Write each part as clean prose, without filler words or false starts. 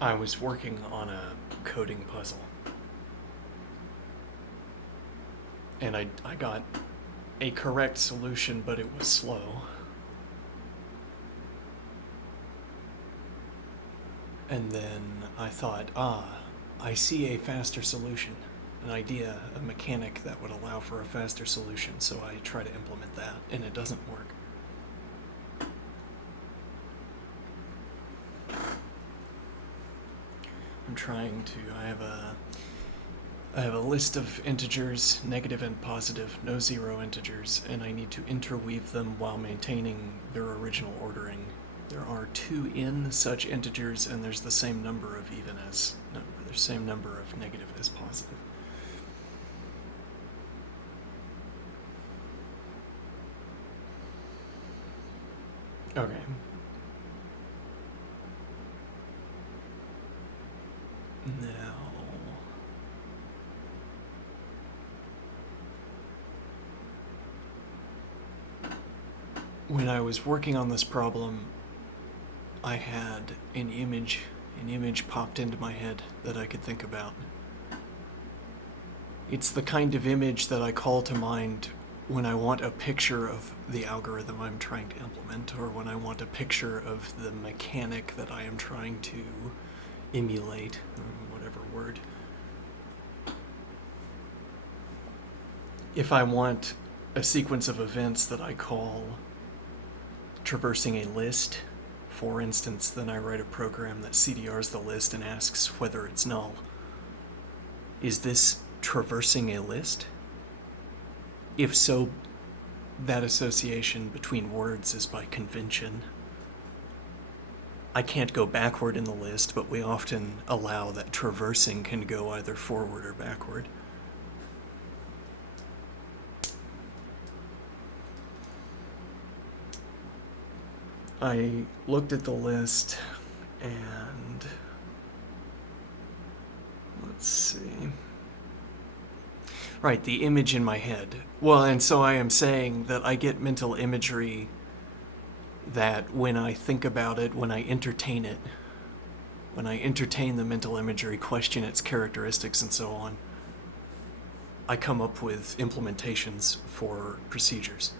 I was working on a coding puzzle, and I got a correct solution, but it was slow. And then I thought, I see a faster solution, an idea, a mechanic that would allow for a faster solution, so I try to implement that, and it doesn't work. I'm trying to, I have a list of integers, negative and positive, no zero integers, and I need to interweave them while maintaining their original ordering. There are 2 in such integers, and there's the same number of even as, no, there's the same number of negative as positive. Okay. Now, when I was working on this problem, I had an image popped into my head that I could think about. It's the kind of image that I call to mind when I want a picture of the algorithm I'm trying to implement, or when I want a picture of the mechanic that I am trying to emulate, or whatever word. If I want a sequence of events that I call traversing a list, for instance, then I write a program that CDRs the list and asks whether it's null. Is this traversing a list? If so, that association between words is by convention. I can't go backward in the list, but we often allow that traversing can go either forward or backward. I looked at the list and let's see. Right, the image in my head. Well, and so I am saying that I get mental imagery that when I think about it, when I entertain it, when I entertain the mental imagery, question its characteristics and so on, I come up with implementations for procedures.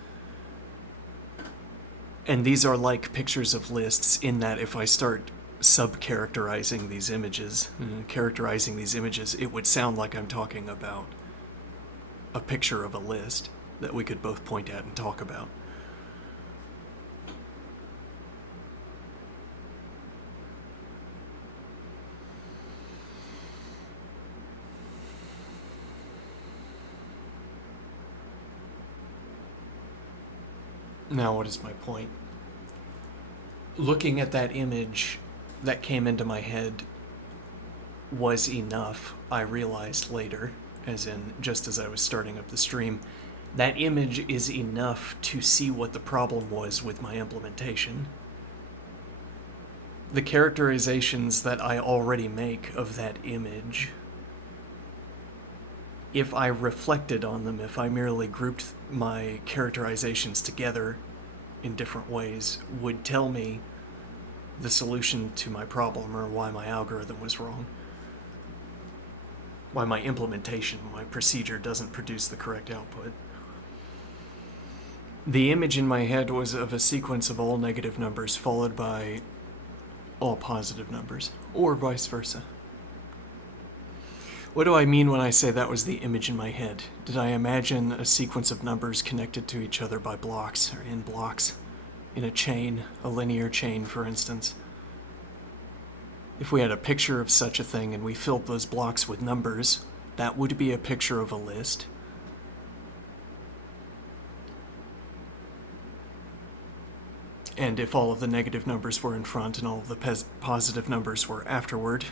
And these are like pictures of lists in that if I start sub-characterizing these images, characterizing these images, it would sound like I'm talking about a picture of a list that we could both point at and talk about. Now, what is my point? Looking at that image that came into my head was enough, I realized later, as in just as I was starting up the stream. That image is enough to see what the problem was with my implementation. The characterizations that I already make of that image, if I reflected on them, if I merely grouped my characterizations together in different ways, would tell me the solution to my problem or why my algorithm was wrong. Why my implementation, my procedure doesn't produce the correct output. The image in my head was of a sequence of all negative numbers followed by all positive numbers, or vice versa. What do I mean when I say that was the image in my head? Did I imagine a sequence of numbers connected to each other by blocks, or in blocks, in a chain, a linear chain, for instance? If we had a picture of such a thing and we filled those blocks with numbers, that would be a picture of a list. And if all of the negative numbers were in front and all of the positive numbers were afterward,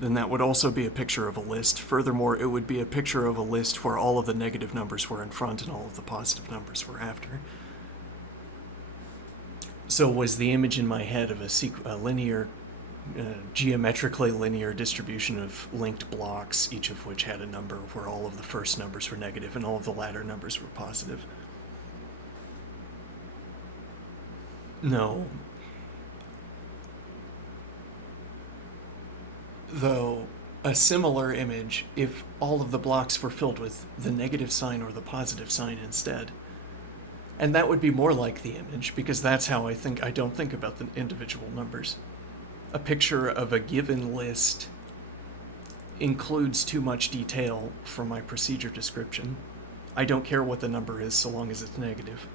then that would also be a picture of a list. Furthermore, it would be a picture of a list where all of the negative numbers were in front and all of the positive numbers were after. So was the image in my head of a linear, geometrically linear distribution of linked blocks, each of which had a number where all of the first numbers were negative and all of the latter numbers were positive? No. though, a similar image if all of the blocks were filled with the negative sign or the positive sign instead. And that would be more like the image, because that's how I think. I don't think about the individual numbers. A picture of a given list includes too much detail for my procedure description. I don't care what the number is so long as it's negative.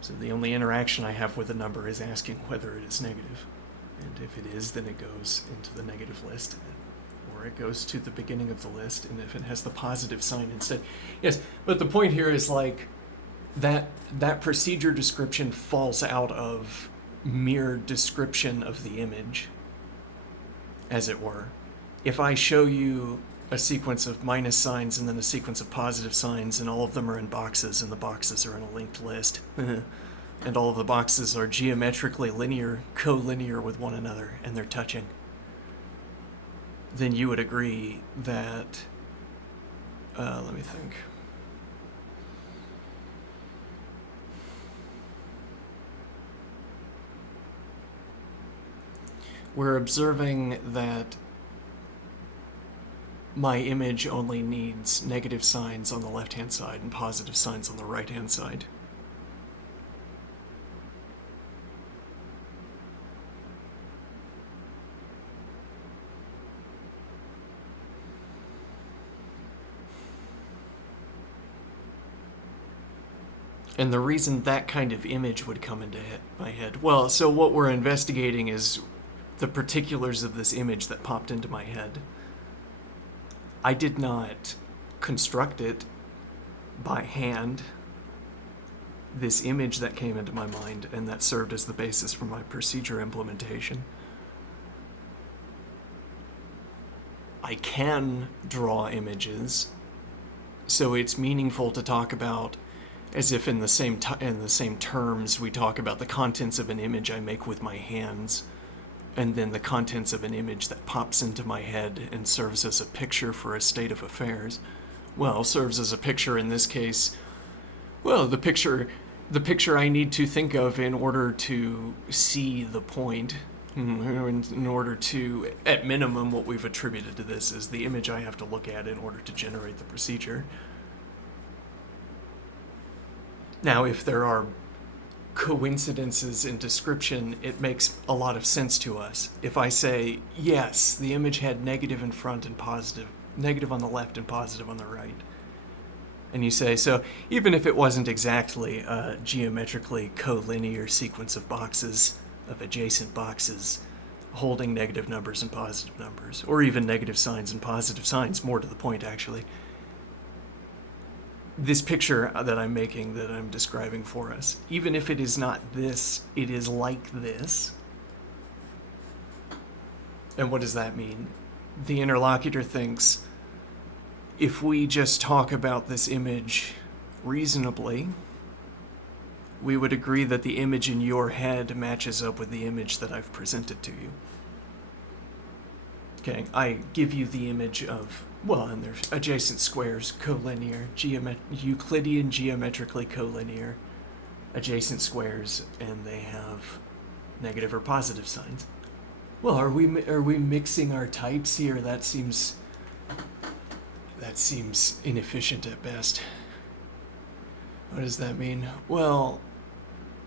So the only interaction I have with a number is asking whether it is negative. And if it is, then it goes into the negative list, or it goes to the beginning of the list, and if it has the positive sign instead. Yes, but the point here is like that procedure description falls out of mere description of the image, as it were. If I show you a sequence of minus signs and then a sequence of positive signs, and all of them are in boxes, and the boxes are in a linked list, and all of the boxes are geometrically linear, collinear with one another, and they're touching, then you would agree that, let me think. We're observing that my image only needs negative signs on the left-hand side and positive signs on the right-hand side. And the reason that kind of image would come into my head, well, so what we're investigating is the particulars of this image that popped into my head. I did not construct it by hand, this image that came into my mind and that served as the basis for my procedure implementation. I can draw images, so it's meaningful to talk about as if in the same terms we talk about the contents of an image I make with my hands, and then the contents of an image that pops into my head and serves as a picture for a state of affairs. Well, serves as a picture in this case, well, the picture I need to think of in order to see the point, in order to, at minimum, what we've attributed to this is the image I have to look at in order to generate the procedure. Now, if there are coincidences in description, it makes a lot of sense to us. If I say, yes, the image had negative in front and positive, negative on the left and positive on the right, and you say, so even if it wasn't exactly a geometrically collinear sequence of boxes, of adjacent boxes, holding negative numbers and positive numbers, or even negative signs and positive signs, more to the point actually, this picture that I'm making, that I'm describing for us, even if it is not this, it is like this. And what does that mean? The interlocutor thinks, if we just talk about this image reasonably, we would agree that the image in your head matches up with the image that I've presented to you. Okay, I give you the image of, well, and there's adjacent squares, collinear, Euclidean geometrically collinear, adjacent squares, and they have negative or positive signs. Well, are we mixing our types here? That seems inefficient at best. What does that mean? Well,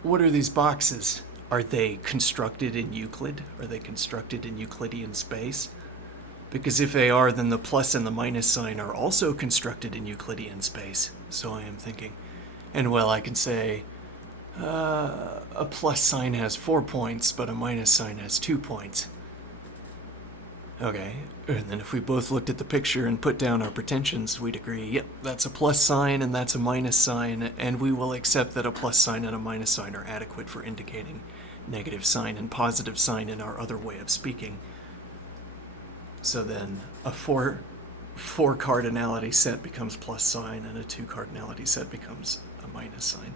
what are these boxes? Are they constructed in Euclid? Are they constructed in Euclidean space? Because if they are, then the plus and the minus sign are also constructed in Euclidean space. So I am thinking. And well, I can say a plus sign has 4 points, but a minus sign has 2 points. Okay, and then if we both looked at the picture and put down our pretensions, we'd agree, yep, that's a plus sign and that's a minus sign, and we will accept that a plus sign and a minus sign are adequate for indicating negative sign and positive sign in our other way of speaking. So then a four cardinality set becomes plus sign, and a 2 cardinality set becomes a minus sign.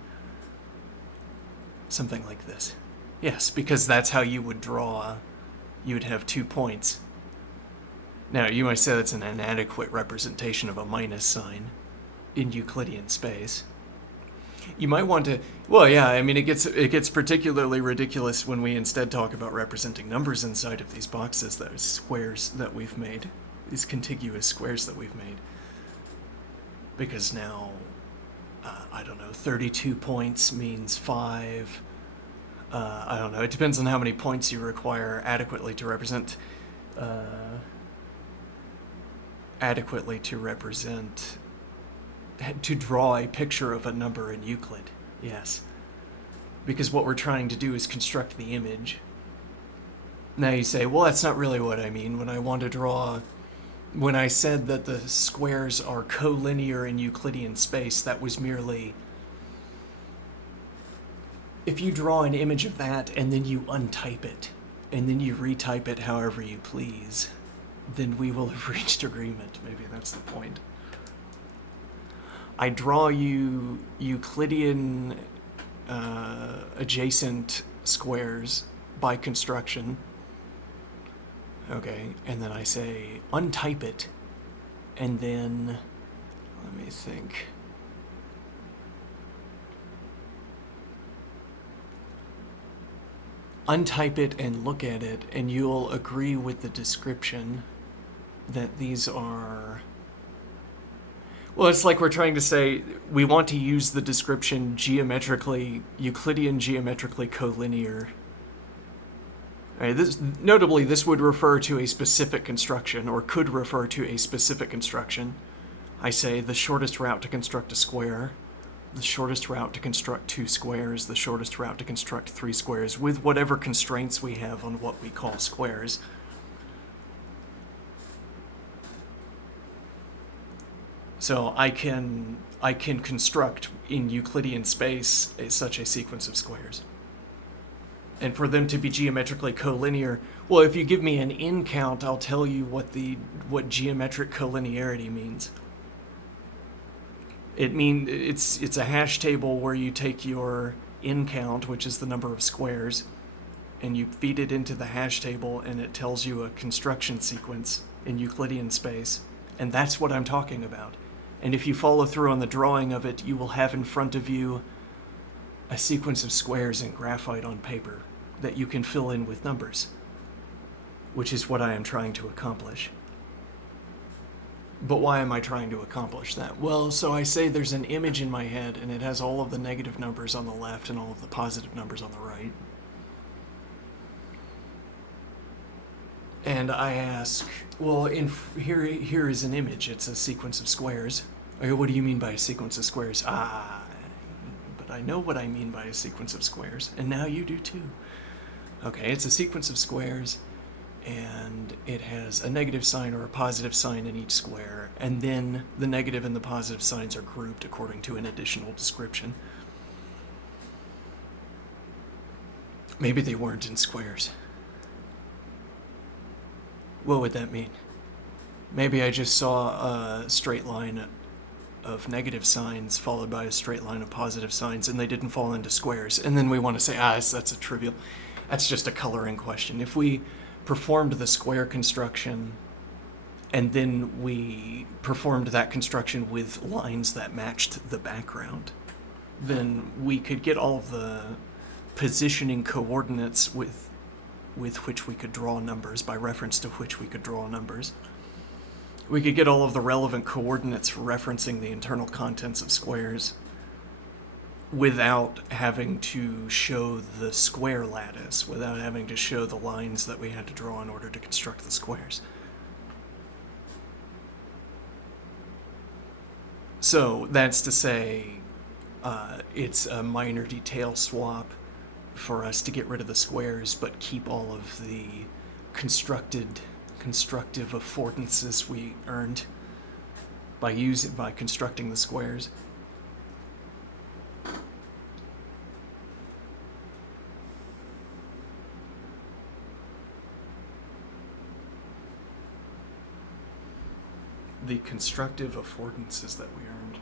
Something like this. Yes, because that's how you would draw. You would have 2 points. Now, you might say that's an inadequate representation of a minus sign in Euclidean space. You might want to. Well, yeah. I mean, it gets particularly ridiculous when we instead talk about representing numbers inside of these boxes, those squares that we've made, these contiguous squares that we've made. Because now, I don't know, 32 points means 5. I don't know. It depends on how many points you require adequately to represent. Adequately to draw a picture of a number in Euclid. Yes. Because what we're trying to do is construct the image. Now you say, well, that's not really what I mean. When I said that the squares are collinear in Euclidean space, that was merely, if you draw an image of that and then you untype it, and then you retype it however you please, then we will have reached agreement. Maybe that's the point. I draw you Euclidean adjacent squares by construction. Okay, and then I say untype it, and then let me think. Untype it and look at it, and you'll agree with the description that these are. Well, it's like we're trying to say we want to use the description Euclidean geometrically collinear. Right, notably, this would refer to a specific construction, or could refer to a specific construction. I say the shortest route to construct a square, the shortest route to construct 2 squares, the shortest route to construct 3 squares, with whatever constraints we have on what we call squares. So I can construct in Euclidean space such a sequence of squares. And for them to be geometrically collinear, well, if you give me an in count, I'll tell you what geometric collinearity means. It's a hash table where you take your in count, which is the number of squares, and you feed it into the hash table, and it tells you a construction sequence in Euclidean space. And that's what I'm talking about. And if you follow through on the drawing of it, you will have in front of you a sequence of squares in graphite on paper that you can fill in with numbers, which is what I am trying to accomplish. But why am I trying to accomplish that? Well, so I say there's an image in my head, and it has all of the negative numbers on the left and all of the positive numbers on the right. And I ask, well, here is an image. It's a sequence of squares. Okay, what do you mean by a sequence of squares? But I know what I mean by a sequence of squares, and now you do too. Okay, it's a sequence of squares, and it has a negative sign or a positive sign in each square, and then the negative and the positive signs are grouped according to an additional description. Maybe they weren't in squares. What would that mean? Maybe I just saw a straight line of negative signs followed by a straight line of positive signs, and they didn't fall into squares. And then we want to say, that's a trivial, that's just a coloring question. If we performed the square construction, and then we performed that construction with lines that matched the background, then we could get all of the positioning coordinates with which we could draw numbers, by reference to which we could draw numbers. We could get all of the relevant coordinates for referencing the internal contents of squares without having to show the square lattice, without having to show the lines that we had to draw in order to construct the squares. So that's to say, it's a minor detail swap for us to get rid of the squares, but keep all of the constructive affordances we earned by constructing the squares. The constructive affordances that we earned.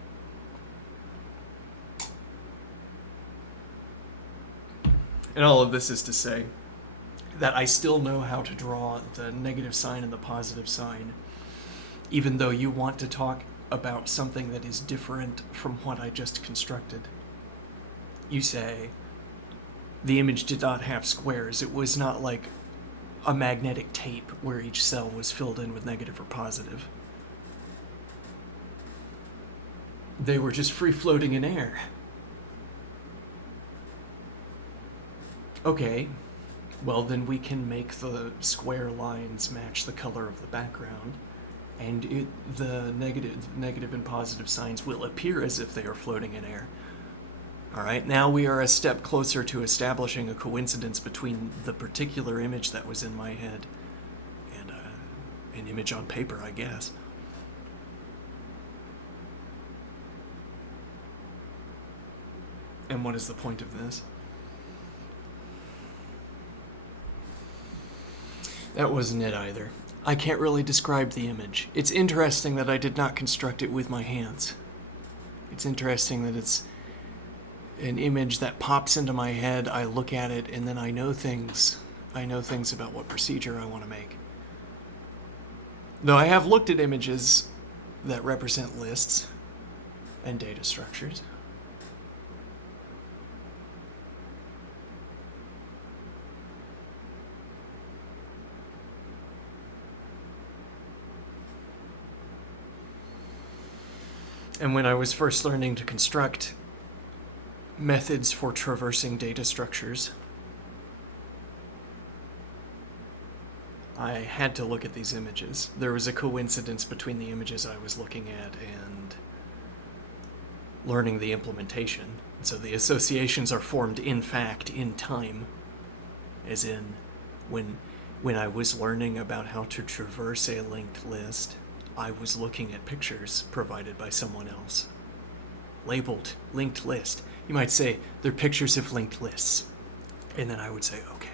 And all of this is to say that I still know how to draw the negative sign and the positive sign, even though you want to talk about something that is different from what I just constructed. you say the image did not have squares. It was not like a magnetic tape where each cell was filled in with negative or positive. They were just free floating in air. Okay, well then we can make the square lines match the color of the background, and the negative and positive signs will appear as if they are floating in air. Alright, now we are a step closer to establishing a coincidence between the particular image that was in my head and an image on paper, I guess. And what is the point of this? That wasn't it either. I can't really describe the image. It's interesting that I did not construct it with my hands. It's interesting that it's an image that pops into my head, I look at it, and then I know things. I know things about what procedure I want to make. Though I have looked at images that represent lists and data structures. And when I was first learning to construct methods for traversing data structures, I had to look at these images. There was a coincidence between the images I was looking at and learning the implementation. And so the associations are formed in fact in time, as in when I was learning about how to traverse a linked list, I was looking at pictures provided by someone else, labeled linked list. You might say, they're pictures of linked lists. And then I would say, okay.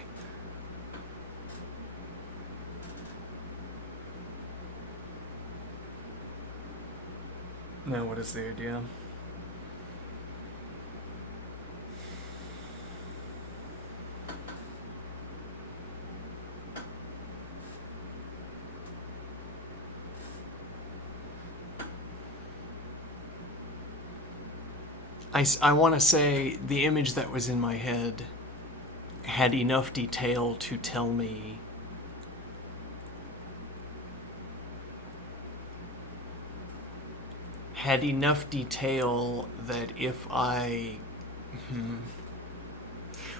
Now what is the idea? I want to say the image that was in my head had enough detail to tell me that if I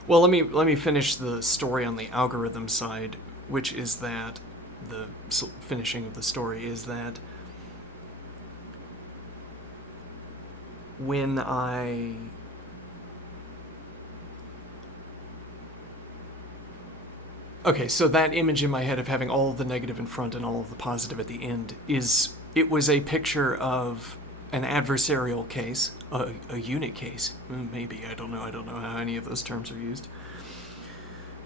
well, let me finish the story on the algorithm side, which is that the finishing of the story is that when okay, so that image in my head of having all of the negative in front and all of the positive at the end it was a picture of an adversarial case, a unit case, maybe, I don't know how any of those terms are used.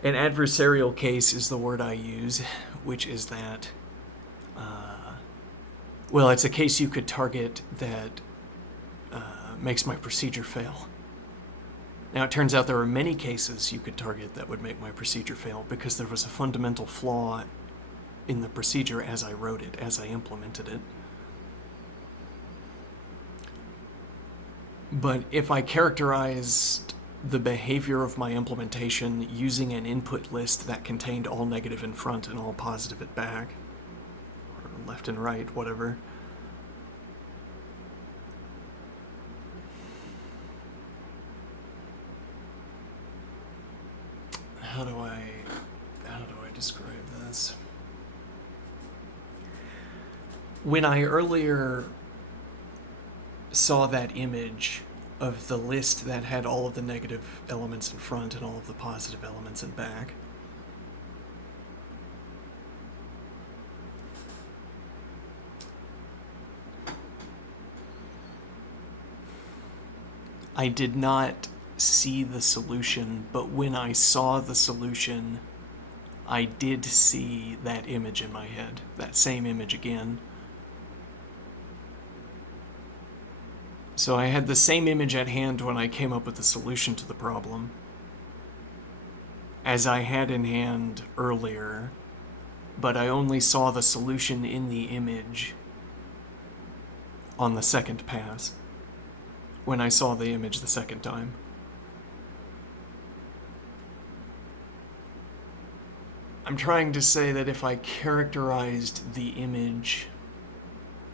An adversarial case is the word I use, which is that, well, it's a case you could target that makes my procedure fail. Now, it turns out there are many cases you could target that would make my procedure fail because there was a fundamental flaw in the procedure as I wrote it, as I implemented it. But if I characterized the behavior of my implementation using an input list that contained all negative in front and all positive at back, or left and right, whatever, how do I describe this? When I earlier saw that image of the list that had all of the negative elements in front and all of the positive elements in back, I did not see the solution, but when I saw the solution, I did see that image in my head, that same image again. So I had the same image at hand when I came up with the solution to the problem as I had in hand earlier, but I only saw the solution in the image on the second pass, when I saw the image the second time. I'm trying to say that if I characterized the image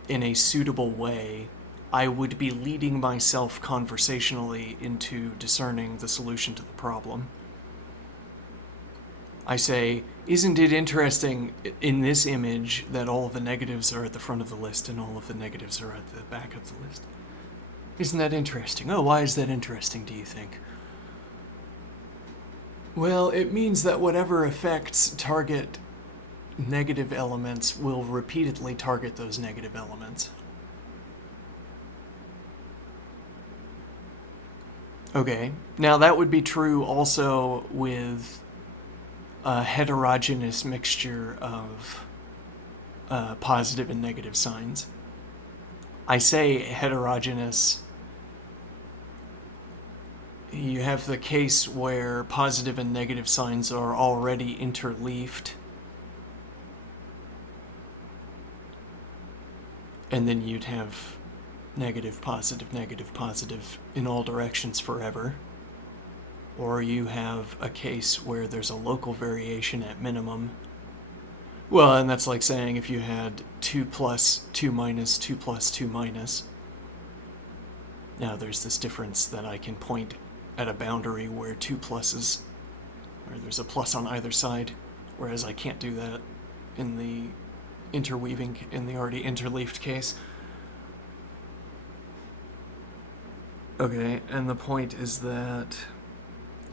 in a suitable way, I would be leading myself conversationally into discerning the solution to the problem. I say, isn't it interesting in this image that all of the negatives are at the front of the list and all of the negatives are at the back of the list? Isn't that interesting? Oh, why is that interesting, do you think? Well, it means that whatever effects target negative elements will repeatedly target those negative elements. Okay, now that would be true also with a heterogeneous mixture of positive and negative signs. I say heterogeneous. You have the case where positive and negative signs are already interleafed, and then you'd have negative, positive in all directions forever. Or you have a case where there's a local variation at minimum. Well, and that's like saying if you had 2 plus, 2 minus, 2 plus, 2 minus. Now there's this difference that I can point at a boundary where 2 pluses, or there's a plus on either side, whereas I can't do that in the interweaving, in the already interleafed case. Okay, and the point is that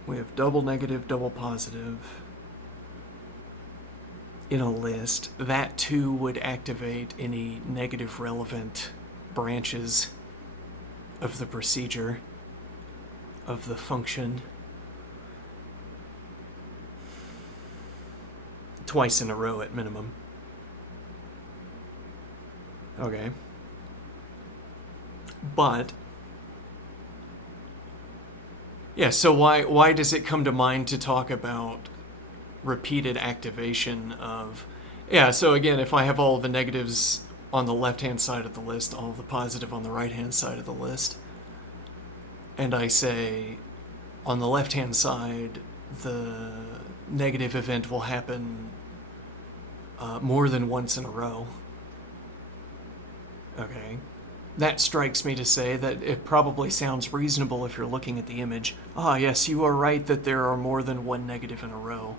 we have double negative, double positive in a list. That too would activate any negative relevant branches of the procedure, of the function, twice in a row at minimum. Okay. But yeah, so why does it come to mind to talk about repeated activation of... Yeah, so again, if I have all the negatives on the left-hand side of the list, all the positive on the right-hand side of the list, and I say on the left-hand side, the negative event will happen more than once in a row. Okay. That strikes me to say that it probably sounds reasonable if you're looking at the image. Ah, yes, you are right that there are more than one negative in a row.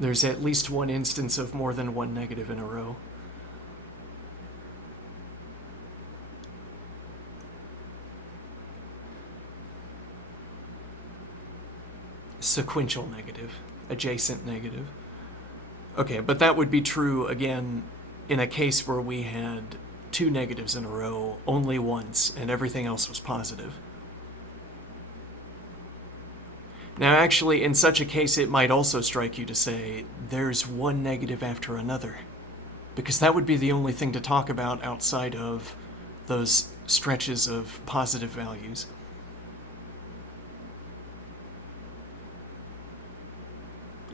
There's at least one instance of more than one negative in a row. Sequential negative, adjacent negative. Okay, but that would be true, again, in a case where we had 2 negatives in a row only once and everything else was positive. Now, actually, in such a case, it might also strike you to say there's one negative after another, because that would be the only thing to talk about outside of those stretches of positive values.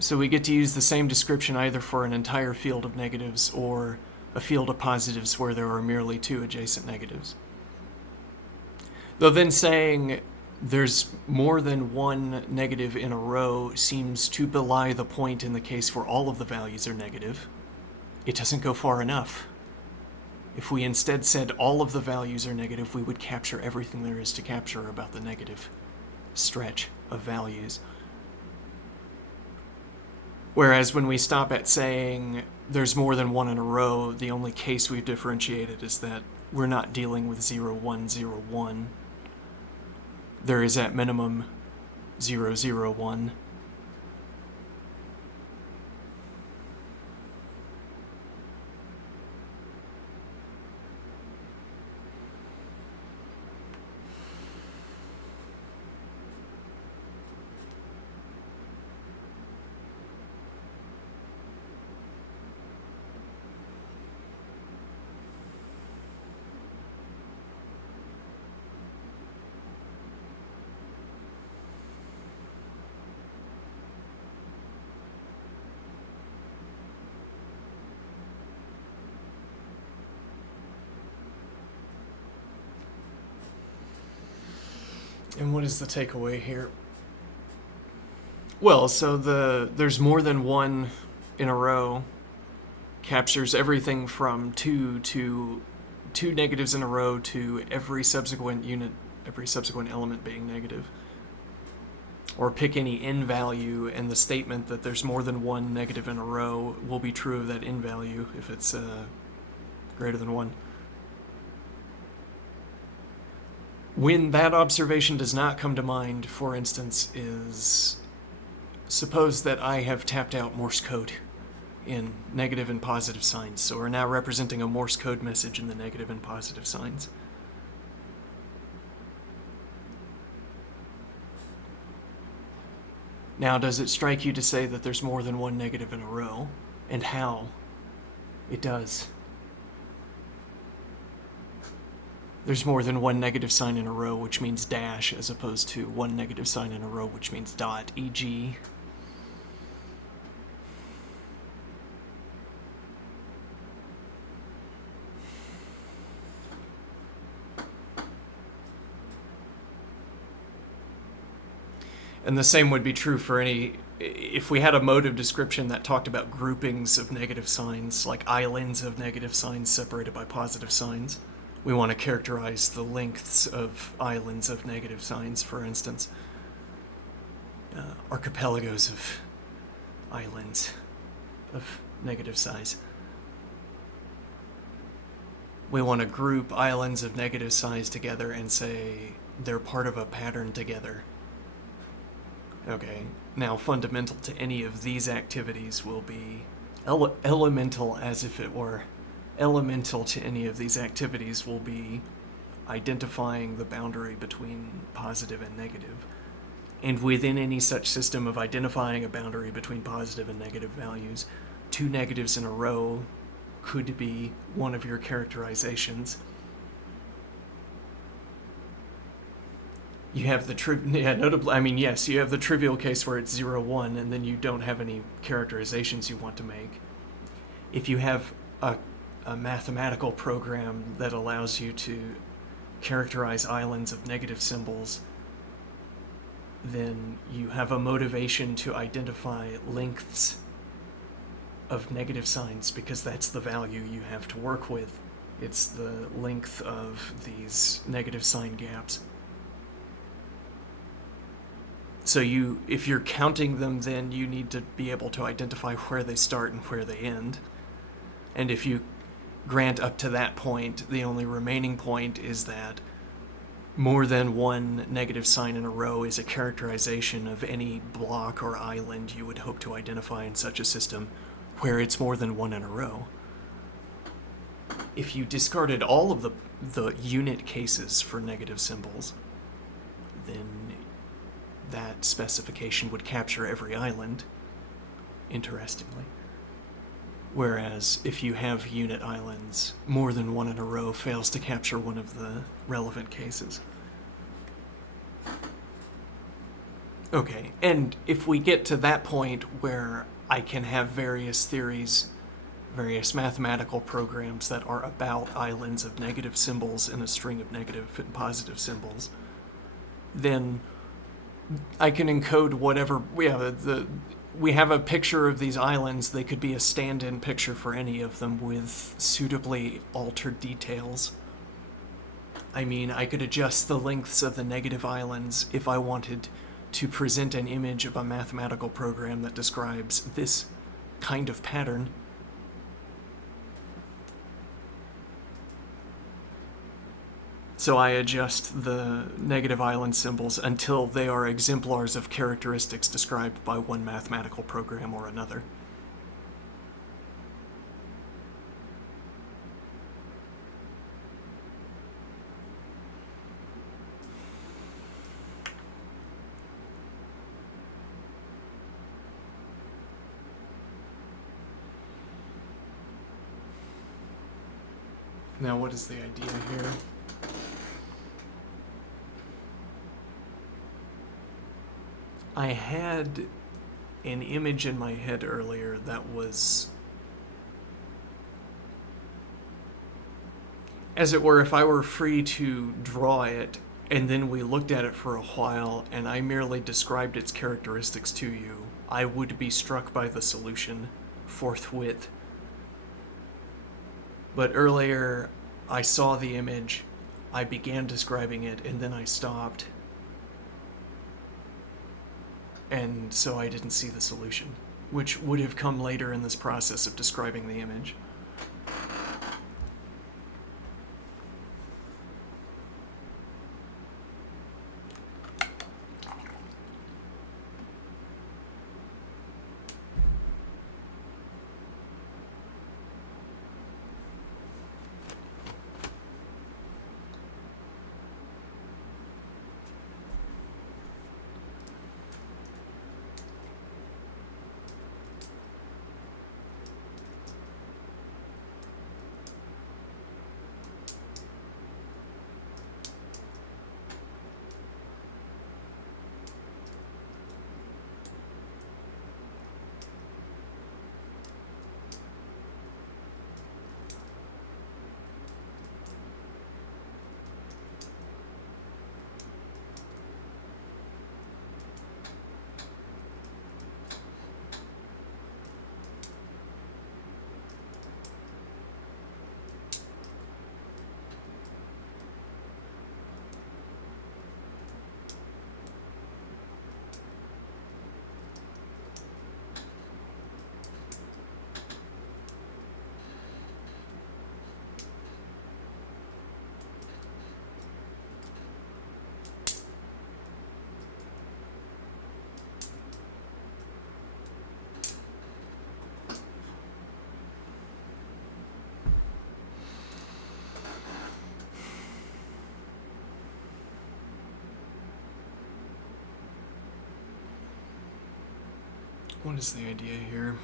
So we get to use the same description either for an entire field of negatives or a field of positives where there are merely 2 adjacent negatives. Though then saying there's more than one negative in a row seems to belie the point in the case where all of the values are negative. It doesn't go far enough. If we instead said all of the values are negative, we would capture everything there is to capture about the negative stretch of values. Whereas when we stop at saying there's more than one in a row, the only case we've differentiated is that we're not dealing with 0, 1, 0, 1. There is at minimum 0, 0, 1. And what is the takeaway here? Well, so there's more than one in a row captures everything from two negatives in a row to every subsequent element being negative. Or pick any n value, and the statement that there's more than one negative in a row will be true of that n value if it's greater than 1. When that observation does not come to mind, for instance, is suppose that I have tapped out Morse code in negative and positive signs, so we're now representing a Morse code message in the negative and positive signs. Now, does it strike you to say that there's more than one negative in a row? And how? It does. There's more than one negative sign in a row, which means dash, as opposed to one negative sign in a row, which means dot, e.g. And the same would be true for any, if we had a mode of description that talked about groupings of negative signs, like islands of negative signs separated by positive signs. We want to characterize the lengths of islands of negative signs, for instance. Archipelagos of islands of negative size. We want to group islands of negative size together and say they're part of a pattern together. Okay, now fundamental to any of these activities will be elemental, as if it were. Elemental to any of these activities will be identifying the boundary between positive and negative. And within any such system of identifying a boundary between positive and negative values, two negatives in a row could be one of your characterizations. You have the yes, you have the trivial case where it's 0, 1, and then you don't have any characterizations you want to make. If you have a mathematical program that allows you to characterize islands of negative symbols, then you have a motivation to identify lengths of negative signs, because that's the value you have to work with. It's the length of these negative sign gaps. So if you're counting them, then you need to be able to identify where they start and where they end. And if you grant up to that point, the only remaining point is that more than one negative sign in a row is a characterization of any block or island you would hope to identify in such a system where it's more than one in a row. If you discarded all of the unit cases for negative symbols, then that specification would capture every island, interestingly. Whereas if you have unit islands, more than one in a row fails to capture one of the relevant cases. Okay, and if we get to that point where I can have various theories, various mathematical programs that are about islands of negative symbols in a string of negative and positive symbols, then I can encode whatever. We have a picture of these islands. They could be a stand-in picture for any of them with suitably altered details. I mean, I could adjust the lengths of the negative islands if I wanted to present an image of a mathematical program that describes this kind of pattern. So I adjust the negative island symbols until they are exemplars of characteristics described by one mathematical program or another. Now, what is the idea here? I had an image in my head earlier that was, as it were, if I were free to draw it and then we looked at it for a while, and I merely described its characteristics to you, I would be struck by the solution forthwith. But earlier, I saw the image, I began describing it, and then I stopped. And so I didn't see the solution, which would have come later in this process of describing the image. What is the idea here?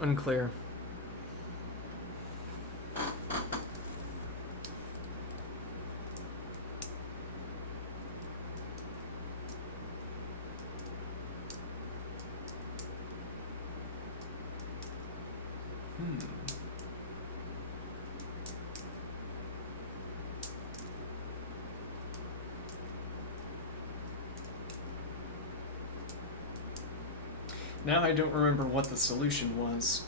Unclear. Now I don't remember what the solution was,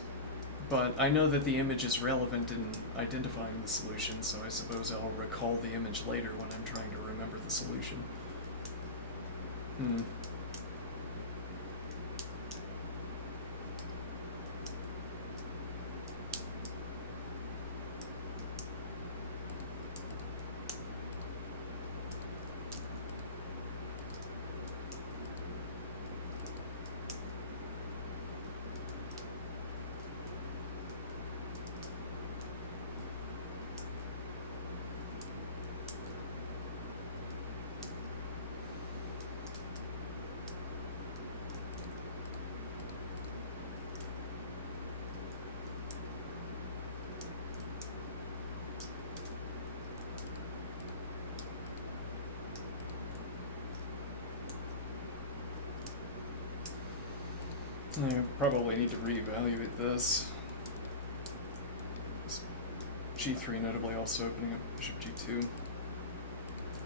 but I know that the image is relevant in identifying the solution, so I suppose I'll recall the image later when I'm trying to remember the solution. I probably need to reevaluate this. G3 notably also opening up bishop G2.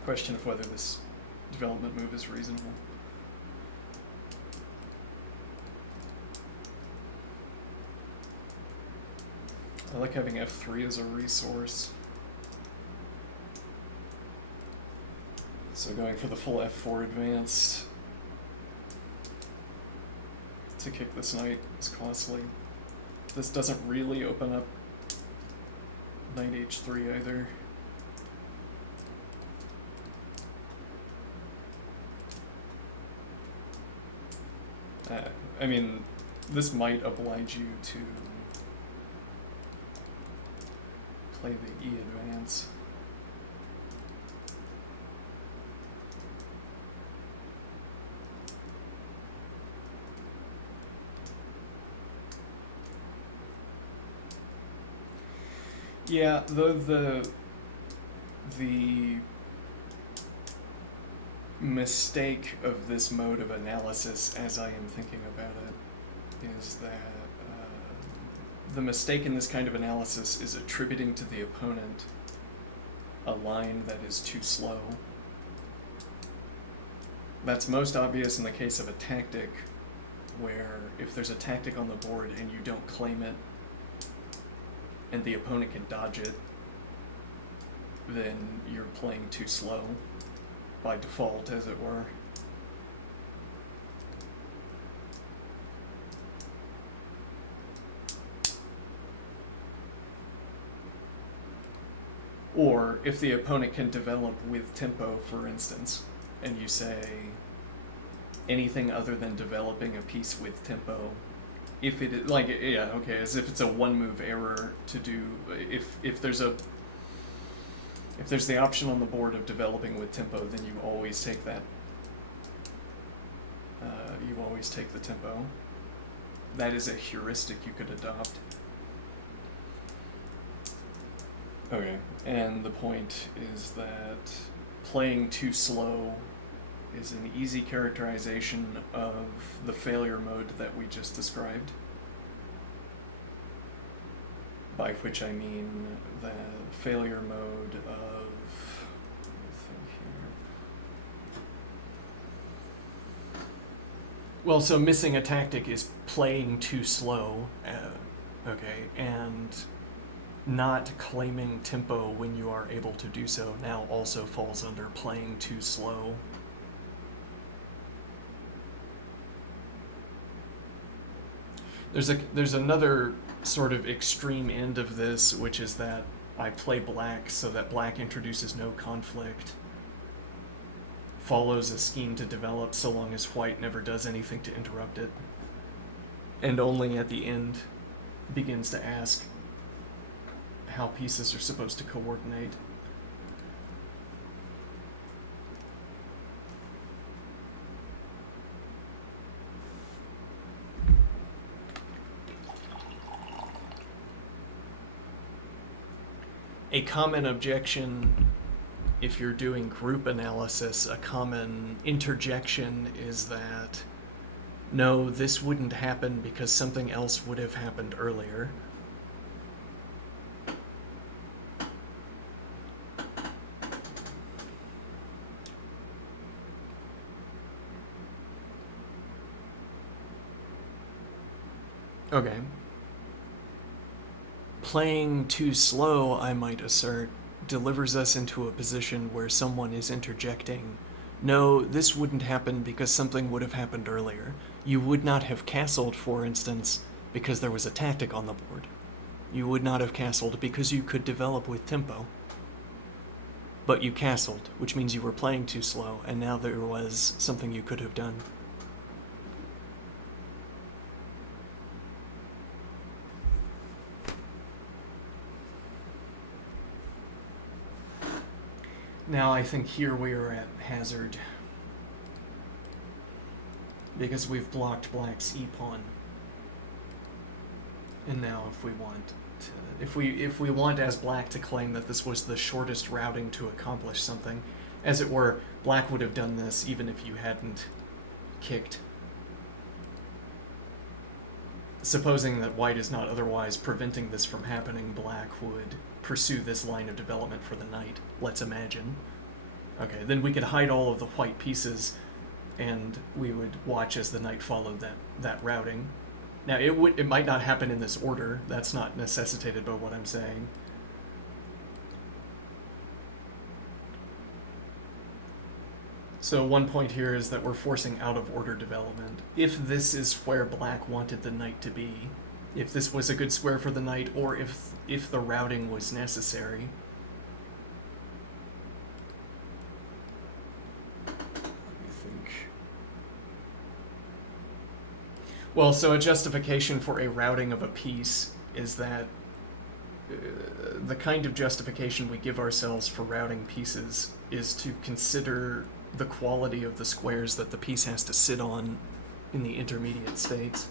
Question of whether this development move is reasonable. I like having F3 as a resource. So going for the full F4 advance to kick this knight is costly. This doesn't really open up knight H3 either. I mean, this might oblige you to play the E advance. Yeah, the mistake of this mode of analysis, as I am thinking about it, is that the mistake in this kind of analysis is attributing to the opponent a line that is too slow. That's most obvious in the case of a tactic, where if there's a tactic on the board and you don't claim it, and the opponent can dodge it, then you're playing too slow, by default, as it were. Or if the opponent can develop with tempo, for instance, and you say anything other than developing a piece with tempo, if it, like, yeah, okay, as if it's a one move error to do, if there's the option on the board of developing with tempo, then you always take that. You always take the tempo. That is a heuristic you could adopt. Okay, and the point is that playing too slow is an easy characterization of the failure mode that we just described. By which I mean the failure mode of, let me think here. Well, so missing a tactic is playing too slow, okay, and not claiming tempo when you are able to do so now also falls under playing too slow. There's another sort of extreme end of this, which is that I play black so that black introduces no conflict, follows a scheme to develop so long as white never does anything to interrupt it, and only at the end begins to ask how pieces are supposed to coordinate. A common objection, if you're doing group analysis, a common interjection is that, no, this wouldn't happen because something else would have happened earlier. Okay. Playing too slow, I might assert, delivers us into a position where someone is interjecting, no, this wouldn't happen because something would have happened earlier. You would not have castled, for instance, because there was a tactic on the board. You would not have castled because you could develop with tempo. But you castled, which means you were playing too slow, and now there was something you could have done. Now I think here we are at hazard, because we've blocked black's e-pawn. And now if we want to, if we want as black to claim that this was the shortest routing to accomplish something, as it were, black would have done this even if you hadn't kicked. Supposing that white is not otherwise preventing this from happening, black would pursue this line of development for the knight, let's imagine. Okay, then we could hide all of the white pieces, and we would watch as the knight followed that routing. Now, it might not happen in this order, that's not necessitated by what I'm saying. So one point here is that we're forcing out of order development. If this is where black wanted the knight to be, if this was a good square for the knight, or if the routing was necessary. Let me think. Well, so a justification for a routing of a piece is that the kind of justification we give ourselves for routing pieces is to consider the quality of the squares that the piece has to sit on in the intermediate states.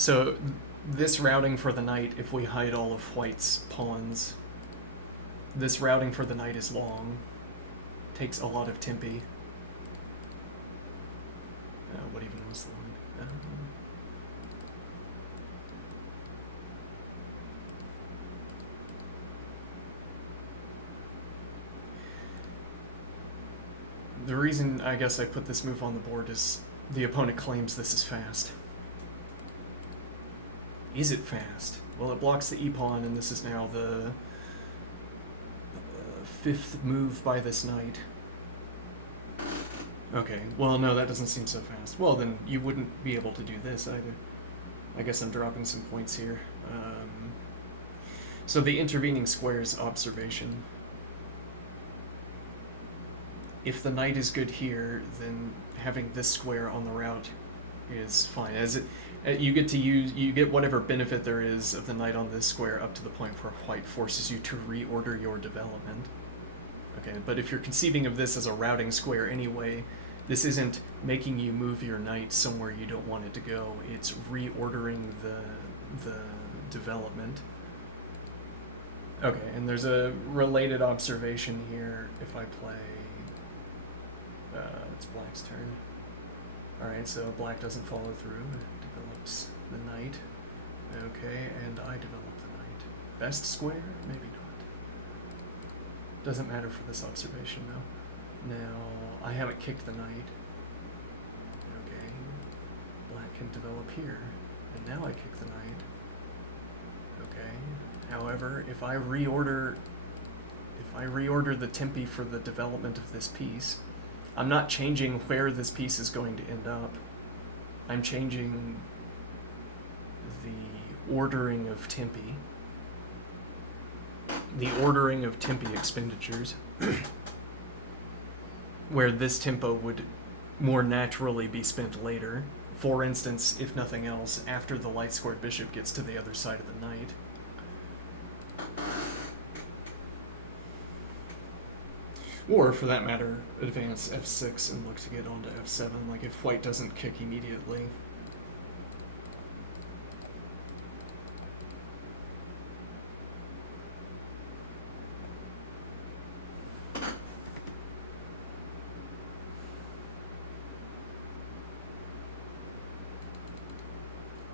So this routing for the knight, if we hide all of white's pawns, this routing for the knight is long. Takes a lot of tempi. What even was the line? The reason I guess I put this move on the board is the opponent claims this is fast. Is it fast? Well, it blocks the e-pawn, and this is now the fifth move by this knight. Okay, well, no, that doesn't seem so fast. Well, then you wouldn't be able to do this either. I guess I'm dropping some points here. So the intervening squares observation. If the knight is good here, then having this square on the route is fine. As it, you get whatever benefit there is of the knight on this square up to the point where white forces you to reorder your development. Okay, but if you're conceiving of this as a routing square anyway, this isn't making you move your knight somewhere you don't want it to go. It's reordering the development. Okay, and there's a related observation here if I play... it's black's turn. Alright, so black doesn't follow through. It develops the knight. Okay, and I develop the knight. Best square? Maybe not. Doesn't matter for this observation, though. Now, I haven't kicked the knight. Okay. Black can develop here. And now I kick the knight. Okay. However, if I reorder the tempi for the development of this piece, I'm not changing where this piece is going to end up. I'm changing the ordering of tempi. The ordering of tempi expenditures, where this tempo would more naturally be spent later. For instance, if nothing else, after the light-squared bishop gets to the other side of the knight. Or, for that matter, advance f6 and look to get onto f7, like if white doesn't kick immediately.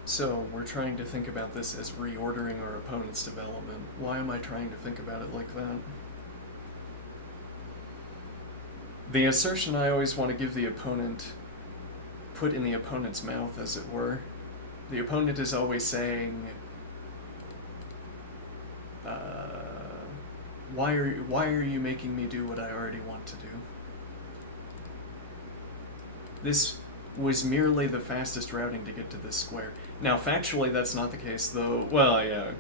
So, we're trying to think about this as reordering our opponent's development. Why am I trying to think about it like that? The assertion I always want to give the opponent, put in the opponent's mouth, as it were. The opponent is always saying, why are you making me do what I already want to do? This was merely the fastest routing to get to this square. Now, factually, that's not the case, though. Well, yeah,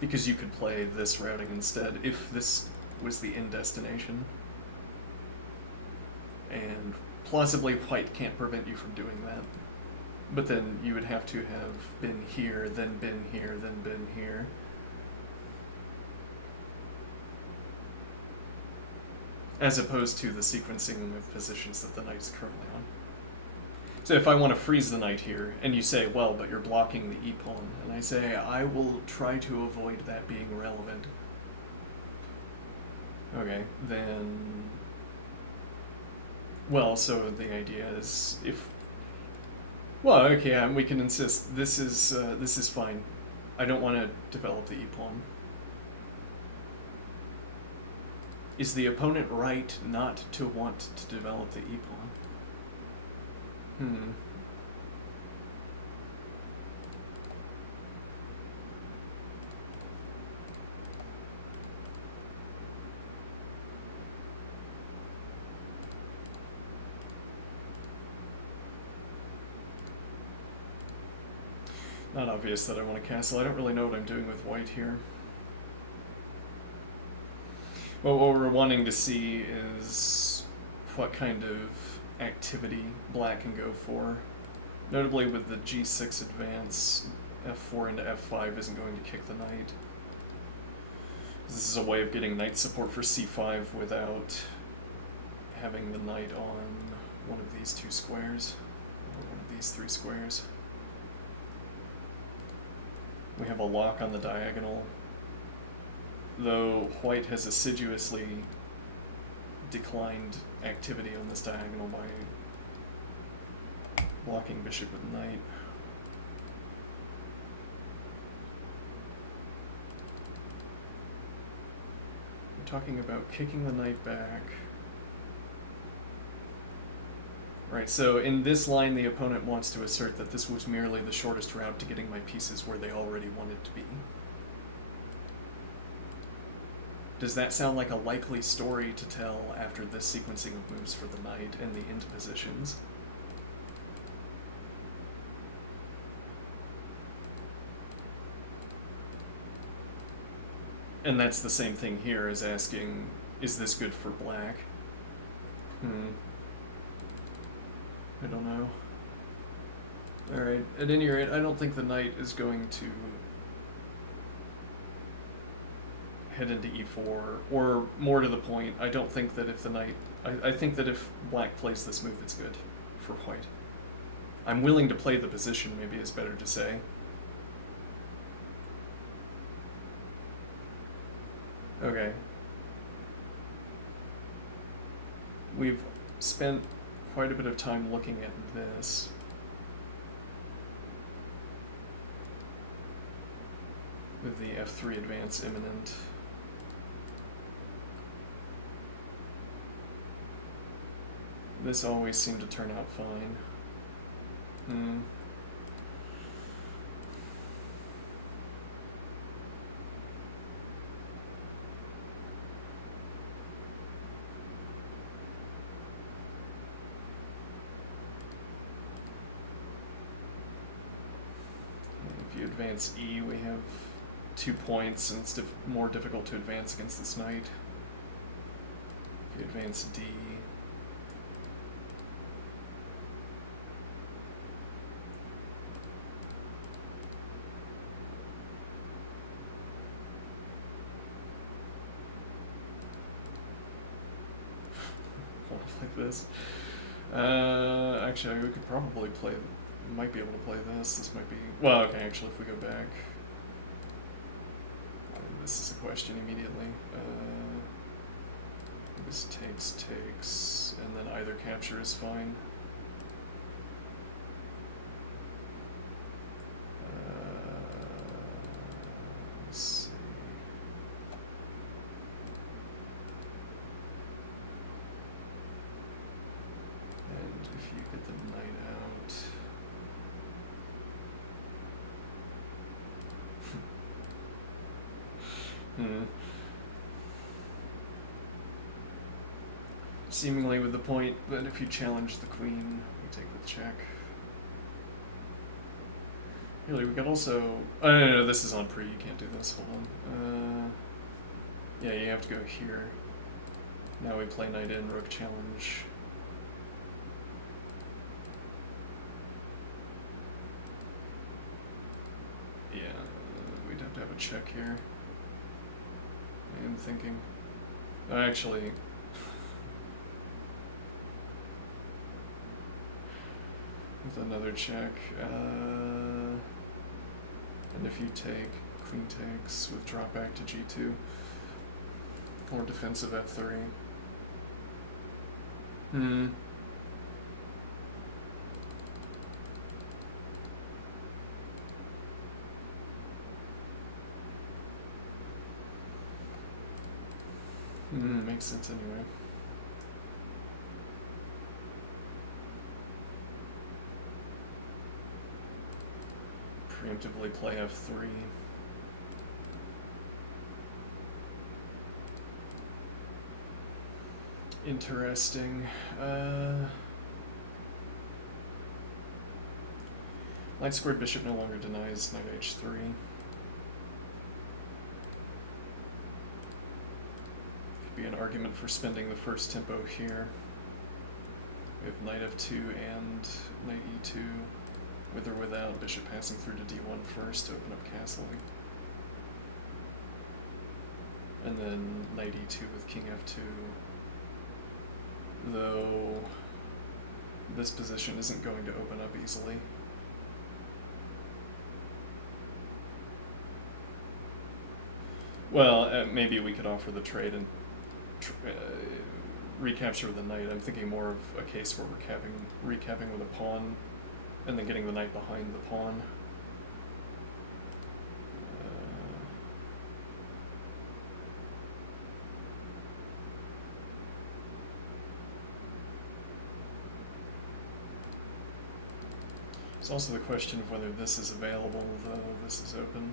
because you could play this routing instead if this was the end destination. And plausibly, white can't prevent you from doing that. But then you would have to have been here, then been here, then been here. As opposed to the sequencing of positions that the knight is currently on. So if I want to freeze the knight here, and you say, well, but you're blocking the e-pawn, and I say, I will try to avoid that being relevant. Okay, then... Well, so the idea is, if... Well, okay, we can insist, this is fine. I don't want to develop the e-pawn. Is the opponent right not to want to develop the e-pawn? Not obvious that I want to castle. I don't really know what I'm doing with white here. Well, what we're wanting to see is what kind of activity black can go for. Notably with the g6 advance, f4 into f5 isn't going to kick the knight. This is a way of getting knight support for c5 without having the knight on one of these two squares, or one of these three squares. We have a lock on the diagonal, though white has assiduously declined activity on this diagonal by blocking bishop with knight. We're talking about kicking the knight back. Right, so in this line the opponent wants to assert that this was merely the shortest route to getting my pieces where they already wanted to be. Does that sound like a likely story to tell after this sequencing of moves for the knight and the into positions? And that's the same thing here as asking, is this good for black? I don't know. Alright, at any rate, I don't think the knight is going to head into e4, or more to the point, I don't think that if the knight... I think that if black plays this move, it's good for white. I'm willing to play the position, maybe is better to say. Okay. We've spent quite a bit of time looking at this. With the f3 advance imminent. This always seemed to turn out fine. If you advance E, we have 2 points, and it's more difficult to advance against this knight. If you advance D, like this. Actually, we could probably play, might be able to play this. This might be, well, okay, actually, if we go back, this is a question immediately. This takes, and then either capture is fine. Let's see. And if you get the knight out, seemingly with the point that if you challenge the queen, you take with check. Really, we could also... Oh, no, this is on pre, you can't do this, hold on. Yeah, you have to go here. Now we play knight in, rook challenge. Yeah, we'd have to have a check here. I am thinking. Actually... with another check, and if you take, queen takes with drop back to g2, or defensive f3. Makes sense anyway. Preemptively play f3. Interesting. Light squared bishop no longer denies knight h3. Could be an argument for spending the first tempo here. We have knight f2 and knight e2. With or without bishop passing through to d1 first to open up castling. And then knight e2 with king f2. Though this position isn't going to open up easily. Well, maybe we could offer the trade and recapture with the knight. I'm thinking more of a case where we're recapping with a pawn, and then getting the knight behind the pawn. It's also the question of whether this is available, though this is open.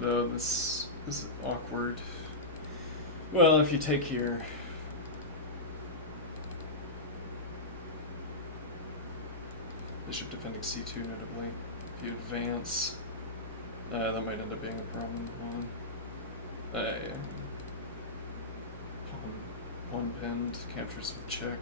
No, this is awkward. Well, if you take here... Bishop defending c2, notably. If you advance... that might end up being a problem. Yeah. Pawn pinned, captures with check.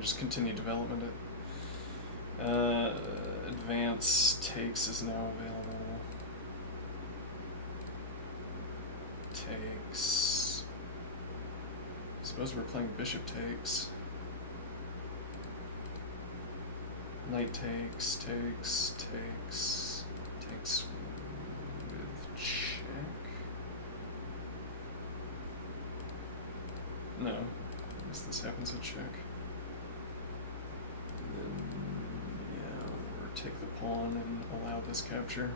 Just continue development. Advance takes is now available. Takes. I suppose we're playing bishop takes. Knight takes, takes with check. No, I guess this happens with check. Take the pawn and allow this capture.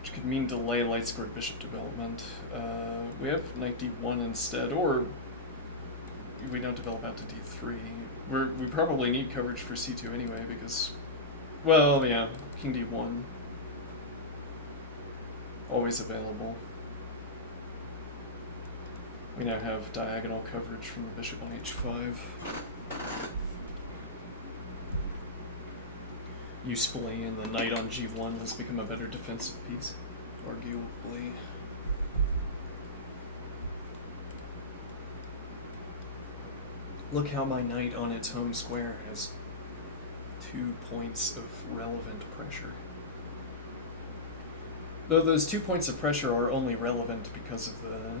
Which could mean delay light squared bishop development. We have knight d1 instead, or we don't develop out to d3. We probably need coverage for c2 anyway because, well, yeah, king d1. Always available. We now have diagonal coverage from the bishop on h5. Usefully, and the knight on g1 has become a better defensive piece, arguably. Look how my knight on its home square has 2 points of relevant pressure. Though those 2 points of pressure are only relevant because of the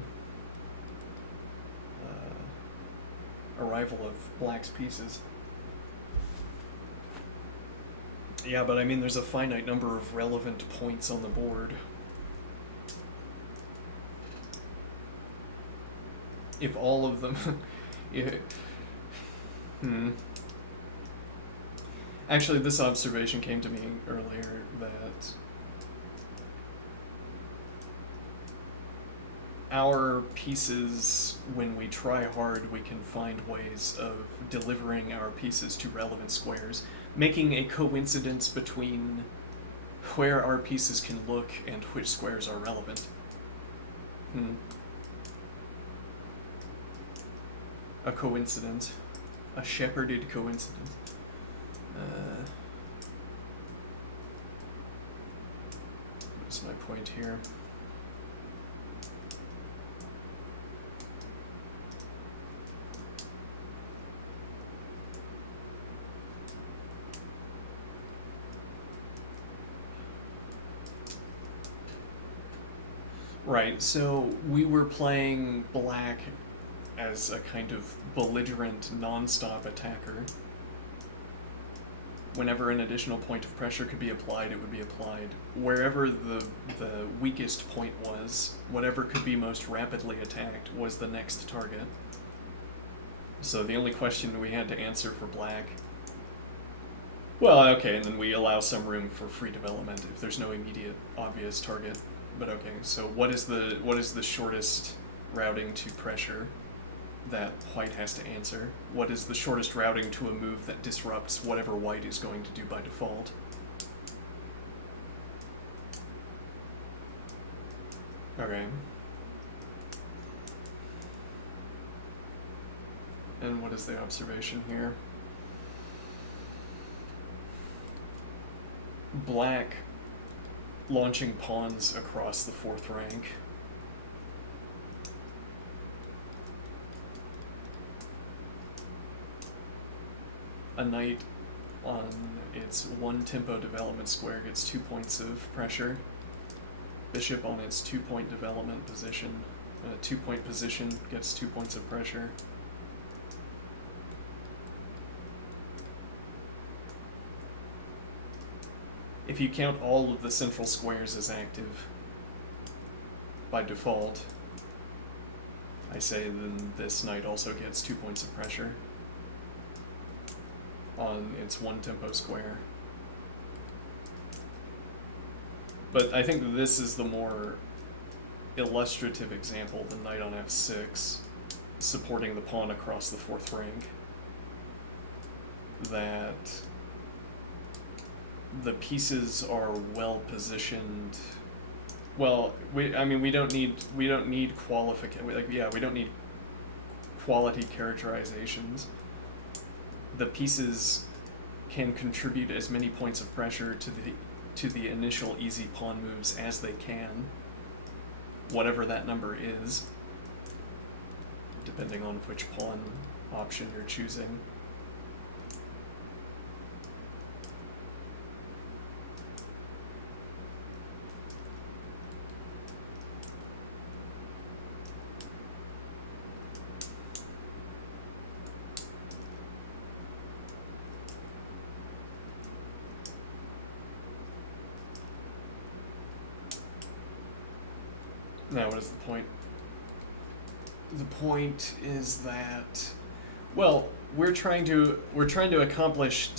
arrival of black's pieces. Yeah, but I mean there's a finite number of relevant points on the board. If all of them... Actually, this observation came to me earlier that our pieces, when we try hard, we can find ways of delivering our pieces to relevant squares, making a coincidence between where our pieces can look and which squares are relevant. A coincidence. A shepherded coincidence. What's my point here? Right, so we were playing black as a kind of belligerent, non-stop attacker. Whenever an additional point of pressure could be applied, it would be applied. Wherever the weakest point was, whatever could be most rapidly attacked was the next target. So the only question we had to answer for black... Well, okay, and then we allow some room for free development if there's no immediate, obvious target. But okay, so what is the shortest routing to pressure that white has to answer? What is the shortest routing to a move that disrupts whatever white is going to do by default? Okay. And what is the observation here? black launching pawns across the 4th rank. A knight on its 1 tempo development square gets 2 points of pressure. Bishop on its 2-point development position, 2-point position gets 2 points of pressure. If you count all of the central squares as active by default, I say then this knight also gets 2 points of pressure on its 1 tempo square. But I think this is the more illustrative example, the knight on f6, supporting the pawn across the 4th rank, that the pieces are well positioned. Well, we don't need qualification. We don't need quality characterizations. The pieces can contribute as many points of pressure to the initial easy pawn moves as they can, whatever that number is, depending on which pawn option you're choosing. Now, what is the point? The point is that, well, we're trying to accomplish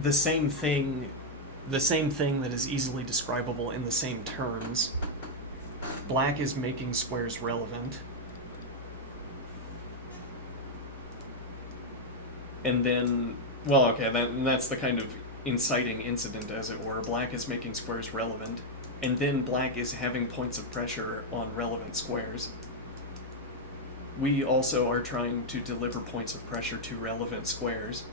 the same thing that is easily describable in the same terms. Black is making squares relevant. And then, well, okay, that's the kind of inciting incident, as it were. Black is making squares relevant. And then black is having points of pressure on relevant squares. We also are trying to deliver points of pressure to relevant squares.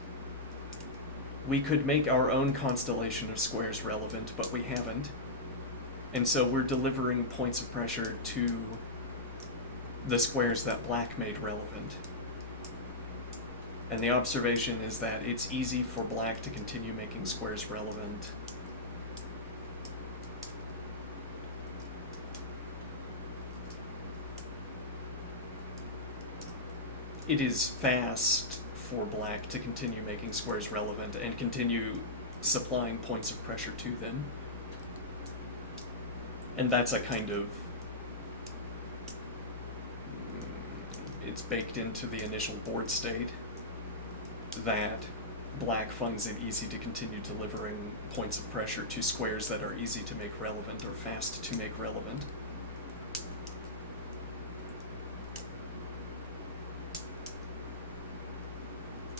We could make our own constellation of squares relevant, but we haven't. And so we're delivering points of pressure to the squares that black made relevant. And the observation is that it's easy for black to continue making squares relevant. It is fast for black to continue making squares relevant and continue supplying points of pressure to them. And that's a kind of... it's baked into the initial board state that black finds it easy to continue delivering points of pressure to squares that are easy to make relevant or fast to make relevant.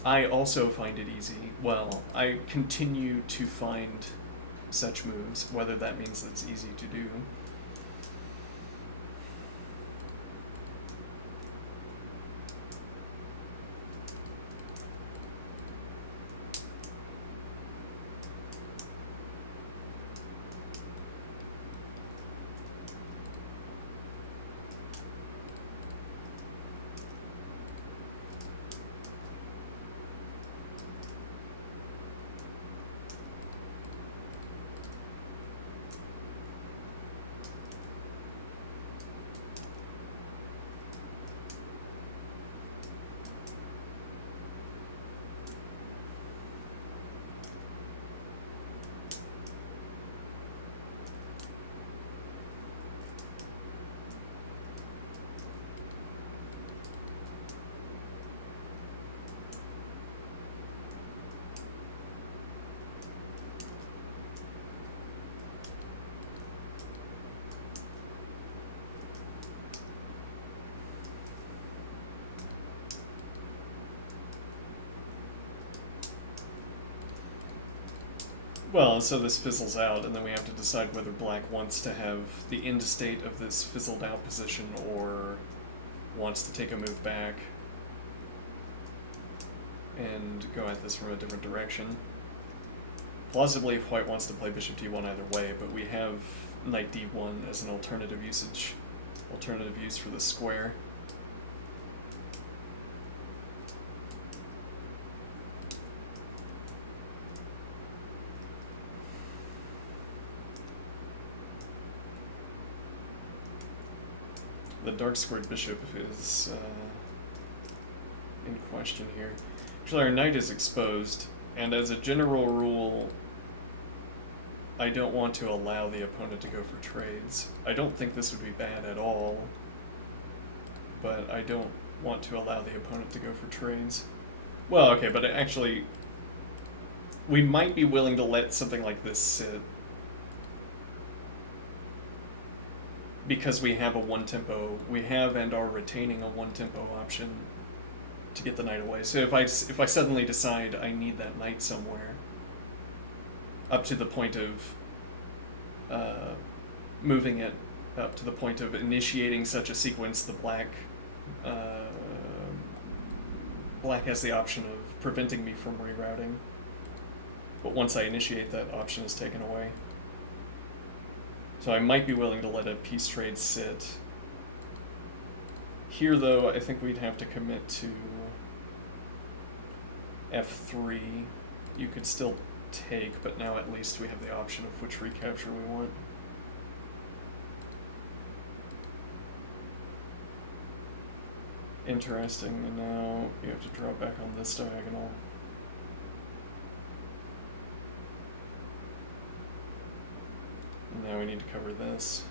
I also find it easy. Well, I continue to find such moves, whether that means it's easy to do. Well, so this fizzles out, and then we have to decide whether black wants to have the end state of this fizzled out position or wants to take a move back and go at this from a different direction. Plausibly, if white wants to play bishop d1 either way, but we have knight d1 as an alternative use for the square. The dark squared bishop is in question here. Actually, our knight is exposed, and as a general rule, I don't want to allow the opponent to go for trades. I don't think this would be bad at all, but I don't want to allow the opponent to go for trades. Well, okay, but actually, we might be willing to let something like this sit, because we have a one-tempo, we have and are retaining a one-tempo option to get the knight away. So if I suddenly decide I need that knight somewhere, up to the point of moving it up to the point of initiating such a sequence, the black has the option of preventing me from rerouting. But once I initiate, that option is taken away. So I might be willing to let a piece trade sit. Here, though, I think we'd have to commit to f3. You could still take, but now at least we have the option of which recapture we want. Interesting, and now you have to draw back on this diagonal. And now we need to cover this.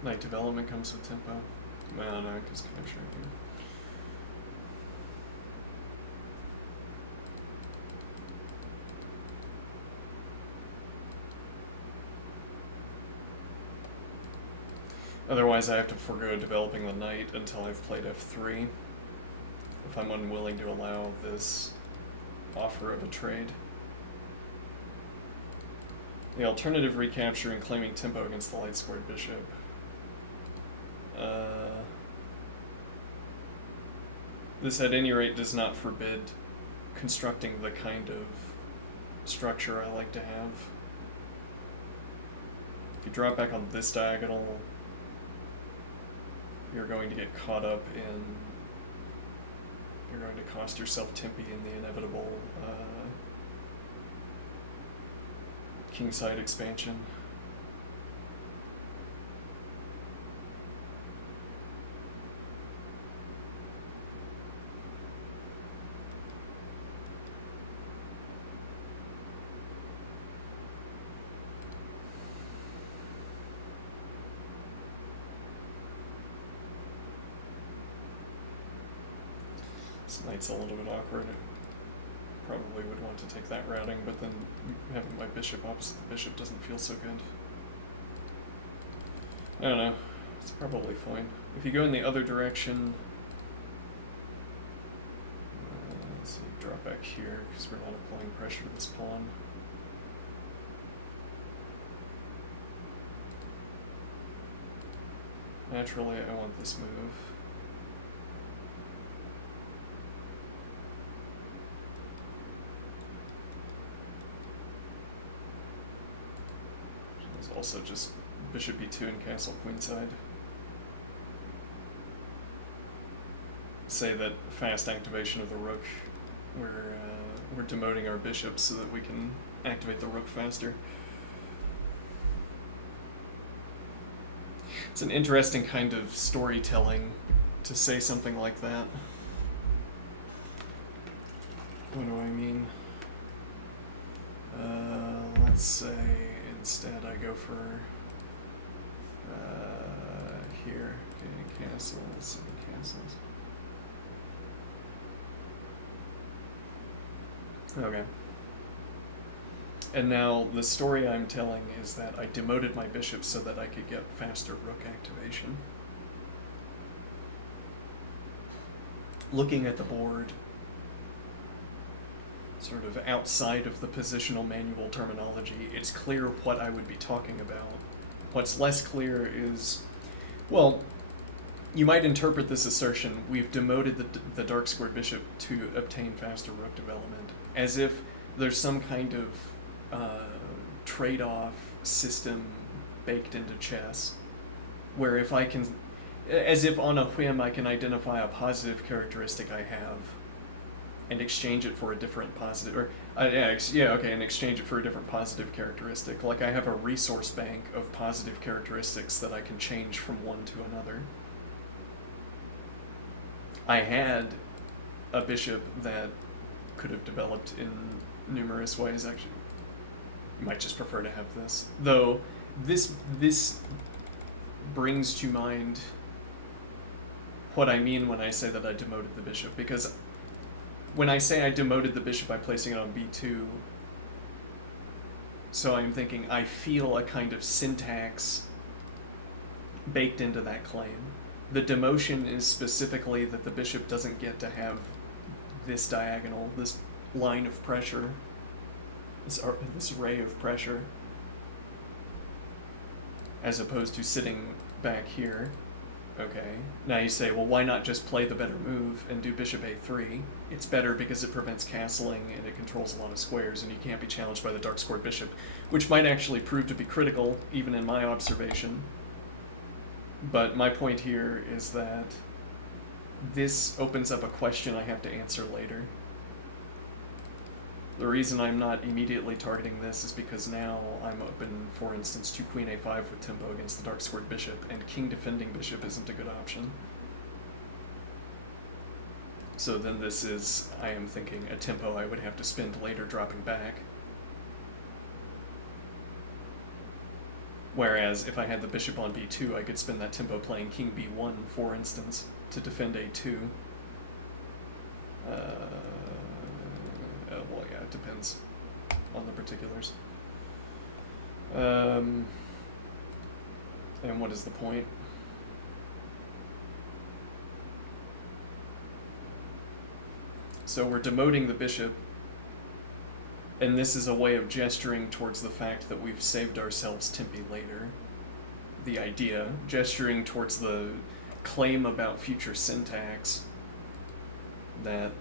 Knight development comes with tempo. Well, no, because capture here. Otherwise, I have to forego developing the knight until I've played f3, if I'm unwilling to allow this offer of a trade. The alternative recapture and claiming tempo against the light squared bishop. This at any rate does not forbid constructing the kind of structure I like to have. If you drop back on this diagonal, you're going to get caught up in, you're going to cost yourself tempi in the inevitable kingside expansion. This knight's a little bit awkward. Probably would want to take that routing, but then having my bishop opposite the bishop doesn't feel so good. I don't know. It's probably fine. If you go in the other direction, let's see, drop back here because we're not applying pressure to this pawn. Naturally, I want this move. There's also just bishop e2 and castle queenside. Say that fast activation of the rook, we're demoting our bishops so that we can activate the rook faster. It's an interesting kind of storytelling to say something like that. What do I mean? Let's say instead I go for here, okay, castles and castles. Okay. And now the story I'm telling is that I demoted my bishop so that I could get faster rook activation. Looking at the board, sort of outside of the positional manual terminology, it's clear what I would be talking about. What's less clear is, well, you might interpret this assertion, we've demoted the dark squared bishop to obtain faster rook development, as if there's some kind of trade-off system baked into chess, where if I can, as if on a whim I can identify a positive characteristic I have and exchange it for a different positive, or and exchange it for a different positive characteristic. Like I have a resource bank of positive characteristics that I can change from one to another. I had a bishop that could have developed in numerous ways, actually. You might just prefer to have this. Though, this brings to mind what I mean when I say that I demoted the bishop, because when I say I demoted the bishop by placing it on b2, so I'm thinking I feel a kind of syntax baked into that claim. The demotion is specifically that the bishop doesn't get to have this diagonal, this line of pressure, this ray of pressure, as opposed to sitting back here. Okay, now you say, well, why not just play the better move and do bishop a3? It's better because it prevents castling and it controls a lot of squares, and you can't be challenged by the dark squared bishop, which might actually prove to be critical, even in my observation. But my point here is that this opens up a question I have to answer later. The reason I'm not immediately targeting this is because now I'm open, for instance, to queen a5 with tempo against the dark squared bishop, and king defending bishop isn't a good option. So then this is, I am thinking, a tempo I would have to spend later dropping back. Whereas if I had the bishop on b2, I could spend that tempo playing king b1, for instance, to defend a2. Well, yeah, it depends on the particulars. And what is the point? So we're demoting the bishop, and this is a way of gesturing towards the fact that we've saved ourselves tempi later. The idea, gesturing towards the claim about future syntax that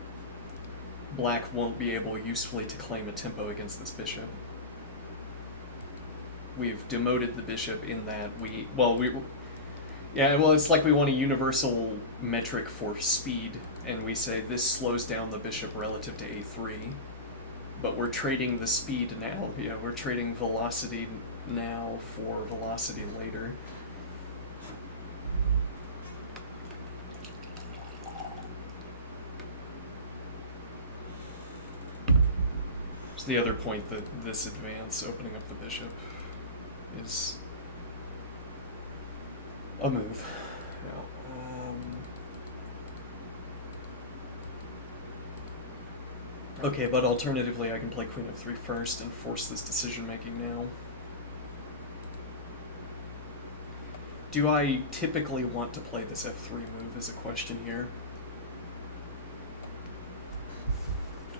black won't be able usefully to claim a tempo against this bishop. We've demoted the bishop in that it's like we want a universal metric for speed, and we say this slows down the bishop relative to a3, but we're trading the speed now. Yeah, we're trading velocity now for velocity later. So the other point that this advance, opening up the bishop, is a move. Yeah. Okay, but alternatively, I can play queen f3 first and force this decision-making now. Do I typically want to play this f3 move is a question here.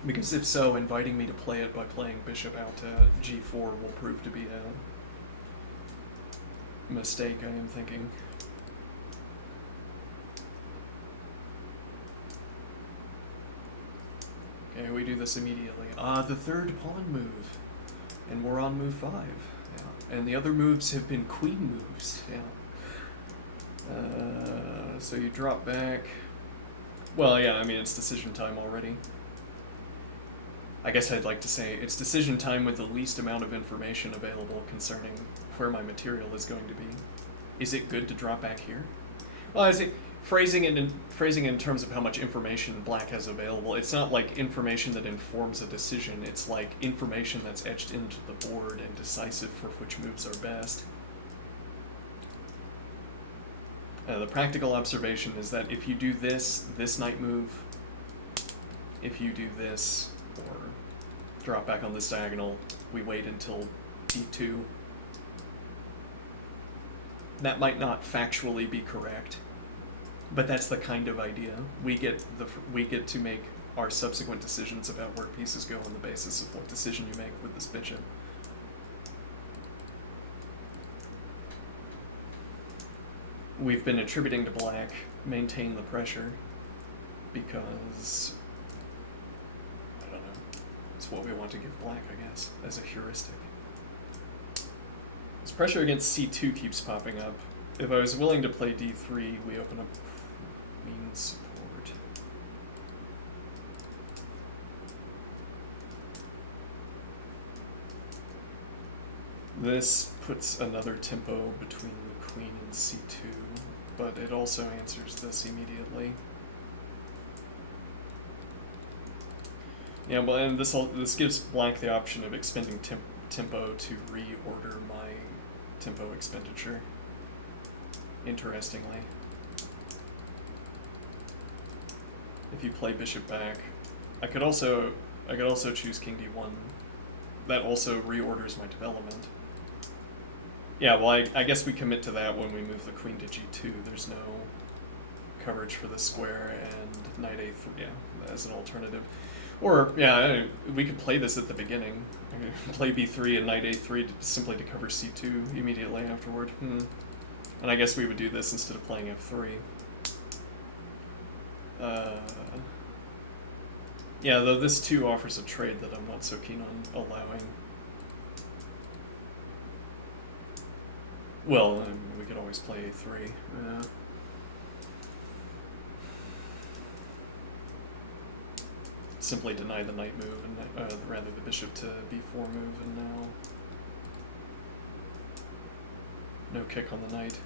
Because if so, inviting me to play it by playing bishop out to g4 will prove to be a mistake, I am thinking. Okay, we do this immediately. The third pawn move. And we're on move 5. Yeah. And the other moves have been queen moves. Yeah. So you drop back. Well, yeah, I mean, it's decision time already. I guess I'd like to say it's decision time with the least amount of information available concerning where my material is going to be. Is it good to drop back here? Well, is it phrasing it in terms of how much information black has available? It's not like information that informs a decision. It's like information that's etched into the board and decisive for which moves are best. The practical observation is that if you do this knight move, if you do this, or Drop back on this diagonal. We wait until d2. That might not factually be correct, but that's the kind of idea. We get to make our subsequent decisions about where pieces go on the basis of what decision you make with this bishop. We've been attributing to black maintain the pressure because, I don't know, it's what we want to give black, I guess, as a heuristic. This pressure against c2 keeps popping up. If I was willing to play d3, we open up queen support. This puts another tempo between the queen and c2, but it also answers this immediately. Yeah, well, and this gives black the option of expending tempo to reorder my tempo expenditure. Interestingly, if you play bishop back, I could also choose king d1. That also reorders my development. Yeah, well, I guess we commit to that when we move the queen to g2. There's no coverage for the square, and knight a3, yeah, as an alternative. Or, yeah, we could play this at the beginning. I could play b3 and knight a3 simply to cover c2 immediately afterward. And I guess we would do this instead of playing f3. Yeah, though this too offers a trade that I'm not so keen on allowing. Well, we could always play a3. Simply deny the knight move, and rather the bishop to b4 move, and now no kick on the knight.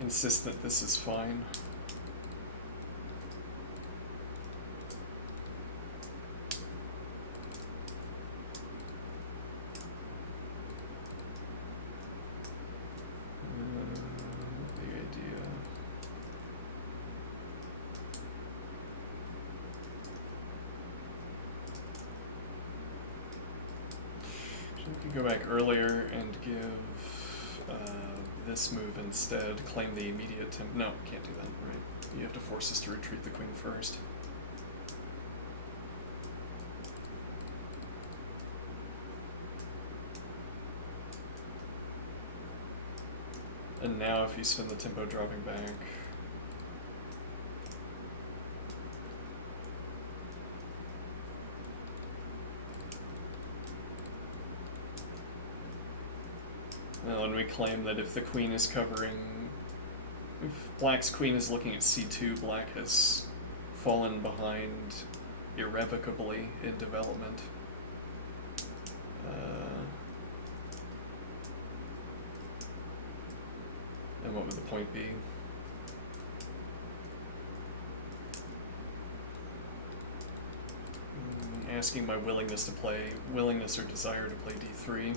Insist that this is fine. Go back earlier and give this move instead, claim the immediate tempo. No, can't do that, right? You have to force us to retreat the queen first. And now if you spin the tempo dropping back, well, and we claim that if the queen is covering, if black's queen is looking at c2, black has fallen behind irrevocably in development. And what would the point be? Asking my willingness or desire to play d3.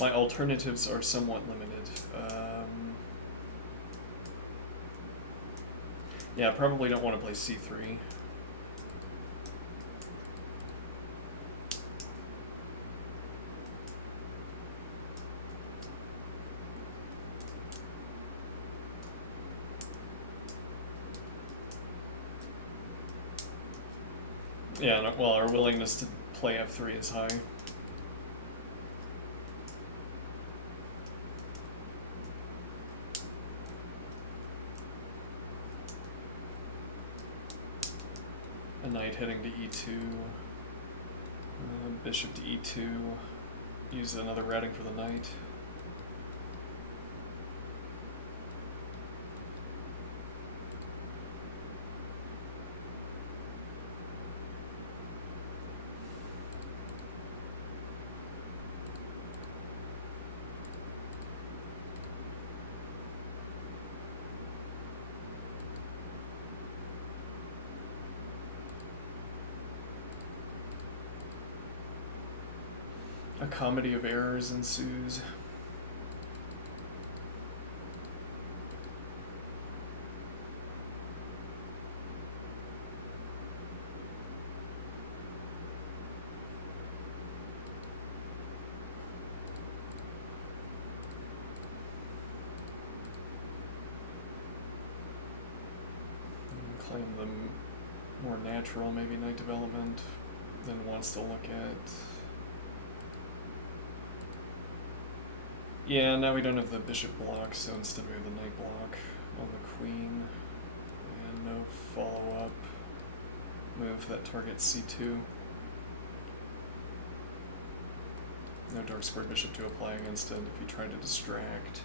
My alternatives are somewhat limited. Yeah, I probably don't want to play c3. Yeah, well, our willingness to play f3 is high. A knight heading to e2, bishop to e2, use another routing for the knight. A comedy of errors ensues. playing the more natural, maybe knight development, then wants to look at... Yeah, now we don't have the bishop block, so instead we have the knight block on the queen, and no follow-up move that targets c2. No dark squared bishop to apply against it if you try to distract.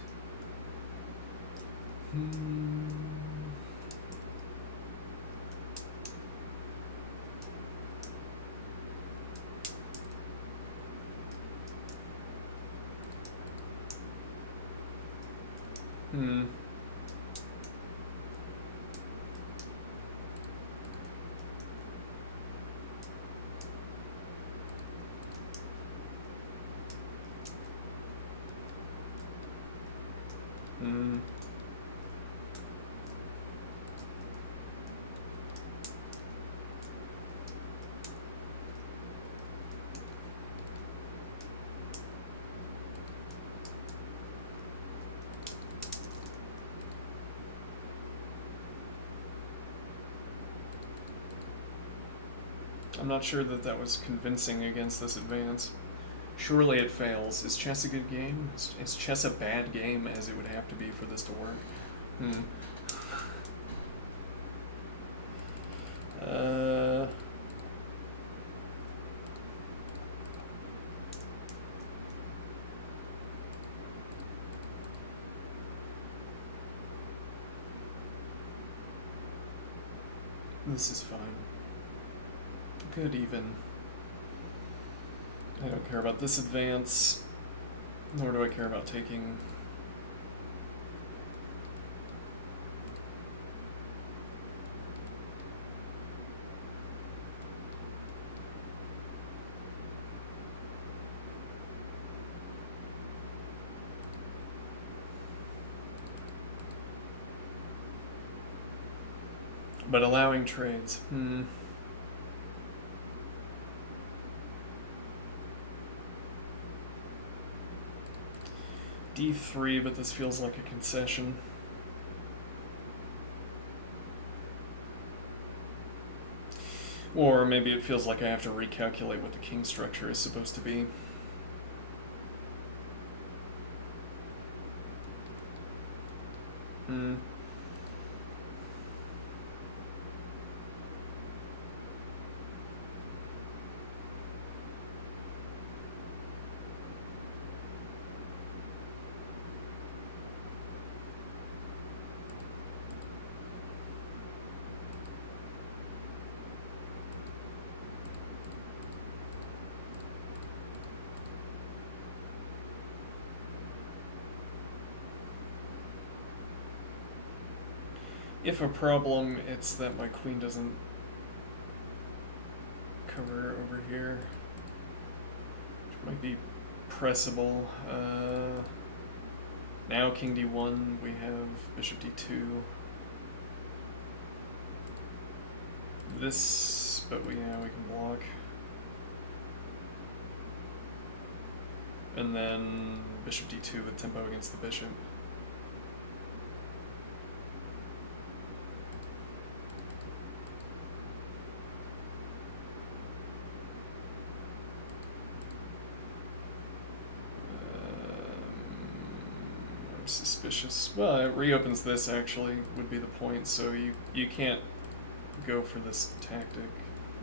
I'm not sure that that was convincing against this advance. Surely it fails. Is chess a good game? Is chess a bad game, as it would have to be for this to work? This is fine. Good even. I don't care about this advance, nor do I care about taking. But allowing trades. D3, but this feels like a concession. Or maybe it feels like I have to recalculate what the king structure is supposed to be. If a problem, it's that my queen doesn't cover over here, which might be pressable. Now king d1, we have bishop d2. This, but we can block. And then bishop d2 with tempo against the bishop. Suspicious. Well, it reopens this, actually, would be the point, so you can't go for this tactic.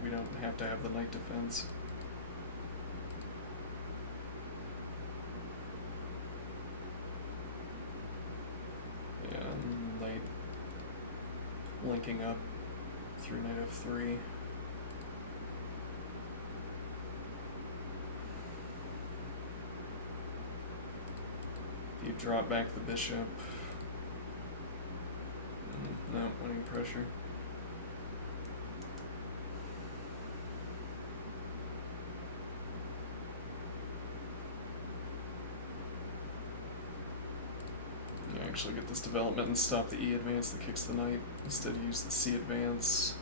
We don't have to have the knight defense. Yeah, knight linking up through knight f3. You drop back the bishop. No, winning pressure. You actually get this development and stop the E advance that kicks the knight. Instead use the C advance.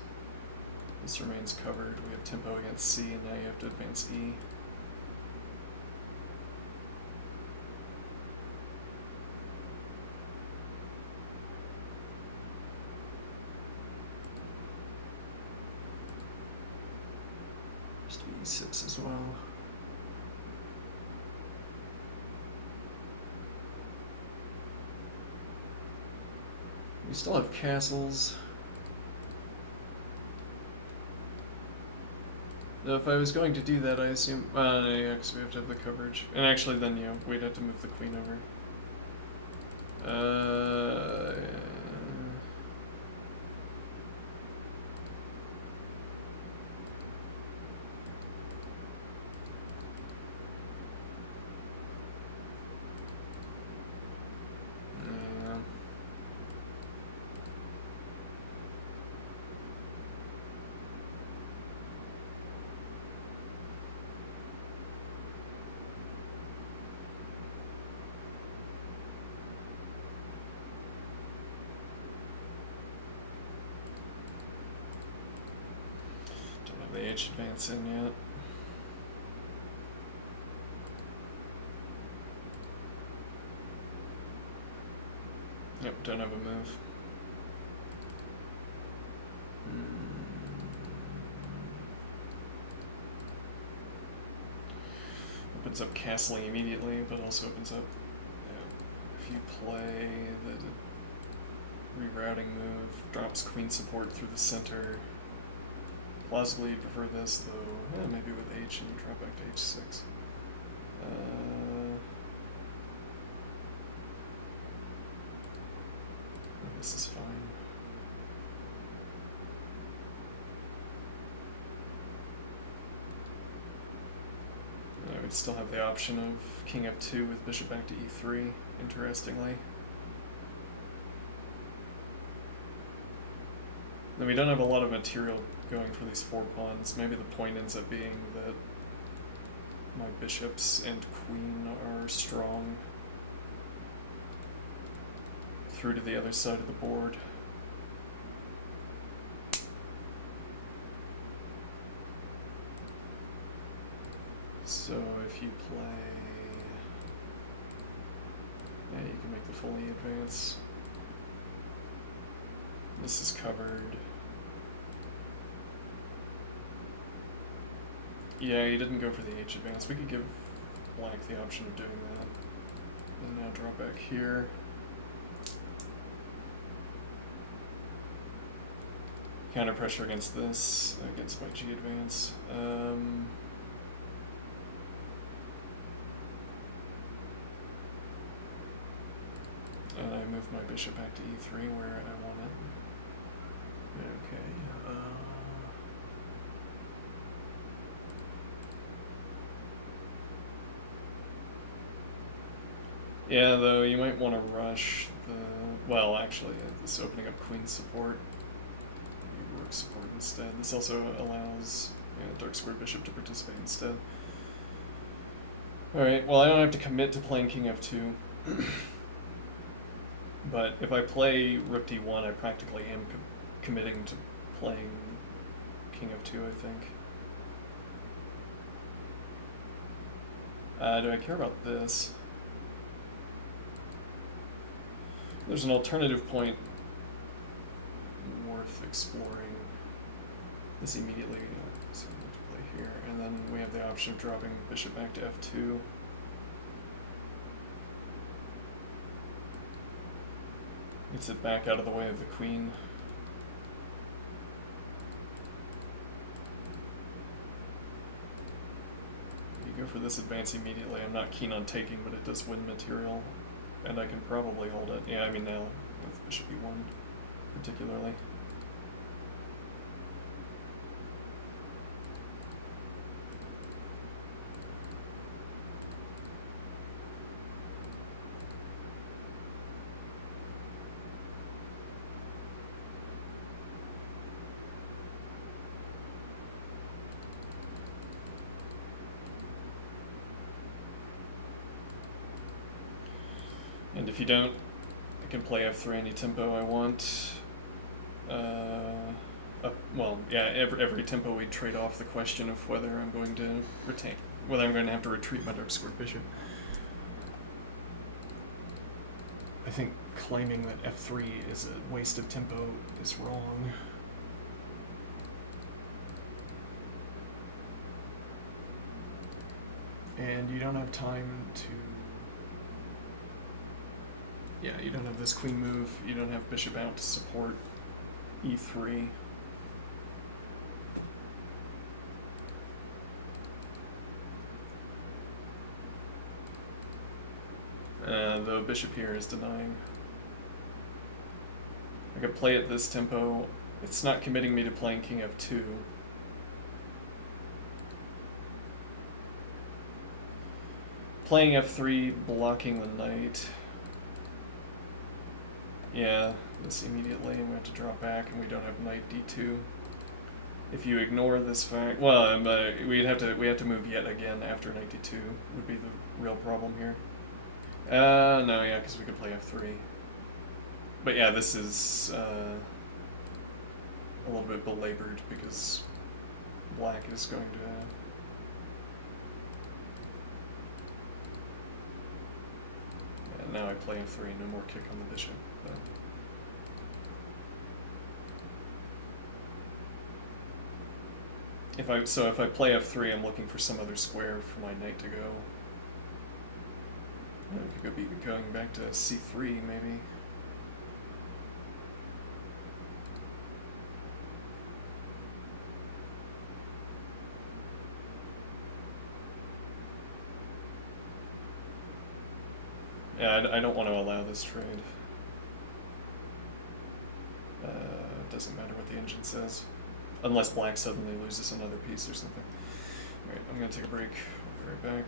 This remains covered. We have tempo against C, and now you have to advance E. e6 as well. We still have castles. Now, if I was going to do that, I assume... yeah, because we have to have the coverage. And actually, then, yeah, we'd have to move the queen over. Yeah. Don't have the H advance in yet. Yep, don't have a move. Opens up castling immediately, but also opens up, if you play the rerouting move, drops queen support through the center. Plausibly you'd prefer this, though, maybe with H and you drop back to H6. This is fine. We'd still have the option of king f2 with bishop back to e3, interestingly. Then we don't have a lot of material going for these 4 pawns. Maybe the point ends up being that my bishops and queen are strong through to the other side of the board. So if you play... yeah, you can make the full E advance. This is covered. Yeah, he didn't go for the H advance. We could give black the option of doing that. And now drop back here. Counter pressure against this, against my G advance. And I move my bishop back to e3 where I want it. Okay. Yeah, though you might want to rush the... well, actually, this opening up queen support. You rook support instead. This also allows dark square bishop to participate instead. Alright, well I don't have to commit to playing king f2. But if I play rook d1, I practically am committing to playing king f2, I think. Do I care about this? There's an alternative point worth exploring. This immediately, so I'm going to play here, and then we have the option of dropping bishop back to f2. Gets it back out of the way of the queen. You go for this advance immediately. I'm not keen on taking, but it does win material. And I can probably hold it. Yeah, I mean now with bishop e1 particularly. And if you don't, I can play f3 any tempo I want. Well, yeah, every tempo we trade off the question of whether I'm going to retain, whether I'm going to have to retreat my dark square bishop. I think claiming that f3 is a waste of tempo is wrong. And you don't have time to... Yeah, you don't have this queen move. You don't have bishop out to support e3. The bishop here is denying. I could play at this tempo. It's not committing me to playing king f2. Playing f3, blocking the knight. Yeah, this immediately, and we have to drop back, and we don't have knight d2. If you ignore this fact, well, we have to move yet again after knight d2 would be the real problem here. No, yeah, because we could play f3. But yeah, this is a little bit belabored because black is going to... Yeah, now I play f3, no more kick on the bishop. But... If I play f3, I'm looking for some other square for my knight to go. I could be going back to c3 maybe. Yeah, I don't want to allow this trade. It doesn't matter what the engine says. Unless black suddenly loses another piece or something. Alright, I'm gonna take a break. I'll be right back.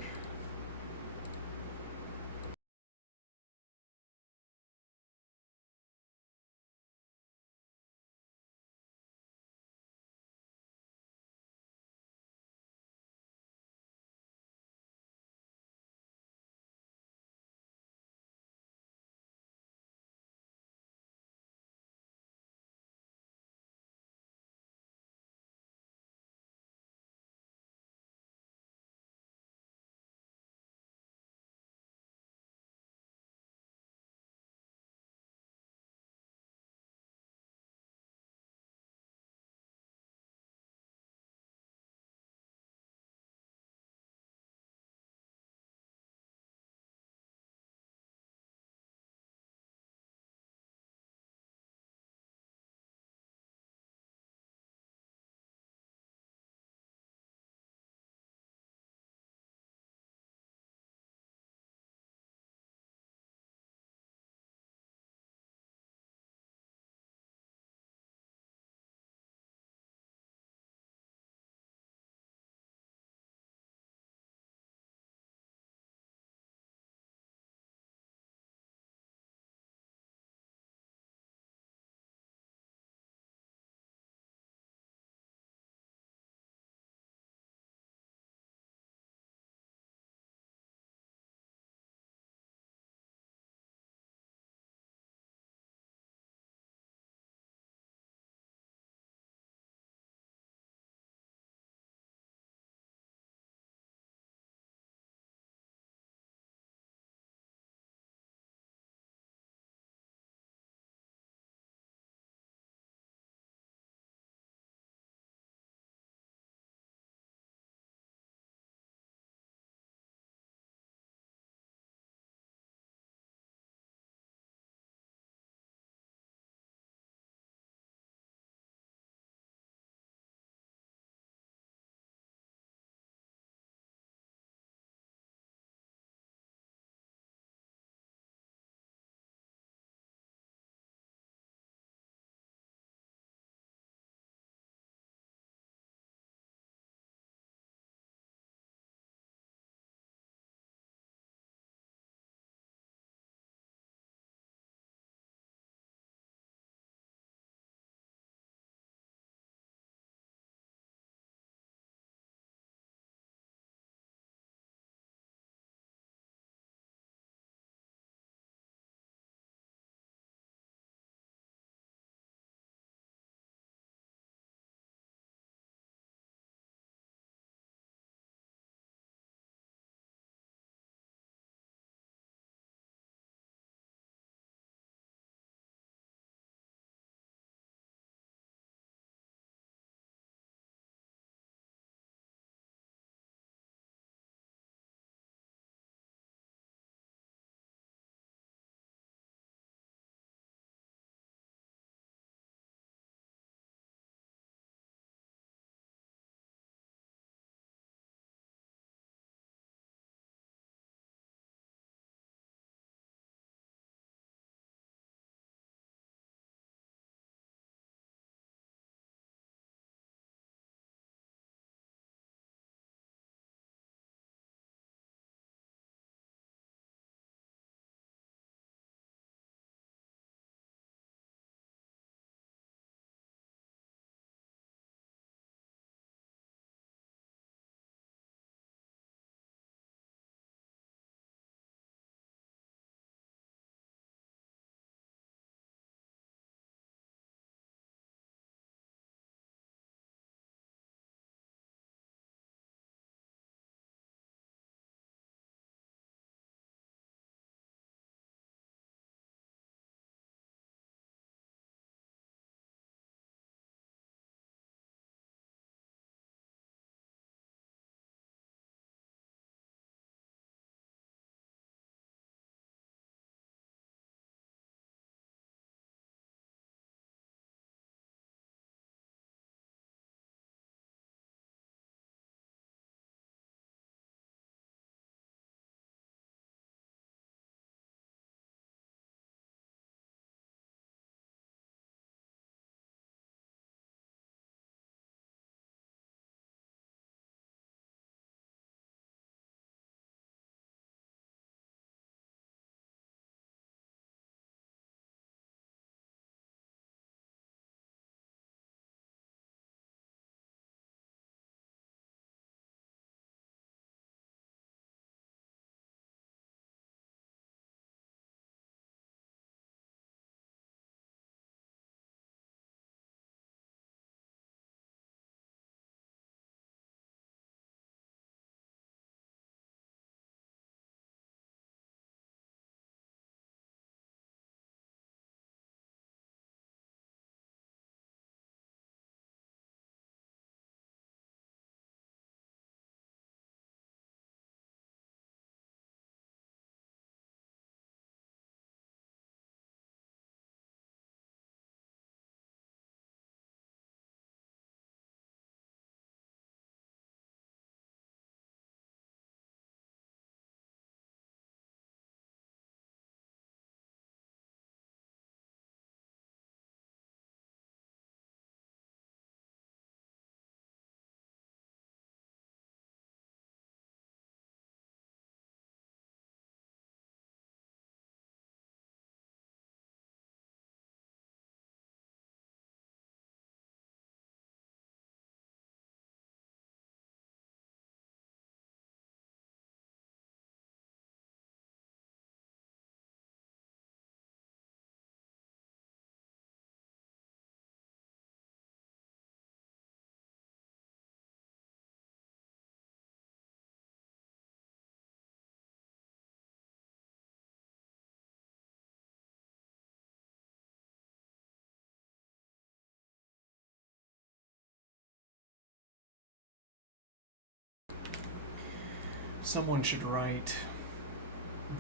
Someone should write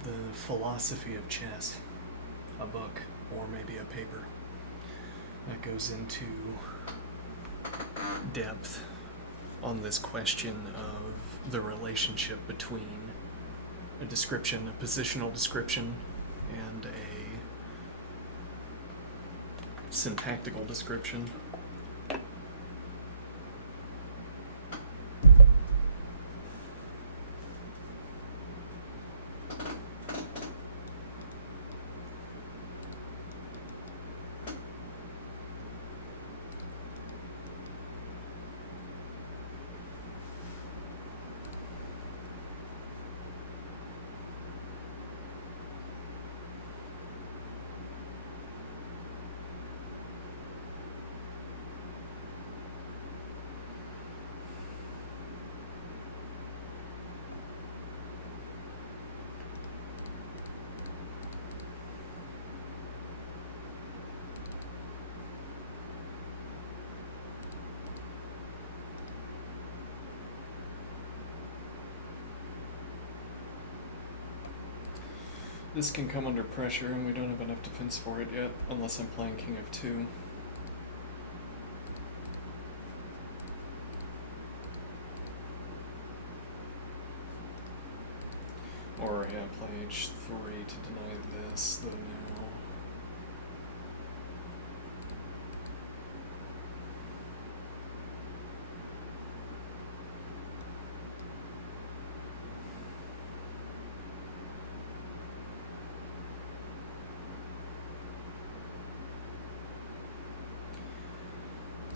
the philosophy of chess, a book, or maybe a paper that goes into depth on this question of the relationship between a description, a positional description, and a syntactical description. This can come under pressure, and we don't have enough defense for it yet, unless I'm playing King of 2. Or, yeah, play H3 to deny this, though now.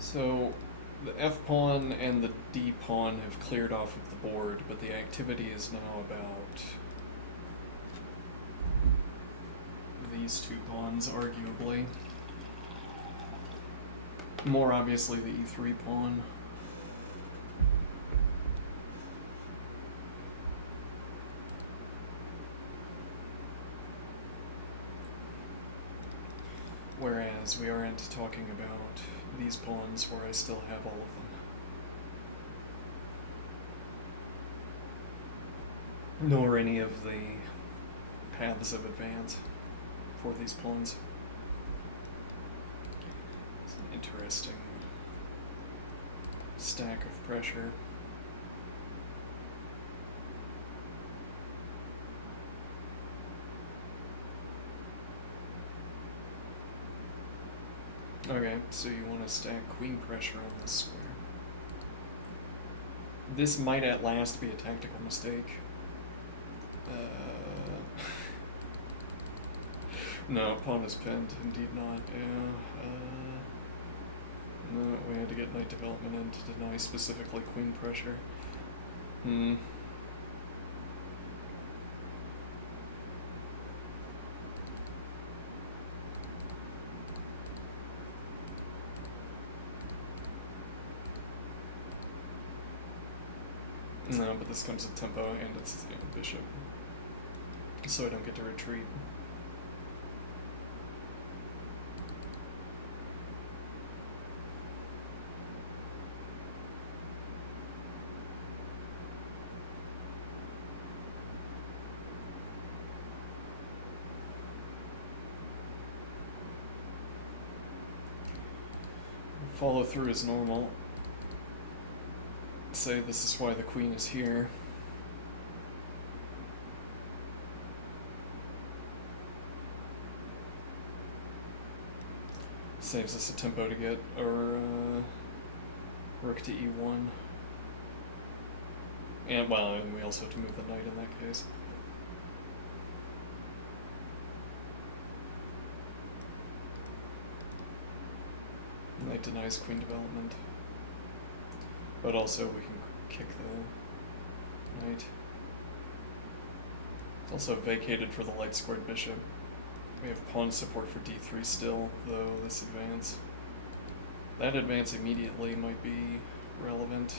So, the f-pawn and the d-pawn have cleared off of the board, but the activity is now about these two pawns, arguably. More obviously the e3 pawn. Whereas we aren't talking about these pawns where I still have all of them. Nor any of the paths of advance for these pawns. It's an interesting stack of pressure. Okay, so you want to stack queen pressure on this square. This might at last be a tactical mistake. No, pawn is pinned. Indeed not. Yeah. No, we had to get knight development in to deny specifically queen pressure. No, but this comes at tempo and it's bishop. So I don't get to retreat. Follow through is normal. Say this is why the queen is here. Saves us a tempo to get our rook to e1. And, well, and we also have to move the knight in that case. Knight denies queen development. But also we can kick the knight. It's also vacated for the light squared bishop. We have pawn support for d3 still, though this advance. That advance immediately might be relevant.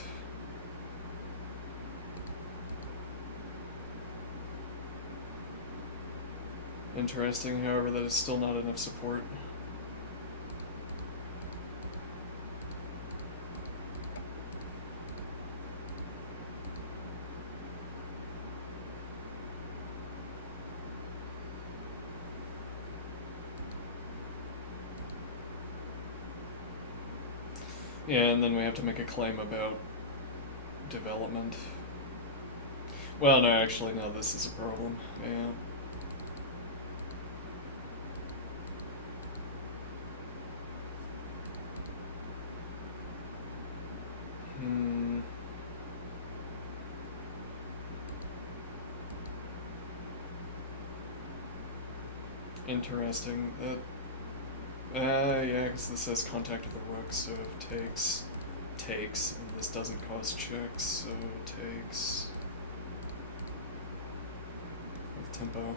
Interesting, however, that is still not enough support. Yeah, and then we have to make a claim about development. Well, no, actually, no, this is a problem. Yeah. Hmm. Interesting. Yeah, because this says contact with the rook, so if takes, and this doesn't cause checks, so takes with tempo.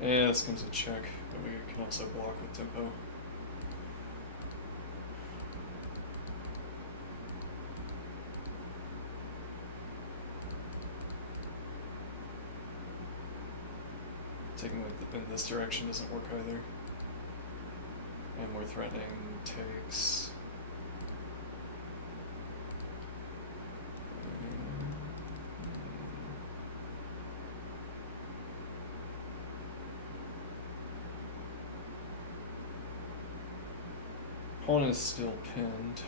Yeah, this comes with check, but we can also block with tempo. Taking in this direction doesn't work either. And we're threatening takes. Pawn is still pinned.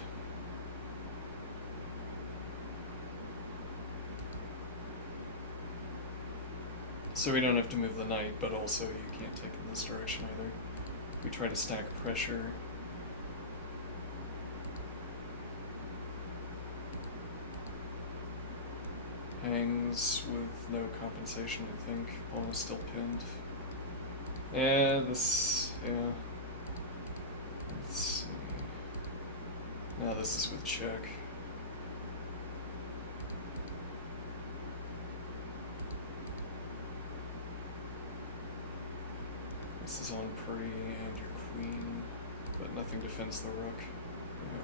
So we don't have to move the knight, but also you can't take in this direction either. We try to stack pressure. Hangs with no compensation, I think. Pawn is still pinned. Yeah, yeah. Let's see. Now this is with check. This is on pre and your queen, but nothing defends the rook. Yeah.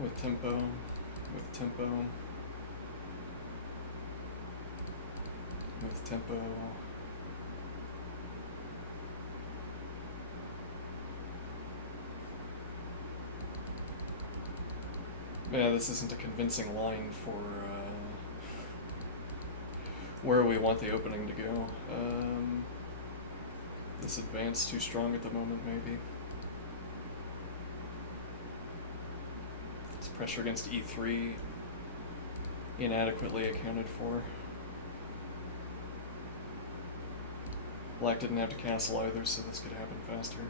With tempo. With tempo. With tempo. Yeah, this isn't a convincing line for where we want the opening to go. This advance too strong at the moment, maybe. It's pressure against e3 inadequately accounted for. Black didn't have to castle either, so this could happen faster.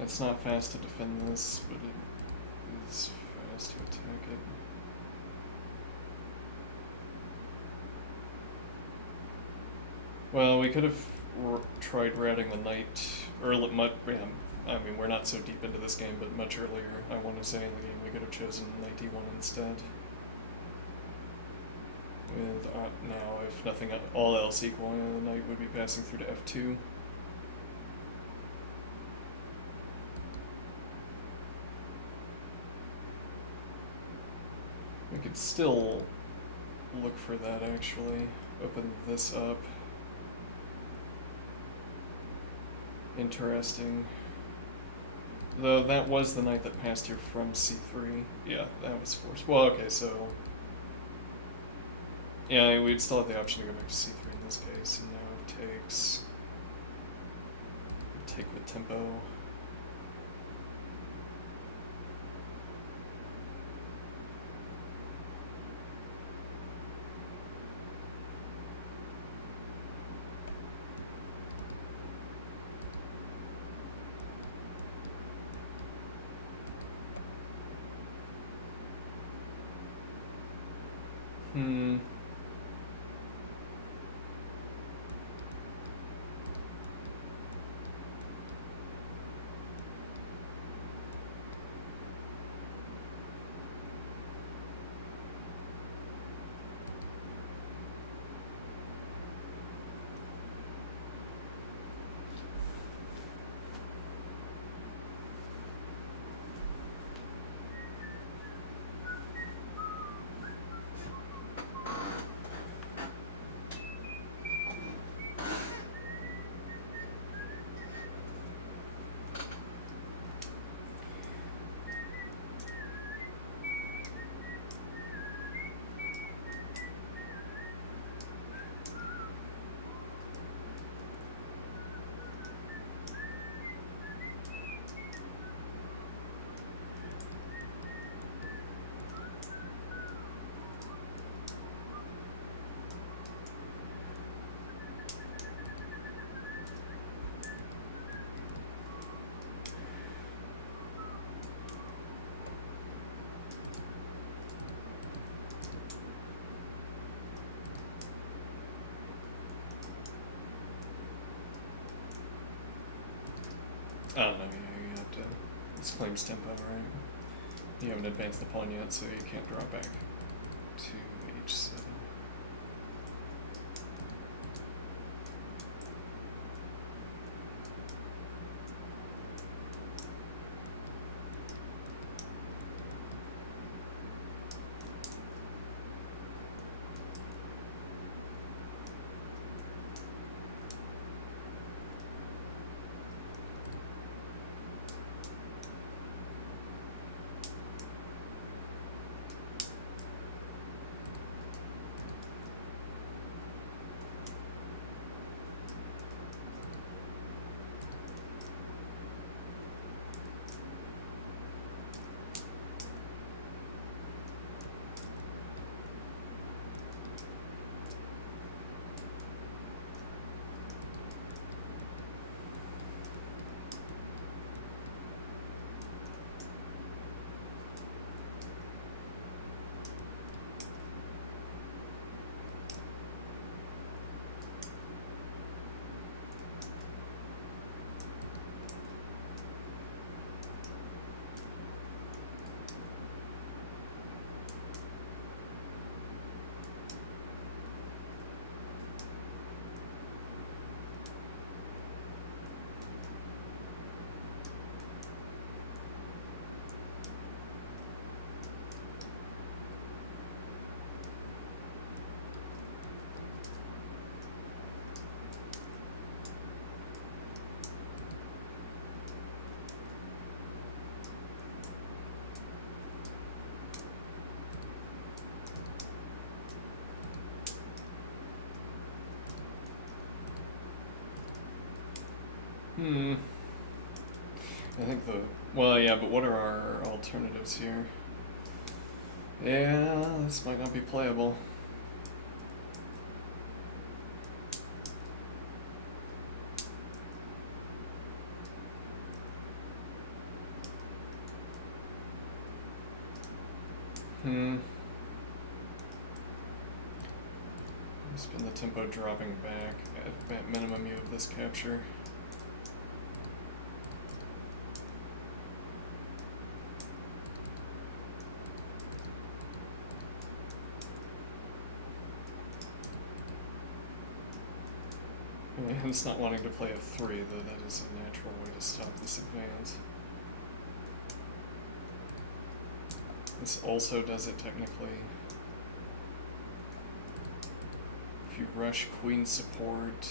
It's not fast to defend this, but it is fast to attack it. Well, we could have tried routing the knight early. I mean, we're not so deep into this game, but much earlier, I want to say in the game, we could have chosen knight d1 instead. With now, if nothing, all else equal, the knight would be passing through to f2. We could still look for that, actually. Open this up. Interesting. Though that was the knight that passed here from c3. Yeah, that was forced. Well, okay, so... Yeah, we'd still have the option to go back to c3 in this case, and now it takes... Take with tempo. Oh no, yeah, you have to. This claims tempo, right? You haven't advanced the pawn yet, so you can't draw back to h7. I think well, yeah, but what are our alternatives here? Yeah, this might not be playable. Spin the tempo dropping back. At minimum, you have this capture. And it's not wanting to play f3, though that is a natural way to stop this advance. This also does it technically. If you rush queen support...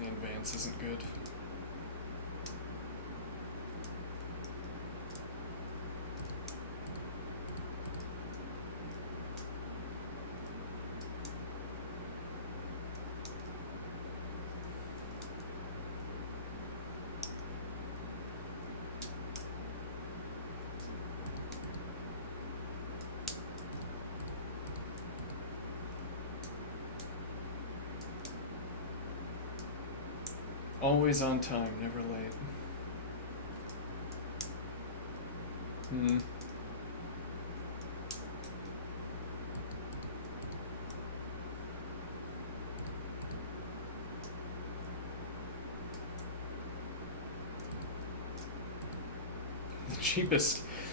the advance isn't good. Always on time, never late.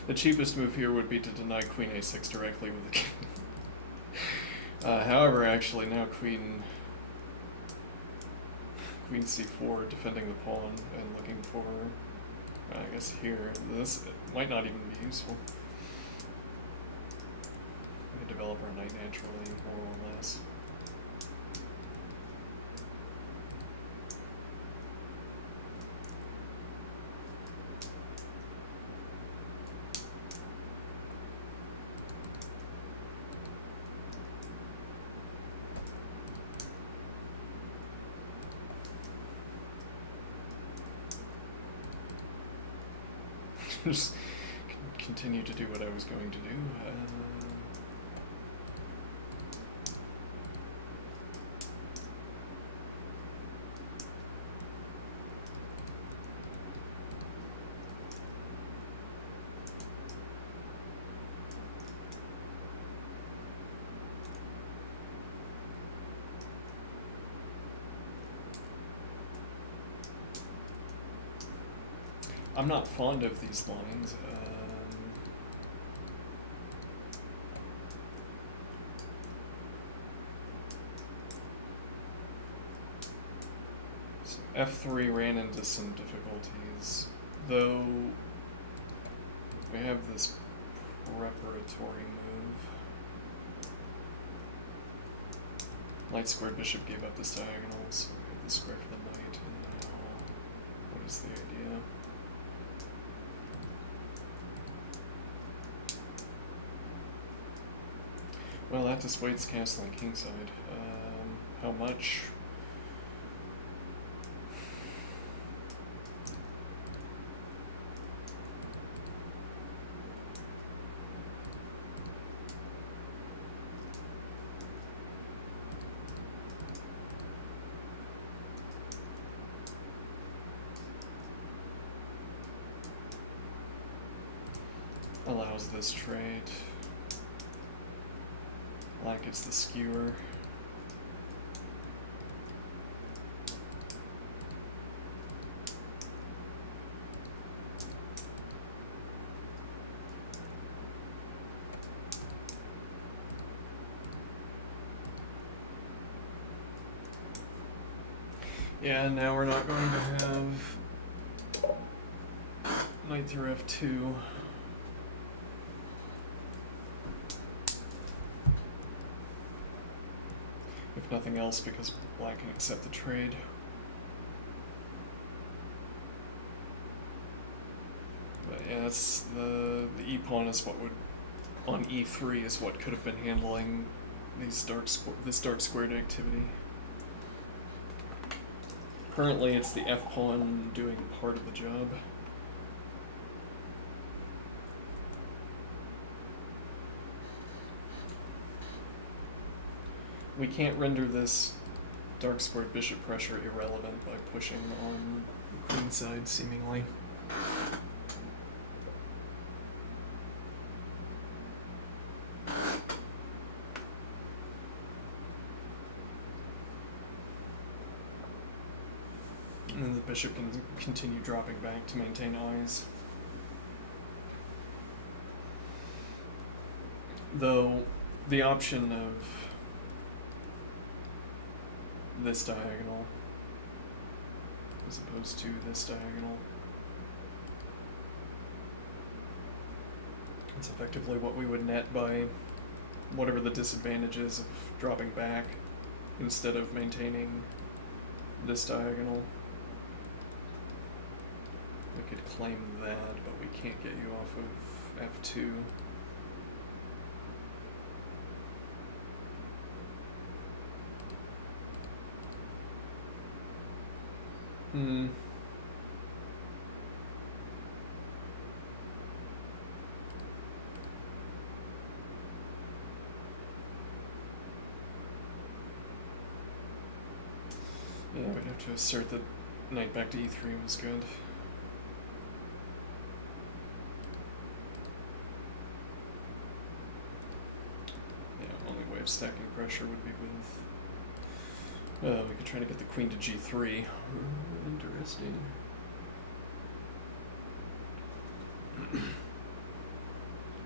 The cheapest move here would be to deny queen a6 directly with the king. However, actually now queen c4, defending the pawn and looking for, I guess here, this might not even be useful. We could develop our knight naturally, more or less. just continue to do what I was going to do. I'm not fond of these lines. So F3 ran into some difficulties, though we have this preparatory move. Light squared bishop gave up this diagonal, so we have the square for the knight, and now what is the idea? Well, that dissuades castling kingside. How much? Allows this trade. Black gets the skewer. Yeah, now we're not going to have knight through f2. If nothing else, because black can accept the trade. But yeah, that's the e-pawn is what would, on e3 is what could have been handling these this dark squared activity. Currently, it's the f-pawn doing part of the job. We can't render this dark squared bishop pressure irrelevant by pushing on the queen side, seemingly. And then the bishop can continue dropping back to maintain eyes. Though the option of this diagonal as opposed to this diagonal, it's effectively what we would net by whatever the disadvantage is of dropping back instead of maintaining this diagonal. We could claim that, but we can't get you off of f2. Yeah, we'd have to assert that knight back to e3 was good. Yeah, only way of stacking pressure would be with... we could try to get the queen to g3. Interesting.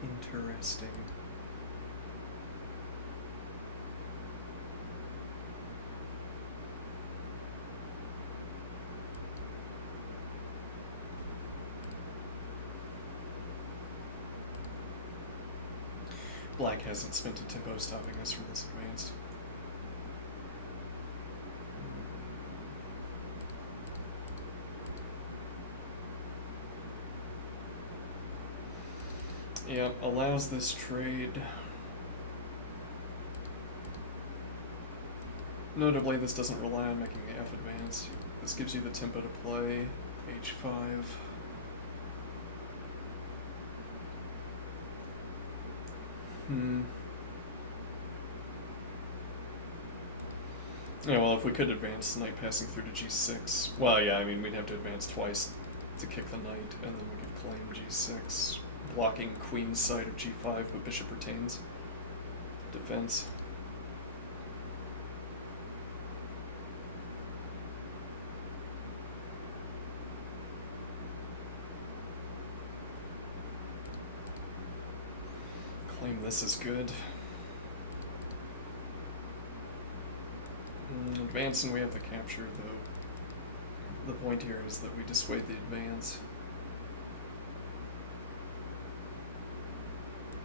Interesting. Black hasn't spent a tempo stopping us from this advanced. Yeah, allows this trade. Notably, this doesn't rely on making the F advance. This gives you the tempo to play h5. Yeah, well, if we could advance the knight passing through to g6, well, yeah, I mean, we'd have to advance twice to kick the knight, and then we could claim g6, blocking queen's side of g5, but bishop retains defense. Claim this is good. Advance and we have the capture, though. The point here is that we dissuade the advance.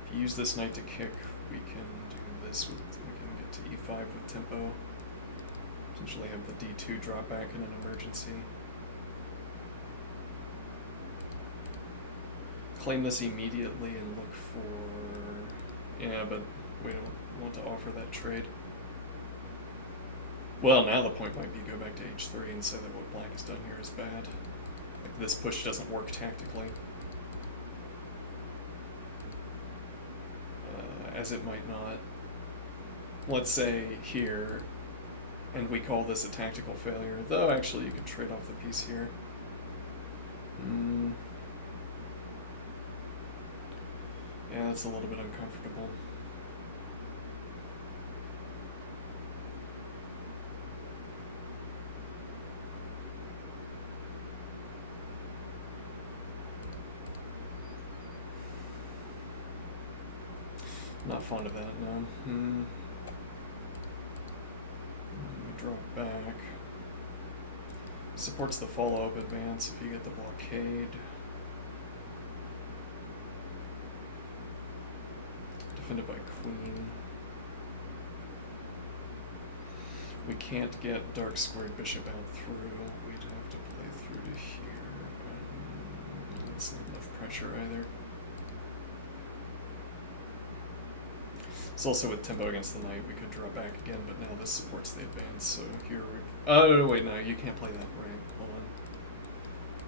If you use this knight to kick, we can do this with, we can get to e5 with tempo. Potentially have the d2 drop back in an emergency. Claim this immediately and look for... Yeah, but we don't want to offer that trade. Well, now the point might be go back to h3 and say that what black has done here is bad. Like, this push doesn't work tactically. As it might not. Let's say here, and we call this a tactical failure, though actually you can trade off the piece here. Yeah, that's a little bit uncomfortable. Not fond of that, no. Drop back. Supports the follow-up advance if you get the blockade. Defended by queen. We can't get dark squared bishop out through. We'd have to play through to here. That's not enough pressure either. It's also with tempo against the knight, we could draw back again, but now this supports the advance, so here we... Oh, wait, no, you can't play that, right? Hold on.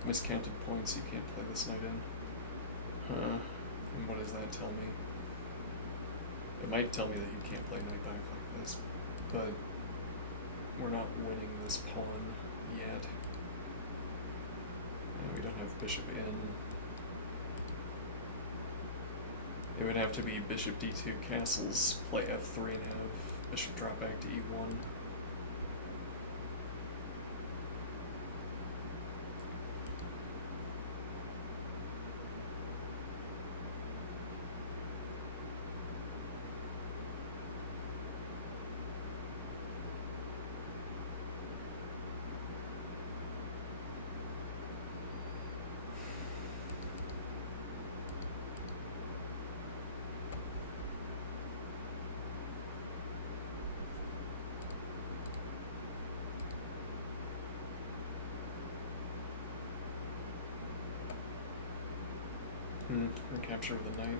Miscounted points, you can't play this knight in. Huh. And what does that tell me? It might tell me that you can't play knight back like this, but we're not winning this pawn yet. And we don't have bishop in. It would have to be bishop d2 castles, play f3 and have bishop drop back to e1. Recapture of the knight.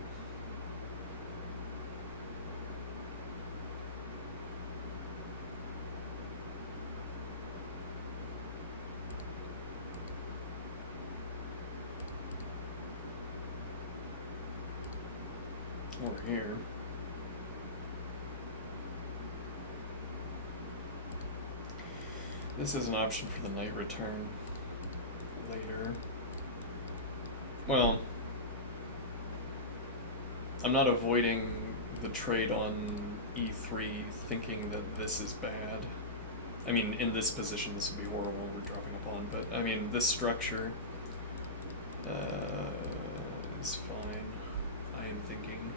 Or here. This is an option for the knight return later. Well, I'm not avoiding the trade on e3 thinking that this is bad. I mean, in this position this would be horrible, we're dropping a pawn, but I mean, this structure is fine, I am thinking.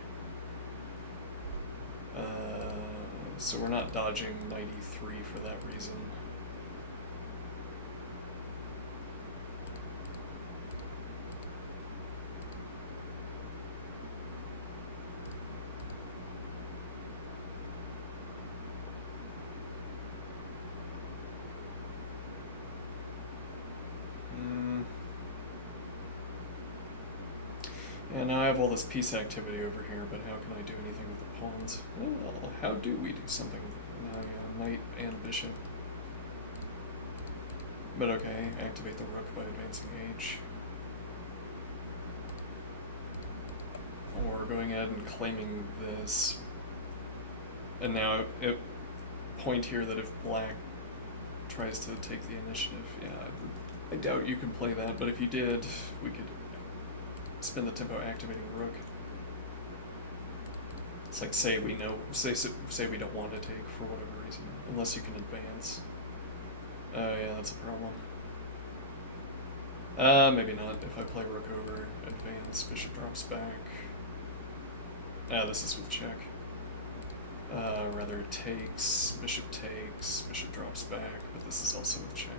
So we're not dodging knight e3 for that reason. And now I have all this piece activity over here, but how can I do anything with the pawns? Well, how do we do something with now? Yeah, knight and bishop. But okay, activate the rook by advancing h. Or going ahead and claiming this. And now it point here that if black tries to take the initiative, yeah, I doubt you can play that, but if you did, we could spend the tempo activating rook. It's like say we don't want to take for whatever reason, unless you can advance. Oh yeah, that's a problem. Maybe not. If I play rook over, advance, bishop drops back. This is with check. Rather takes, bishop drops back, but this is also with check.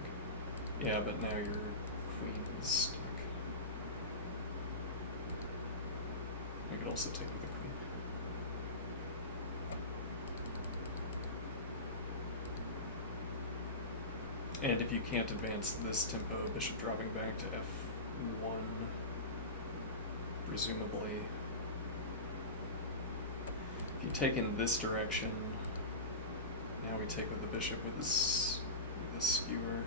Yeah, but now your queen is stuck. I could also take with the queen. And if you can't advance this tempo, bishop dropping back to f1, presumably. If you take in this direction, now we take with the bishop with this skewer.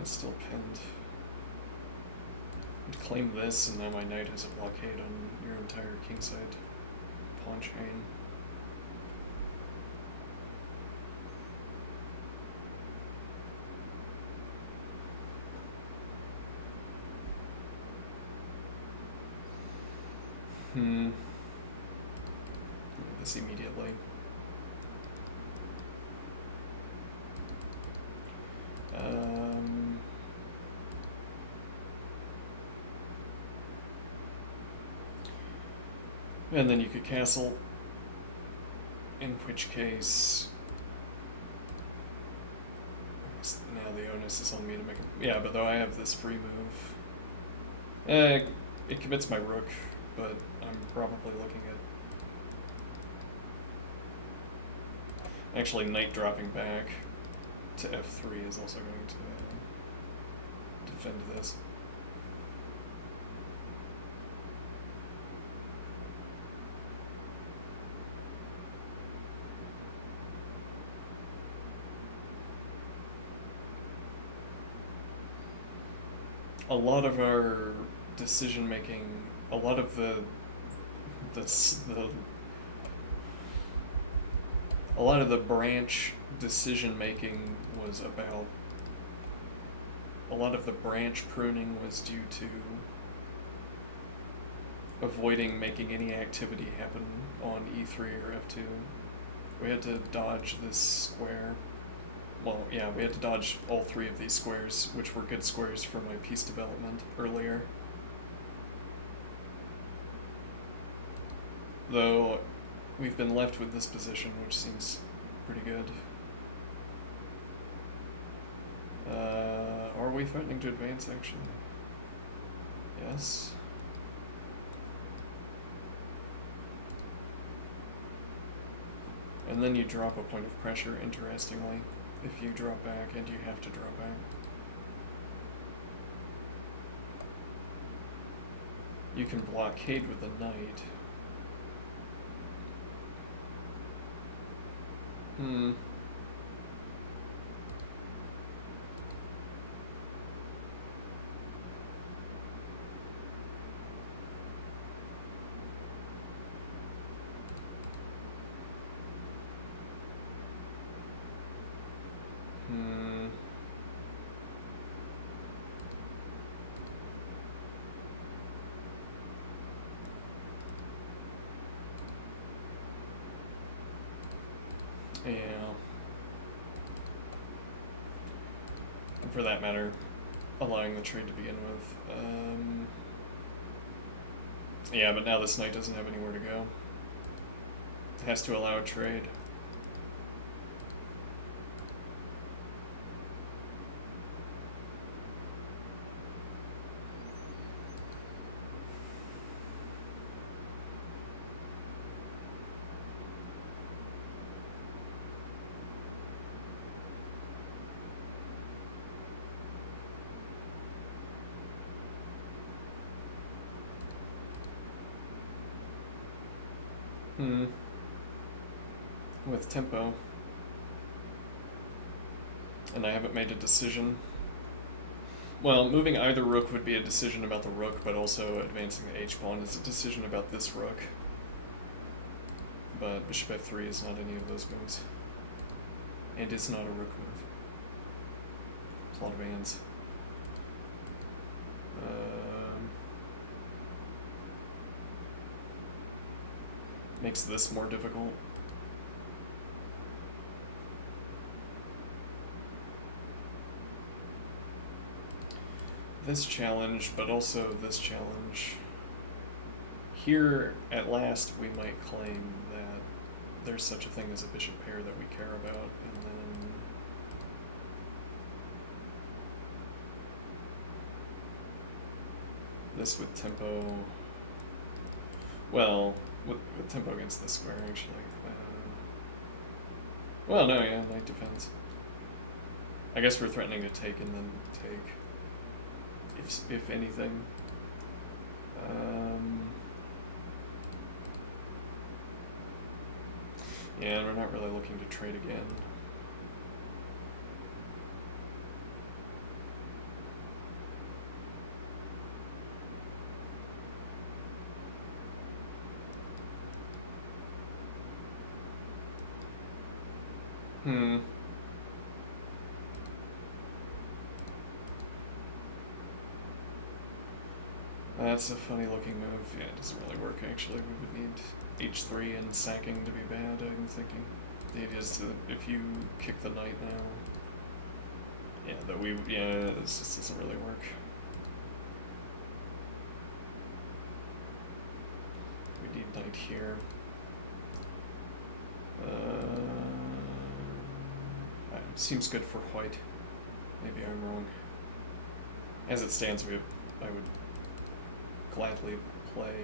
It's still pinned. I'd claim this, and now my knight has a blockade on your entire kingside pawn chain. This immediately. And then you could castle, in which case, now the onus is on me to make a, yeah, but though I have this free move, it commits my rook, but I'm probably looking at, actually knight dropping back to f3 is also going to defend this. A lot of our decision making, a lot of a lot of the branch decision making was about, a lot of the branch pruning was due to avoiding making any activity happen on e3 or f2. We had to dodge this square. Well, yeah, we had to dodge all three of these squares, which were good squares for my piece development earlier. Though, we've been left with this position, which seems pretty good. Are we threatening to advance, actually? Yes. And then you drop a point of pressure, interestingly, if you drop back, and you have to drop back. You can blockade with the knight. Yeah. And for that matter, allowing the trade to begin with. Yeah, but now this knight doesn't have anywhere to go. It has to allow a trade. With tempo. and I haven't made a decision. Well, moving either rook would be a decision about the rook, but also advancing the h-pawn is a decision about this rook. But bishop f3 is not any of those moves. And it's not a rook move. There's a lot of ands. Makes this more difficult. This challenge, but also this challenge. Here, at last, we might claim that there's such a thing as a bishop pair that we care about, and then this with tempo. Well, with tempo against this square, actually. Well, no, yeah, knight defends. I guess we're threatening to take and then take, if anything. Yeah, and we're not really looking to trade again. That's a funny looking move. Yeah, it doesn't really work actually. We would need h3 and sacking to be bad, I'm thinking. The idea is to, if you kick the knight now, this just doesn't really work. We need knight here. Seems good for white. Maybe I'm wrong. As it stands, I would gladly play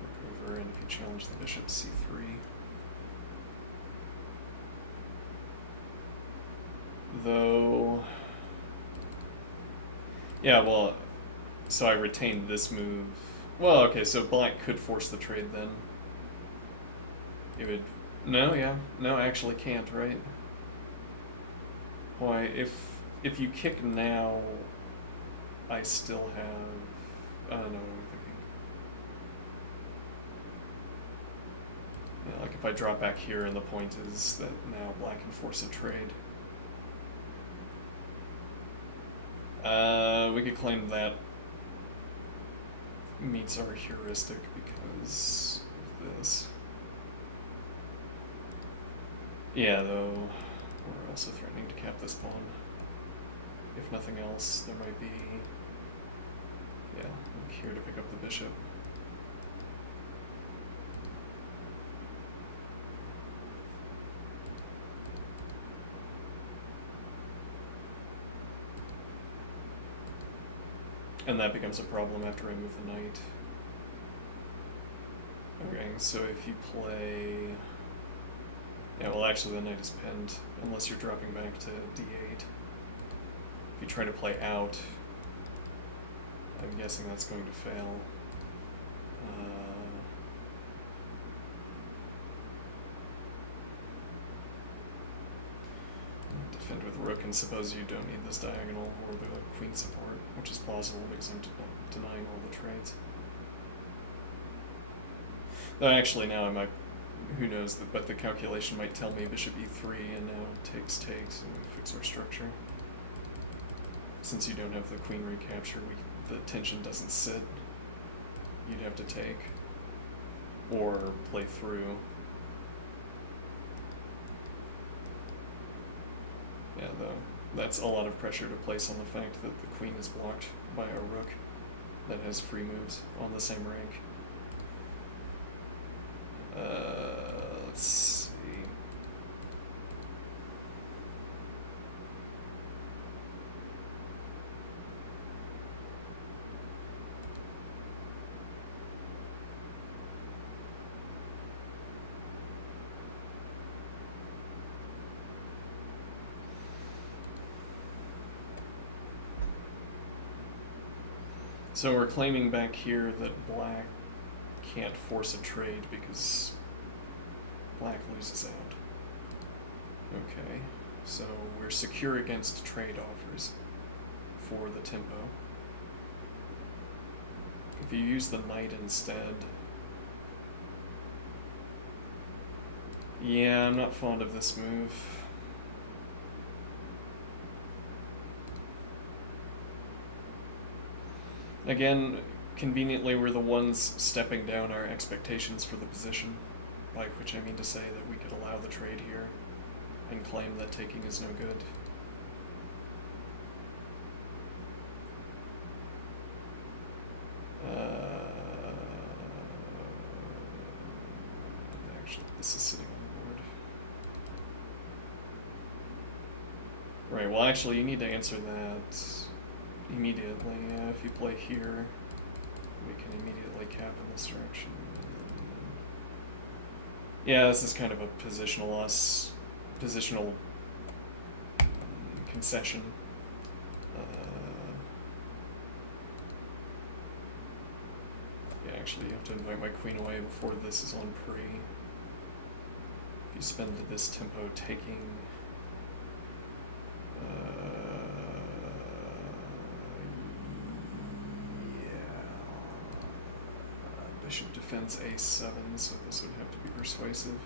rook over, and if you challenge the bishop, c3. Though, yeah, well, so I retained this move. Well, okay, so black could force the trade then. It would, no, actually can't, right? Why, if you kick now, I still have, I don't know what I'm thinking. Yeah, like if I drop back here and the point is that now black can force a trade. We could claim that meets our heuristic because of this. Yeah, though, we're also threatening to cap this pawn. If nothing else, there might be, here to pick up the bishop. And that becomes a problem after I move the knight. Okay, so if you play... Yeah, well actually the knight is pinned, unless you're dropping back to d8. If you try to play out, I'm guessing that's going to fail. Defend with rook, and suppose you don't need this diagonal or the queen support, which is plausible because I'm denying all the trades. Though actually now I might, who knows, but the calculation might tell me bishop e3 and now takes and we fix our structure. Since you don't have the queen recapture, the tension doesn't sit. You'd have to take or play through. Yeah, though, that's a lot of pressure to place on the fact that the queen is blocked by a rook that has free moves on the same rank. Let's see. So we're claiming back here that black can't force a trade because black loses out. Okay, so we're secure against trade offers for the tempo. If you use the knight instead... Yeah, I'm not fond of this move. Again, conveniently we're the ones stepping down our expectations for the position, by which I mean to say that we could allow the trade here and claim that taking is no good. Actually, this is sitting on the board. Right, well actually you need to answer that immediately. If you play here, we can immediately cap in this direction. Yeah, this is kind of a positional loss, positional concession. Yeah, actually you have to invite my queen away before this is on pre. If you spend this tempo taking... Bishop defends a7, so this would have to be persuasive.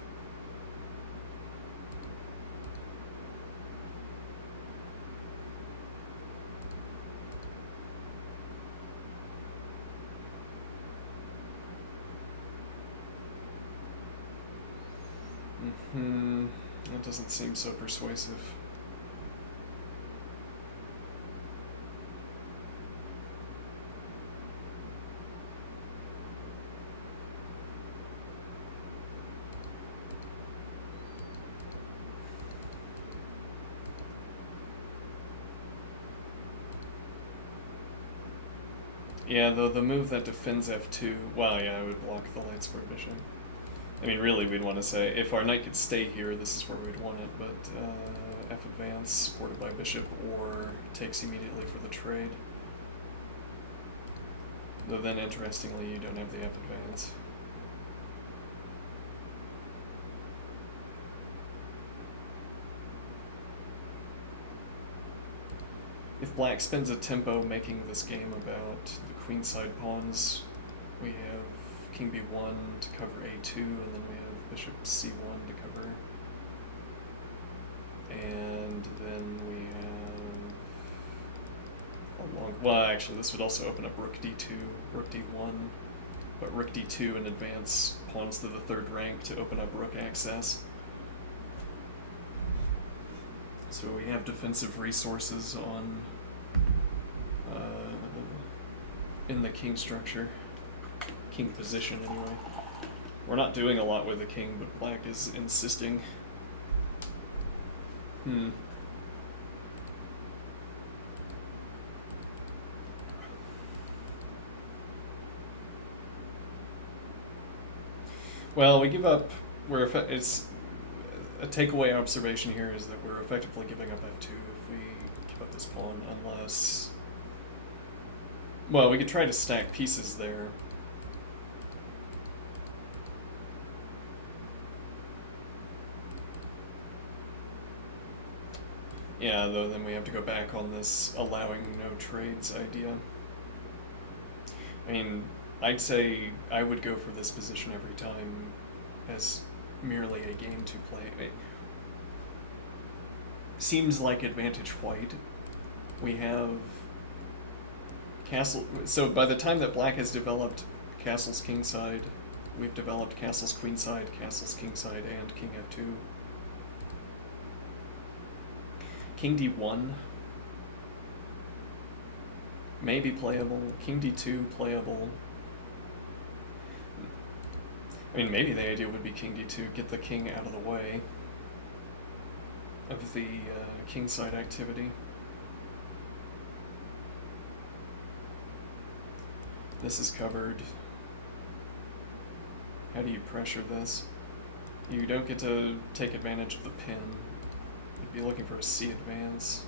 That doesn't seem so persuasive. Yeah, though the move that defends f2, well, yeah, I would block the light square bishop. I mean, really, we'd want to say, if our knight could stay here, this is where we'd want it, but f advance, supported by bishop, or takes immediately for the trade. Though then, interestingly, you don't have the f advance. If black spends a tempo making this game about the queenside pawns, we have king b1 to cover a2, and then we have bishop c1 to cover. And then we have a long... Well, actually, this would also open up rook d2, rook d1, but rook d2 and advance pawns to the third rank to open up rook access. So we have defensive resources on in the king structure, king position anyway. We're not doing a lot with the king, but black is insisting. Well, we give up. It's a takeaway observation here is that we're effectively giving up f2 if we give up this pawn, unless... Well, we could try to stack pieces there. Yeah, though then we have to go back on this allowing no trades idea. I mean, I'd say I would go for this position every time as merely a game to play. It seems like advantage white. We have castle. So by the time that black has developed castle's kingside, we've developed castle's queenside, castle's kingside, and king f2. King d1 may be playable. King d2 playable. I mean, maybe the idea would be king d2, get the king out of the way of the kingside activity. This is covered. How do you pressure this? You don't get to take advantage of the pin. You'd be looking for a c advance.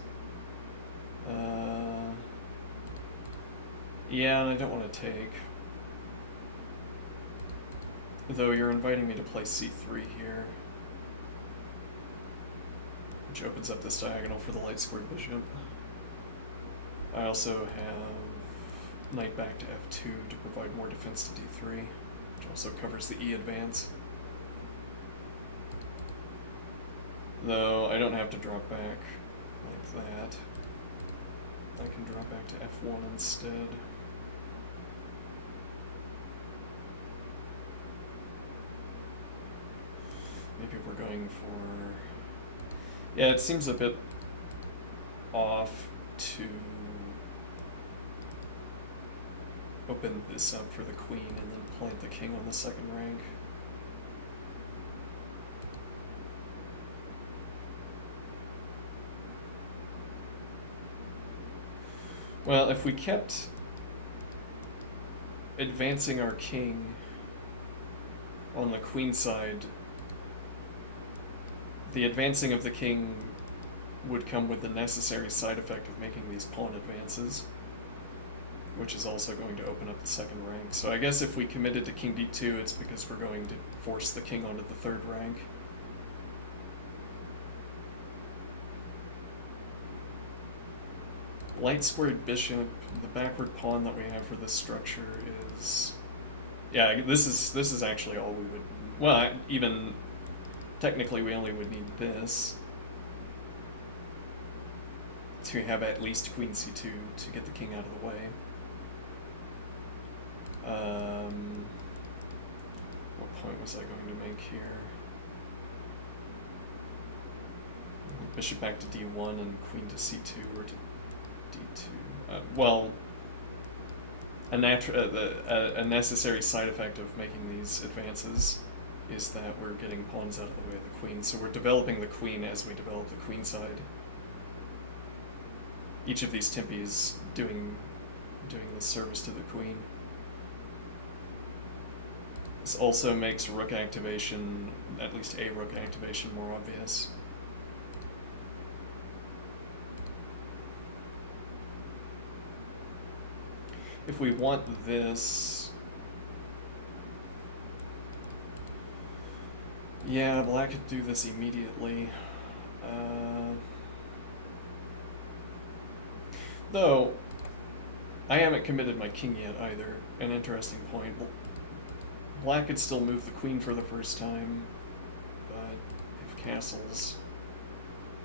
Yeah, and I don't want to take. Though you're inviting me to play c3 here. which opens up this diagonal for the light squared bishop. I also have knight back to f2 to provide more defense to d3, which also covers the e advance. Though I don't have to drop back like that. I can drop back to f1 instead. Maybe we're going for... Yeah, it seems a bit off to open this up for the queen and then plant the king on the second rank. Well, if we kept advancing our king on the queen side, the advancing of the king would come with the necessary side effect of making these pawn advances, which is also going to open up the second rank. So I guess if we committed to king d2, it's because we're going to force the king onto the third rank. Light squared bishop, the backward pawn that we have for this structure is... Yeah, this is actually all we would... Well, even... Technically, we only would need this to have at least queen c2 to get the king out of the way. What point was I going to make here? Bishop back to d1 and queen to c2 or to d2. Well, a necessary side effect of making these advances is that we're getting pawns out of the way of the queen. So we're developing the queen as we develop the queen side. Each of these Timpies doing the service to the queen. This also makes rook activation, at least a rook activation, more obvious. If we want this... Yeah, black could do this immediately. Though, I haven't committed my king yet either. An interesting point. Black could still move the queen for the first time, but if castles...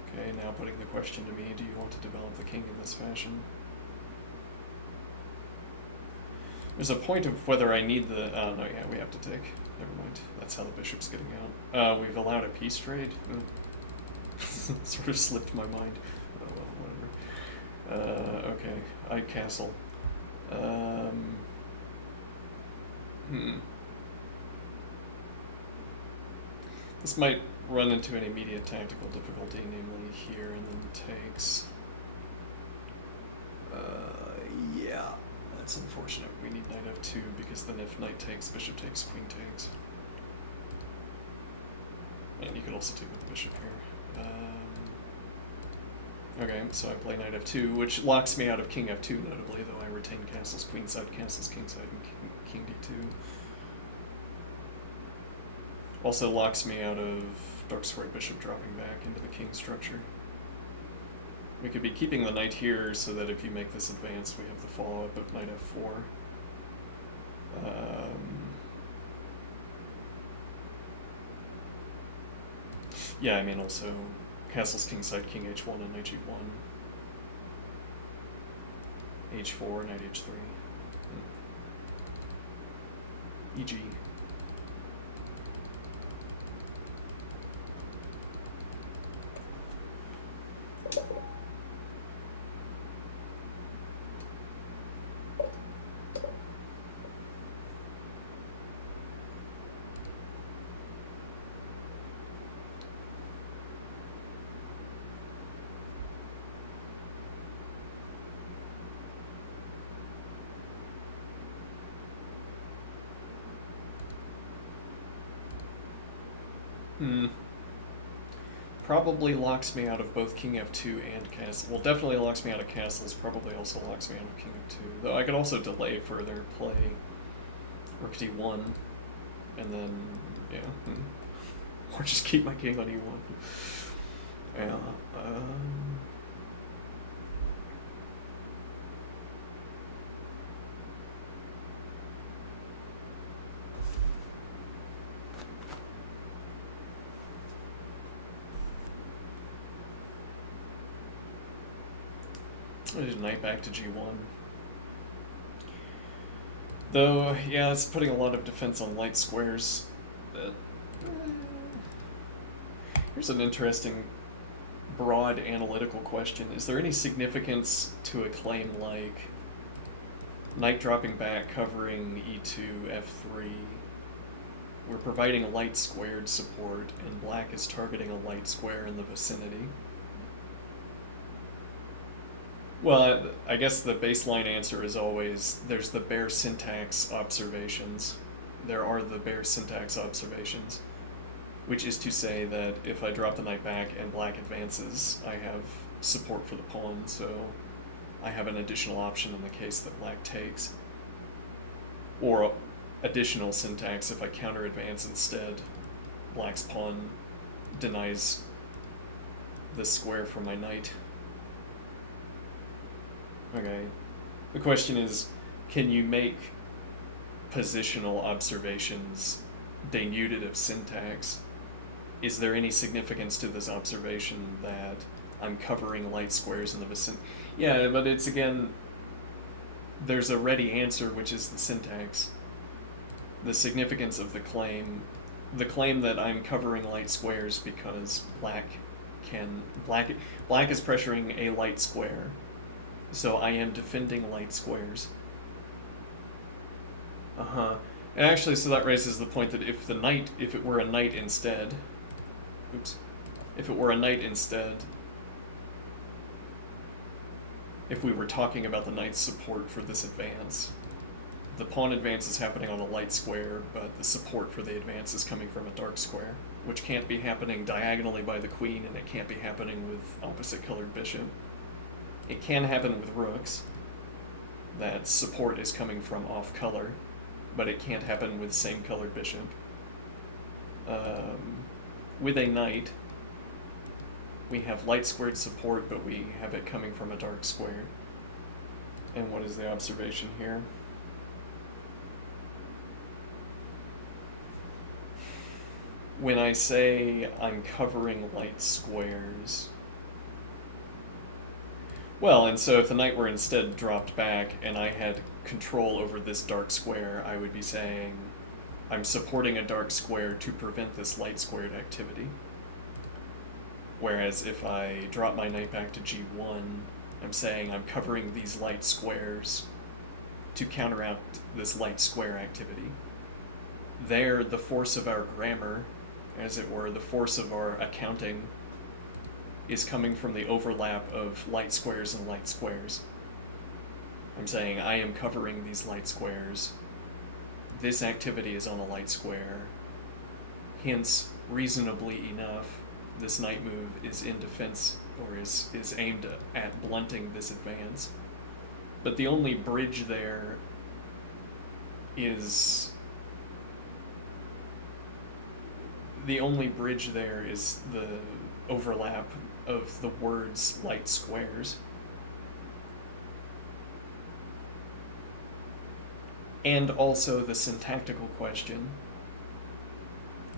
Okay, now putting the question to me, do you want to develop the king in this fashion? There's a point of whether I need the... Oh, no, yeah, we have to take. Never mind. That's how the bishop's getting out. We've allowed a peace trade. Sort of slipped my mind. Oh, well, whatever. Okay. I castle. This might run into an immediate tactical difficulty, namely here, and then takes. Yeah. That's unfortunate. We need knight f2 because then if knight takes, bishop takes, queen takes. And you could also take with the bishop here. Okay, so I play knight f2, which locks me out of king f2 notably, though I retain castles queenside, castles kingside, and king d2. Also locks me out of dark squared bishop dropping back into the king structure. We could be keeping the knight here so that if you make this advance, we have the follow-up of knight f4. Yeah, I mean also castles kingside, king h1 and knight g1. h4, knight h3. e.g. Probably locks me out of both king f2 and castle. Well, definitely locks me out of castles. Probably also locks me out of king f2. Though I could also delay further, play rook d1, and then, yeah. Or just keep my king on Yeah. I did knight back to g1. Though, yeah, it's putting a lot of defense on light squares. Here's an interesting, broad analytical question. Is there any significance to a claim like knight dropping back, covering e2, f3? We're providing a light squared support, and black is targeting a light square in the vicinity. Well, I guess the baseline answer is always there's the bare syntax observations. There are the bare syntax observations, which is to say that if I drop the knight back and black advances, I have support for the pawn, so I have an additional option in the case that black takes. Or additional syntax if I counter advance instead, black's pawn denies the square from my knight. Okay. The question is, can you make positional observations denuded of syntax? Is there any significance to this observation that I'm covering light squares in the vicinity? Yeah, but it's again, there's a ready answer, which is the syntax. The significance of the claim that I'm covering light squares because black is pressuring a light square, so I am defending light squares. And actually, so that raises the point that if it were a knight instead, if we were talking about the knight's support for this advance, the pawn advance is happening on a light square, but the support for the advance is coming from a dark square, which can't be happening diagonally by the queen, and it can't be happening with opposite colored bishop. It can happen with rooks, that support is coming from off color, but it can't happen with same colored bishop. With a knight, we have light squared support, but we have it coming from a dark square. And what is the observation here? When I say I'm covering light squares, well, and so if the knight were instead dropped back and I had control over this dark square, I would be saying I'm supporting a dark square to prevent this light squared activity. Whereas if I drop my knight back to g1, I'm saying I'm covering these light squares to counteract this light square activity. There, the force of our grammar, as it were, the force of our accounting, is coming from the overlap of light squares and light squares. I'm saying I am covering these light squares. This activity is on a light square. Hence, reasonably enough, this knight move is in defense, or is aimed at blunting this advance. But the only bridge there is the overlap of the words light squares. And also the syntactical question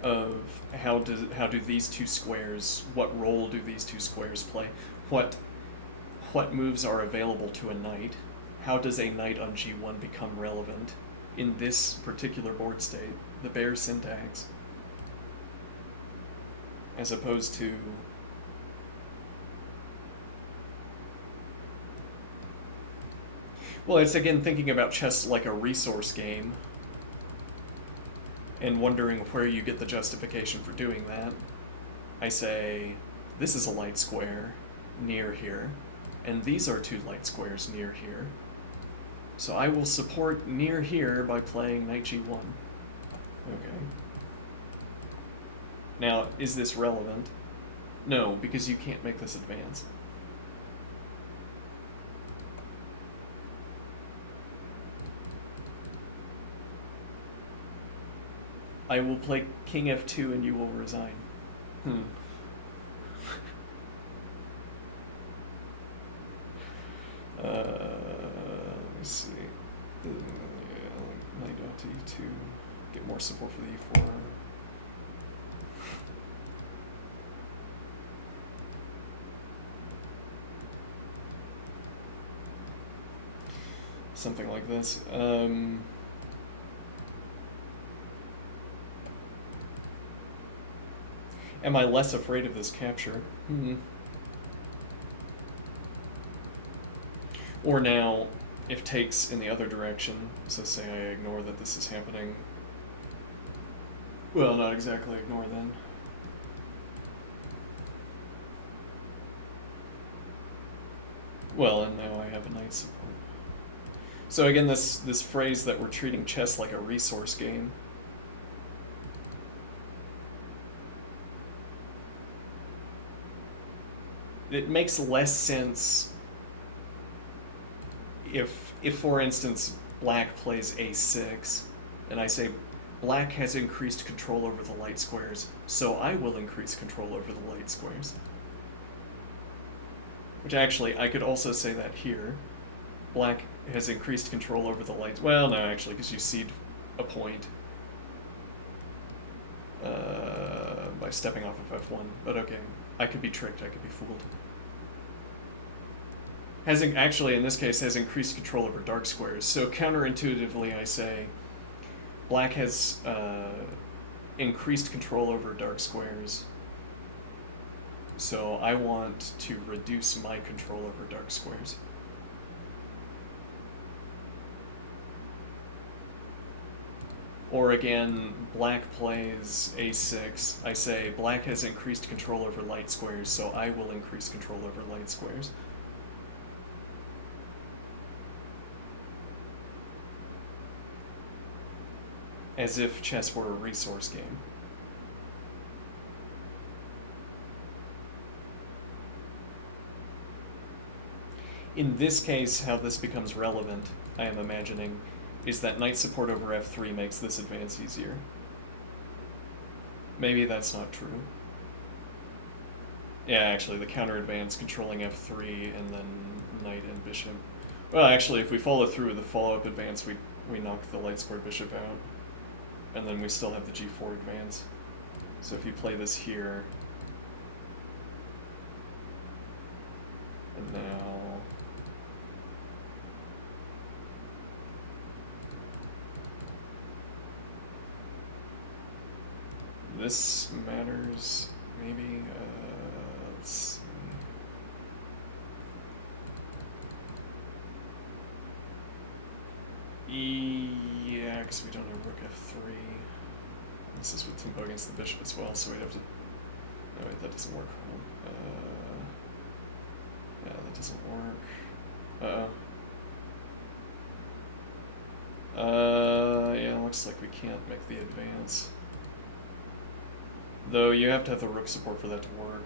of how do these two squares, what role do these two squares play? What moves are available to a knight? How does a knight on g1 become relevant in this particular board state, the bare syntax, as opposed to well, it's again thinking about chess like a resource game and wondering where you get the justification for doing that. I say, this is a light square near here, and these are two light squares near here. So I will support near here by playing knight g1. Okay. Now, is this relevant? No, because you can't make this advance. I will play king f2 and you will resign. Let me see. Knight out to e2. Get more support for the e4. Something like this. Am I less afraid of this capture? Or now, if takes in the other direction, so say I ignore that this is happening. Well, not exactly ignore then. Well, and now I have a knight support. So again, this phrase that we're treating chess like a resource game. It makes less sense if for instance, black plays a6, and I say, black has increased control over the light squares, so I will increase control over the light squares. Which actually, I could also say that here. Black has increased control over the light... Well, no, actually, because you cede a point by stepping off of f1. But okay, I could be tricked, I could be fooled. Actually, in this case, has increased control over dark squares. So counterintuitively, I say, black has increased control over dark squares. So I want to reduce my control over dark squares. Or again, black plays a6. I say, black has increased control over light squares, so I will increase control over light squares. As if chess were a resource game. In this case, how this becomes relevant, I am imagining, is that knight support over f3 makes this advance easier. Maybe that's not true. Yeah, actually, the counter advance controlling f3 and then knight and bishop. Well, actually, if we follow through with the follow-up advance, we knock the light square bishop out. And then we still have the g4 advance. So if you play this here, and now this matters, maybe, let's see. Yeah, because we don't have rook f3. This is with tempo against the bishop as well, so we'd have to... No, wait, that doesn't work. Yeah, that doesn't work. Yeah, looks like we can't make the advance. Though you have to have the rook support for that to work.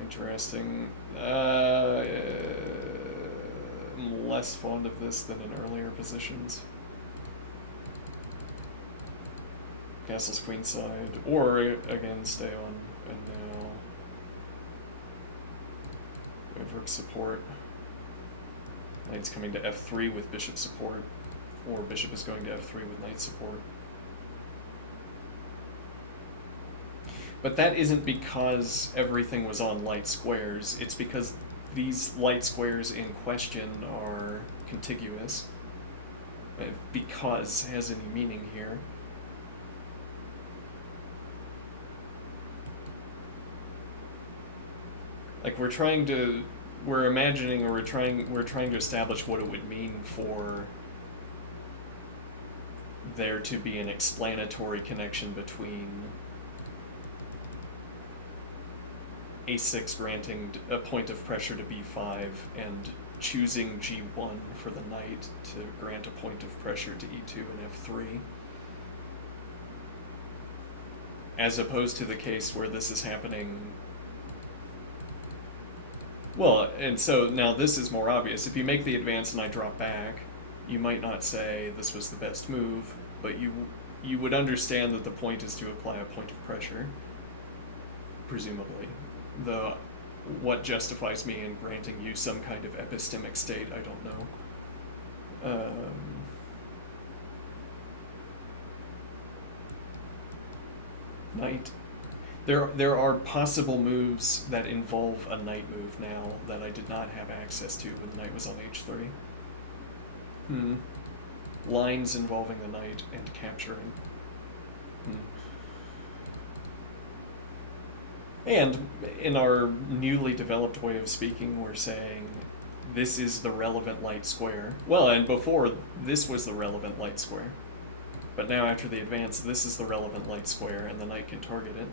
Interesting. I'm less fond of this than in earlier positions. Castle's queenside, or again stay on, and now we have rook support. Knight's coming to f3 with bishop support, or bishop is going to f3 with knight support. But that isn't because everything was on light squares, it's because these light squares in question are contiguous. Because has any meaning here. Like we're trying to establish what it would mean for there to be an explanatory connection between a6 granting a point of pressure to b5 and choosing g1 for the knight to grant a point of pressure to e2 and f3. As opposed to the case where this is happening. Well, and so now this is more obvious. If you make the advance and I drop back, you might not say this was the best move, but you would understand that the point is to apply a point of pressure, presumably. The what justifies me in granting you some kind of epistemic state, I don't know. Knight. There are possible moves that involve a knight move now that I did not have access to when the knight was on h3. Lines involving the knight and capturing. And in our newly developed way of speaking, we're saying this is the relevant light square. Well, and before, this was the relevant light square. But now after the advance, this is the relevant light square, and the knight can target it.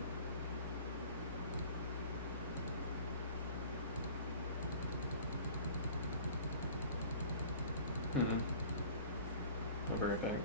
I'll be right back.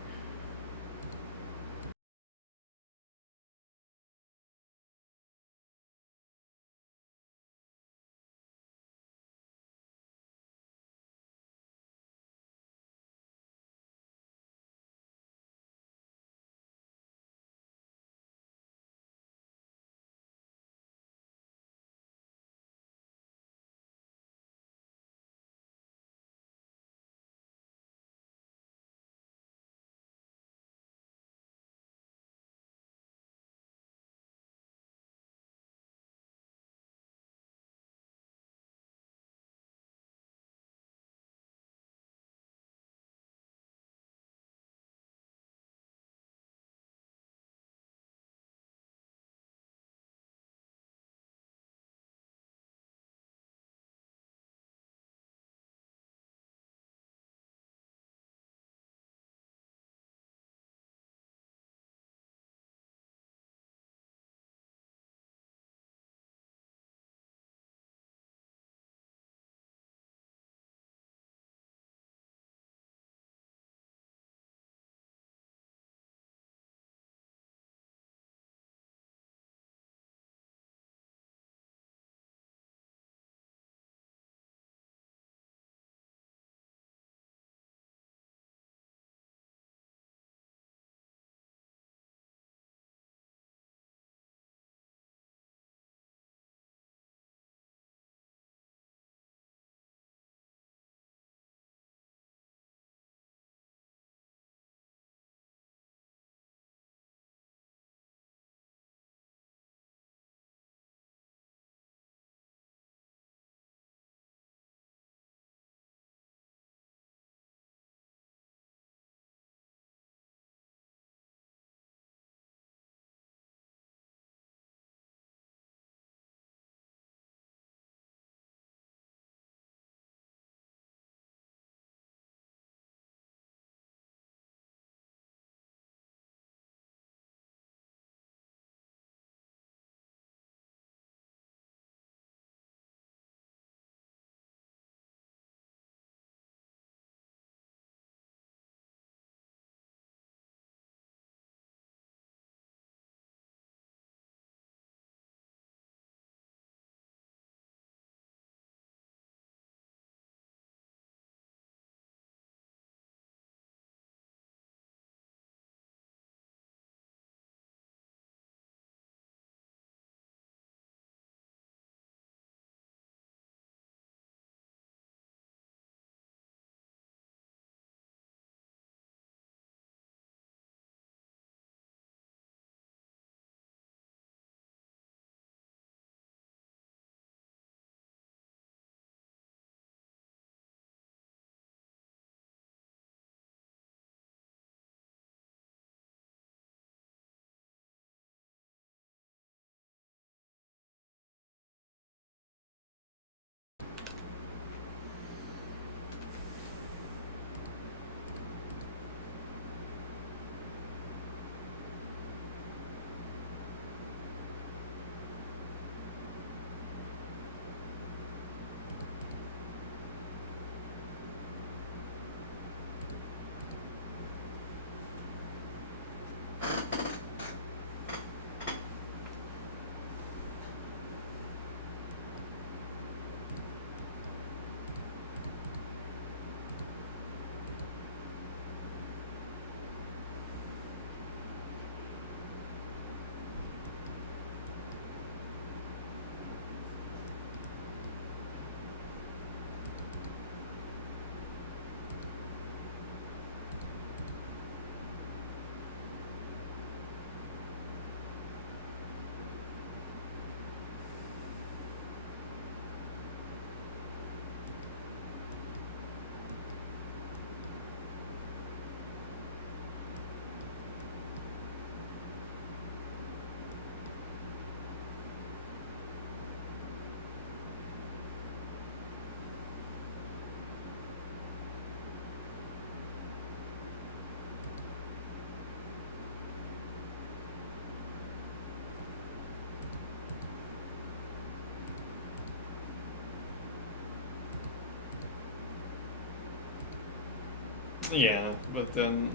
Yeah, but then...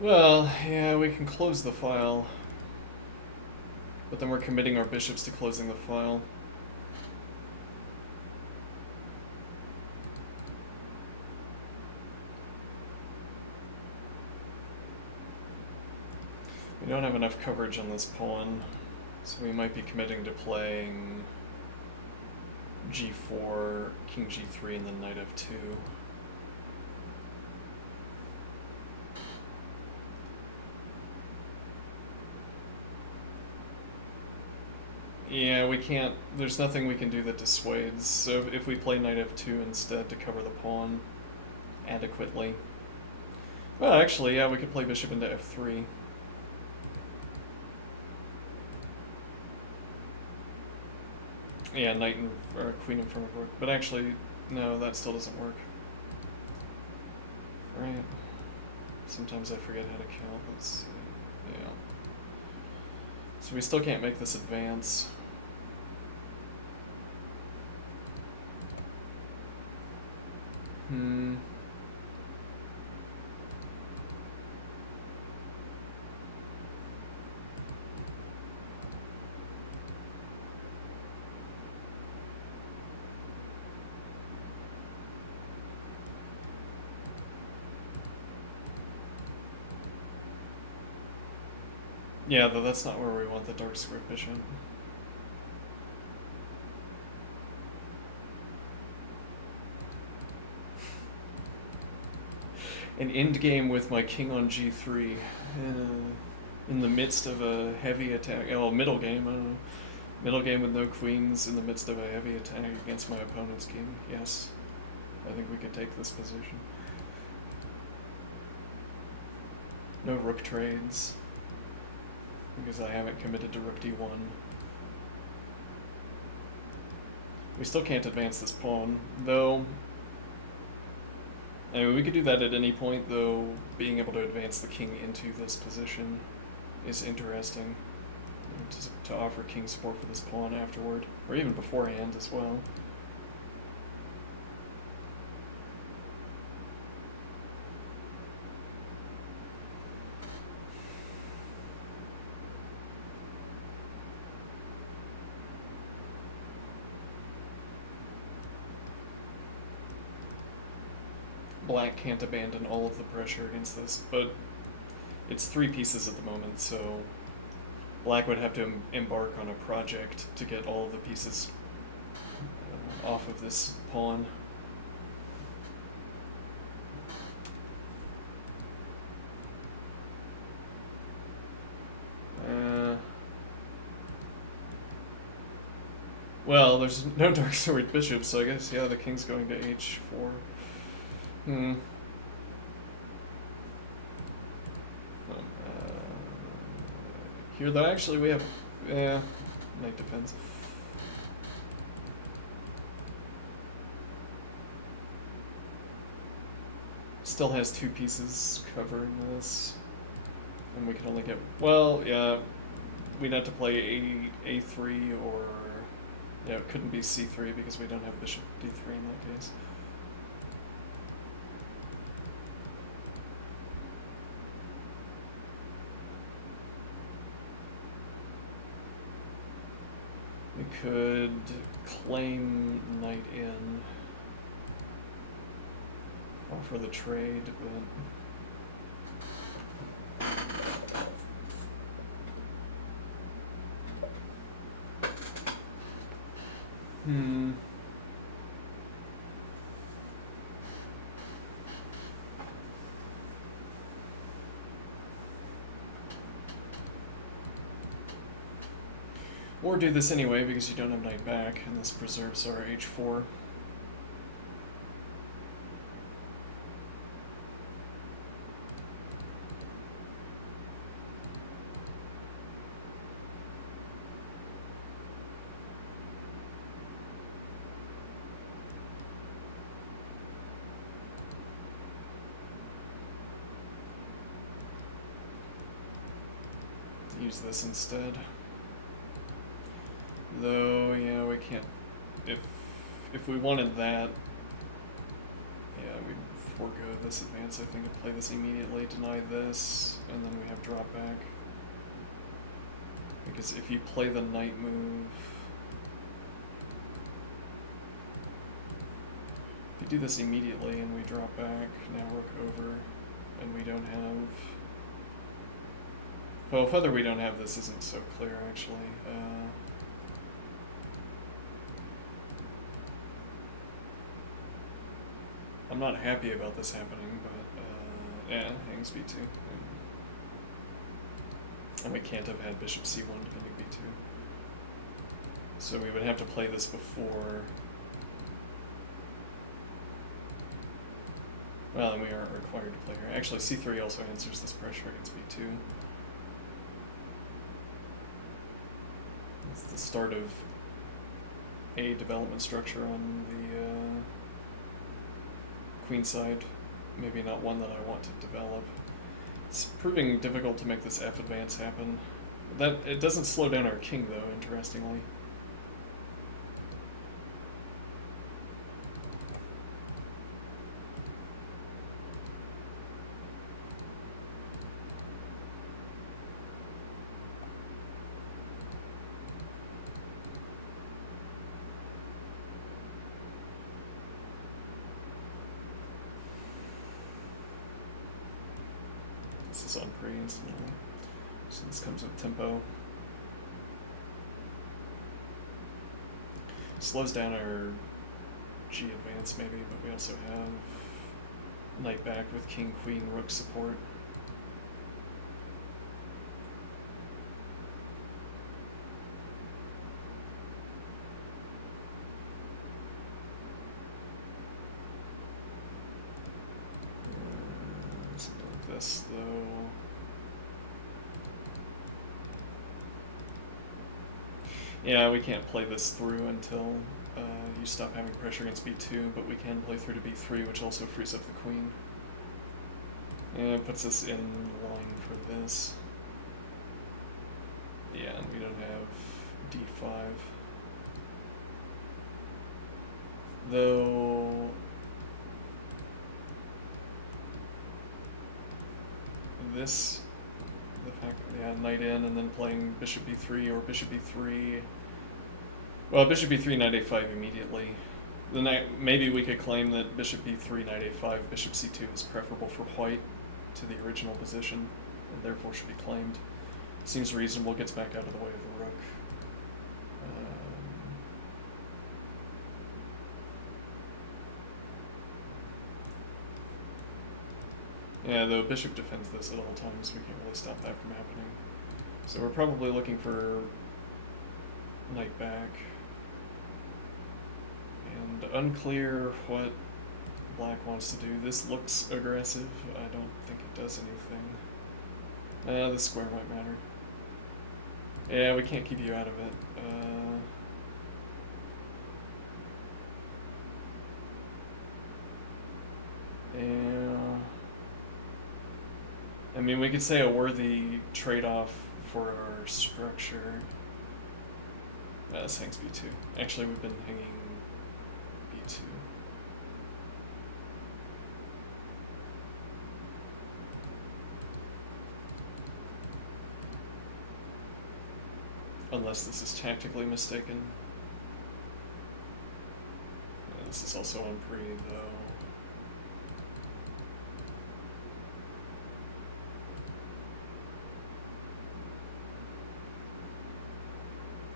Well, yeah, we can close the file. But then we're committing our bishops to closing the file. We don't have enough coverage on this pawn, so we might be committing to playing g4, king g3, and then knight f2. Yeah, we can't, there's nothing we can do that dissuades, so if we play knight f2 instead to cover the pawn adequately. Well, actually, yeah, we could play bishop into f3. Yeah, knight and or queen in front of rook. But actually, no, that still doesn't work. Right. Sometimes I forget how to count. Let's see. Yeah. So we still can't make this advance. Yeah, though that's not where we want the dark square bishop. An end game with my king on g3 in the midst of a heavy attack. Oh, middle game, I don't know. Middle game with no queens in the midst of a heavy attack against my opponent's king. Yes, I think we could take this position. No rook trades, because I haven't committed to rook d1. We still can't advance this pawn, though. Anyway, we could do that at any point, though being able to advance the king into this position is interesting. To offer king support for this pawn afterward, or even beforehand as well. Black can't abandon all of the pressure against this, but it's 3 pieces at the moment, so Black would have to embark on a project to get all of the pieces off of this pawn. Well, there's no dark sword bishop, so I guess, yeah, the king's going to h4. Here, though, actually, we have... Yeah, knight defense. Still has 2 pieces covering this. And we can only get... Well, yeah, we'd have to play a3 or... Yeah, it couldn't be c3 because we don't have bishop d3 in that case. We could claim knight in, offer the trade, but... Or do this anyway, because you don't have knight back, and this preserves our h4. Use this instead. Though, yeah, we can't... If we wanted that... Yeah, we'd forego this advance, I think, and play this immediately, deny this, and then we have drop back. Because if you play the knight move... If you do this immediately and we drop back, now rook over, and we don't have... Well, whether we don't have this isn't so clear, actually. I'm not happy about this happening, but yeah, hangs b2. And we can't have had bishop c1 defending b2. So we would have to play this before... Well, and we aren't required to play here. Actually, c3 also answers this pressure against b2. It's the start of a development structure on the queen side. Maybe not one that I want to develop. It's proving difficult to make this f advance happen. That it doesn't slow down our king, though, interestingly. This is on pre-instantly, so this comes with tempo. Slows down our G advance maybe, but we also have knight back with king, queen, rook support. Something like this, though. Yeah, we can't play this through until you stop having pressure against b2, but we can play through to b3, which also frees up the queen. And it puts us in line for this. Yeah, and we don't have d5. Though... This... The fact, yeah, knight in and then playing bishop b3 or bishop b3. Well, bishop b3, knight a5 immediately. The knight, maybe we could claim that bishop b3, knight a5, bishop c2 is preferable for white to the original position, and therefore should be claimed. Seems reasonable, gets back out of the way of the rook. Yeah, though bishop defends this at all times, we can't really stop that from happening. So we're probably looking for knight back. And unclear what black wants to do. This looks aggressive. I don't think it does anything. The square might matter. Yeah, we can't keep you out of it. Yeah. I mean, we could say a worthy trade-off for our structure. This hangs b2. Actually, we've been hanging b2. Unless this is tactically mistaken. This is also on pre, though.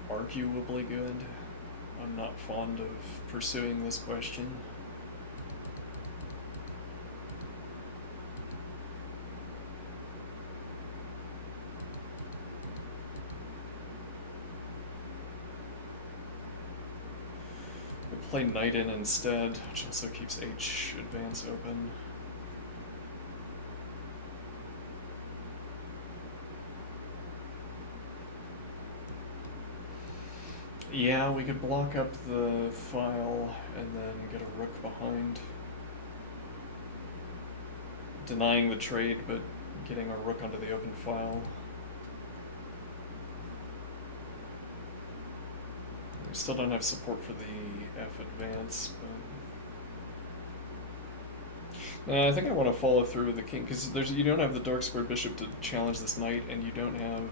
Arguably good. I'm not fond of pursuing this question. We play knight in instead, which also keeps h advance open. Yeah, we could block up the file and then get a rook behind. Denying the trade, but getting our rook onto the open file. We still don't have support for the f advance, but... I think I want to follow through with the king because you don't have the dark squared bishop to challenge this knight, and you don't have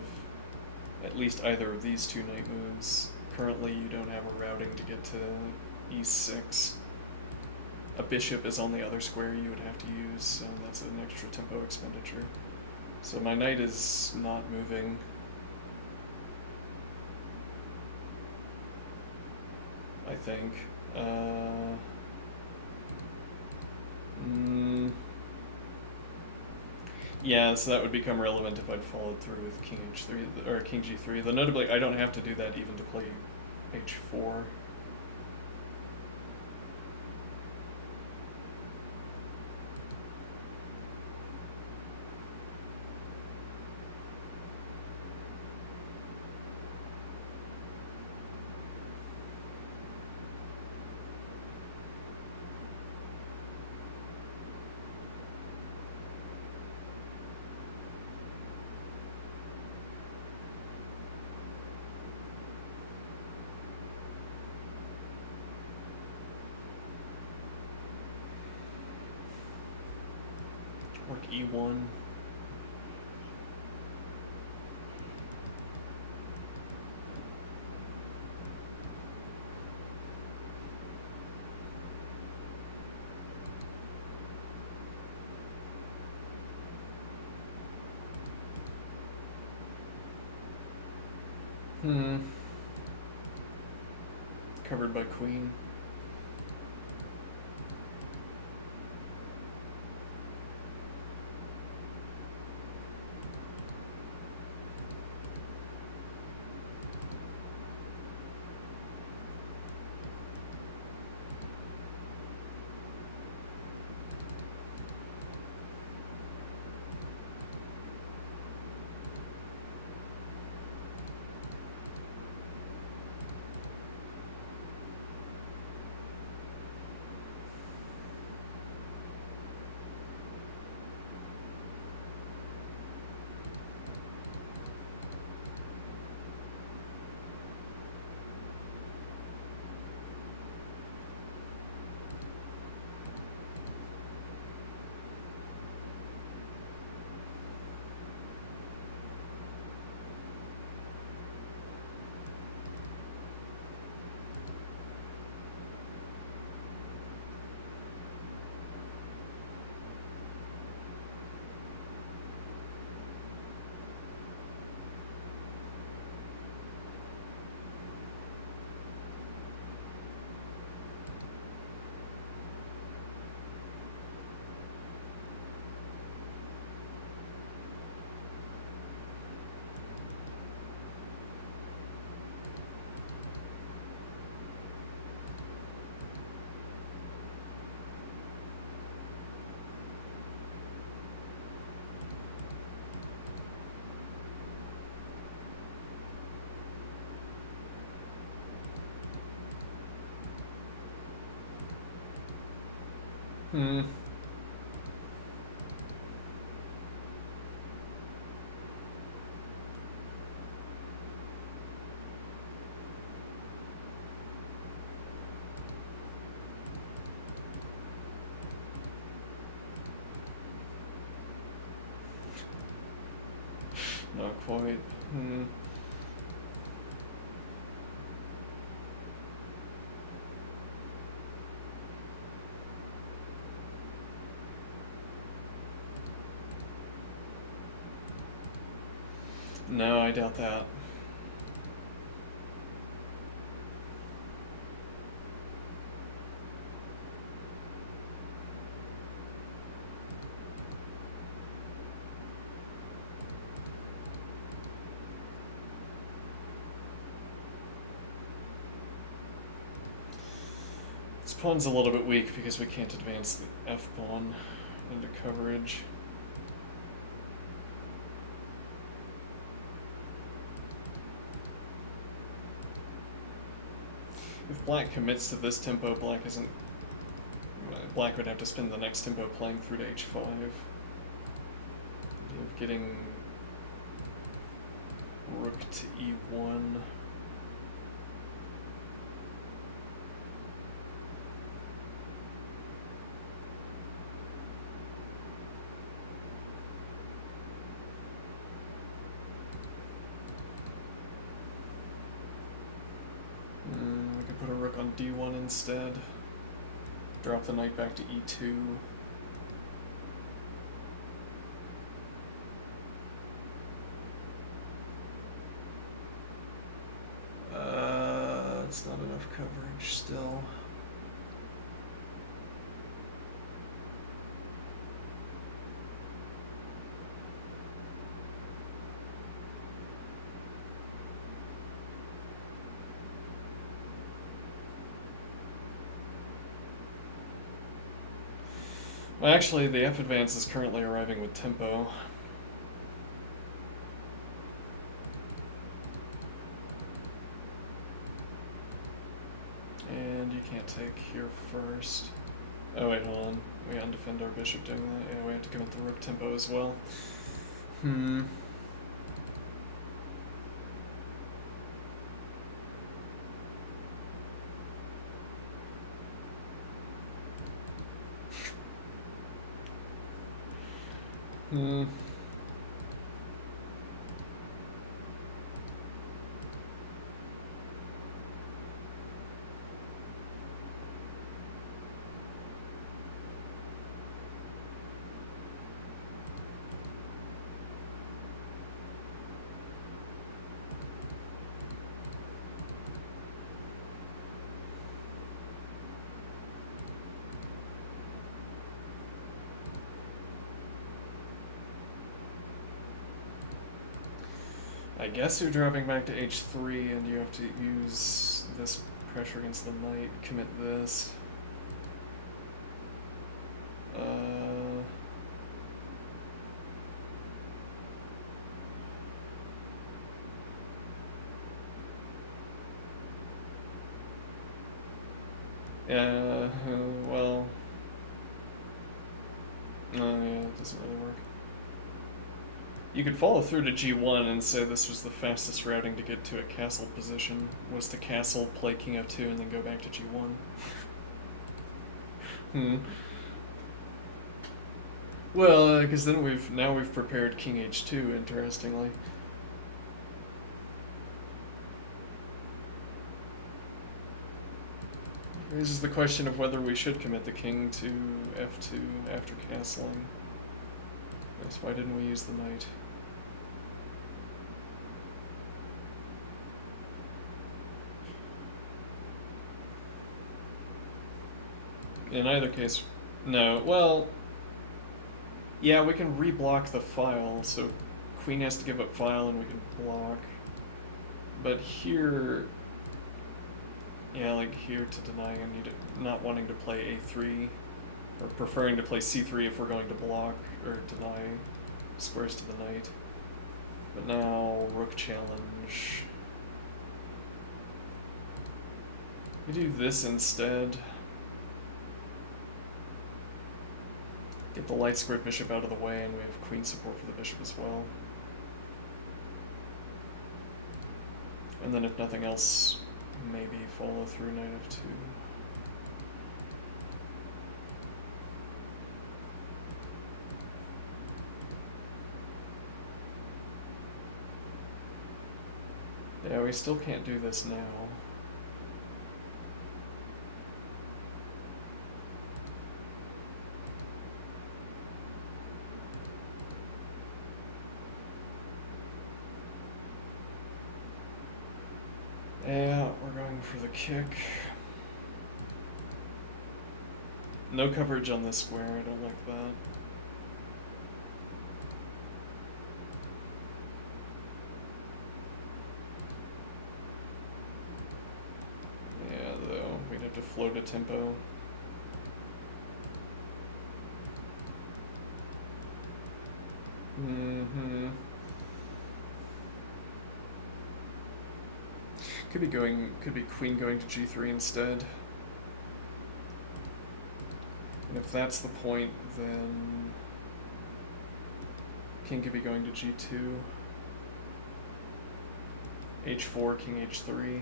at least either of these two knight moves. Currently, you don't have a routing to get to e6. A bishop is on the other square you would have to use, so that's an extra tempo expenditure. So my knight is not moving. I think. Yeah, so that would become relevant if I'd followed through with king h3 or king g3. Though notably, I don't have to do that even to play h4. Work e1. Covered by queen. Not quite. No, I doubt that. This pawn's a little bit weak because we can't advance the f-pawn into coverage. If black commits to this tempo, black isn't... Black would have to spend the next tempo playing through to h5. Of getting rook to e1. d1 instead. Drop the knight back to e2. It's not enough coverage still. Well, actually, the F advance is currently arriving with tempo. And you can't take here first. Oh wait, hold on. We undefend our bishop doing that. Yeah, we have to commit the rook tempo as well. I guess you're dropping back to h3 and you have to use this pressure against the knight, commit this. Yeah, well... No, yeah, it doesn't really work. You could follow through to g1 and say this was the fastest routing to get to a castle position, was to castle, play king f2, and then go back to g1. Well, because then we've prepared king h2, interestingly. Raises the question of whether we should commit the king to f2 after castling. Yes, why didn't we use the knight? In either case, no. Well, yeah, we can reblock the file, so queen has to give up file and we can block. But here, yeah, like here to deny and not wanting to play a3, or preferring to play c3 if we're going to block or deny squares to the knight. But now, rook challenge. We do this instead. Get the light squared bishop out of the way, and we have queen support for the bishop as well. And then if nothing else, maybe follow through knight f2. Yeah, we still can't do this now. Yeah, we're going for the kick. No coverage on this square, I don't like that. Yeah, though, we'd have to float a tempo. Could be queen going to g3 instead. And if that's the point, then king could be going to g2. h4, king h3.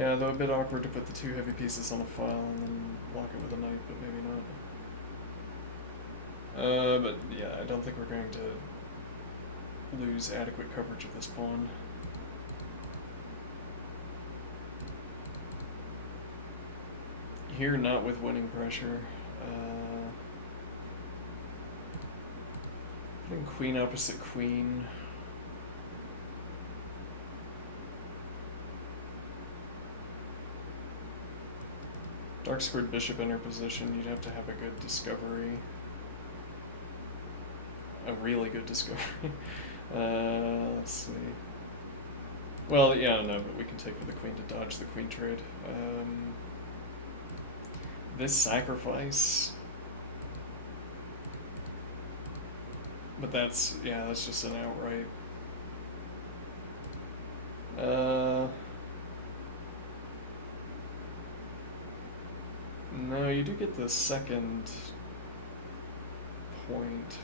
Yeah, though a bit awkward to put the two heavy pieces on a file and then block it with a knight, but maybe not. But yeah, I don't think we're going to lose adequate coverage of this pawn. Here, not with winning pressure. Putting queen opposite queen. Dark squared bishop in her position, you'd have to have a good discovery. A really good discovery. Let's see. Well, yeah, no, but we can take for the queen to dodge the queen trade. This sacrifice. But that's, yeah, that's just an outright. No, you do get the second point.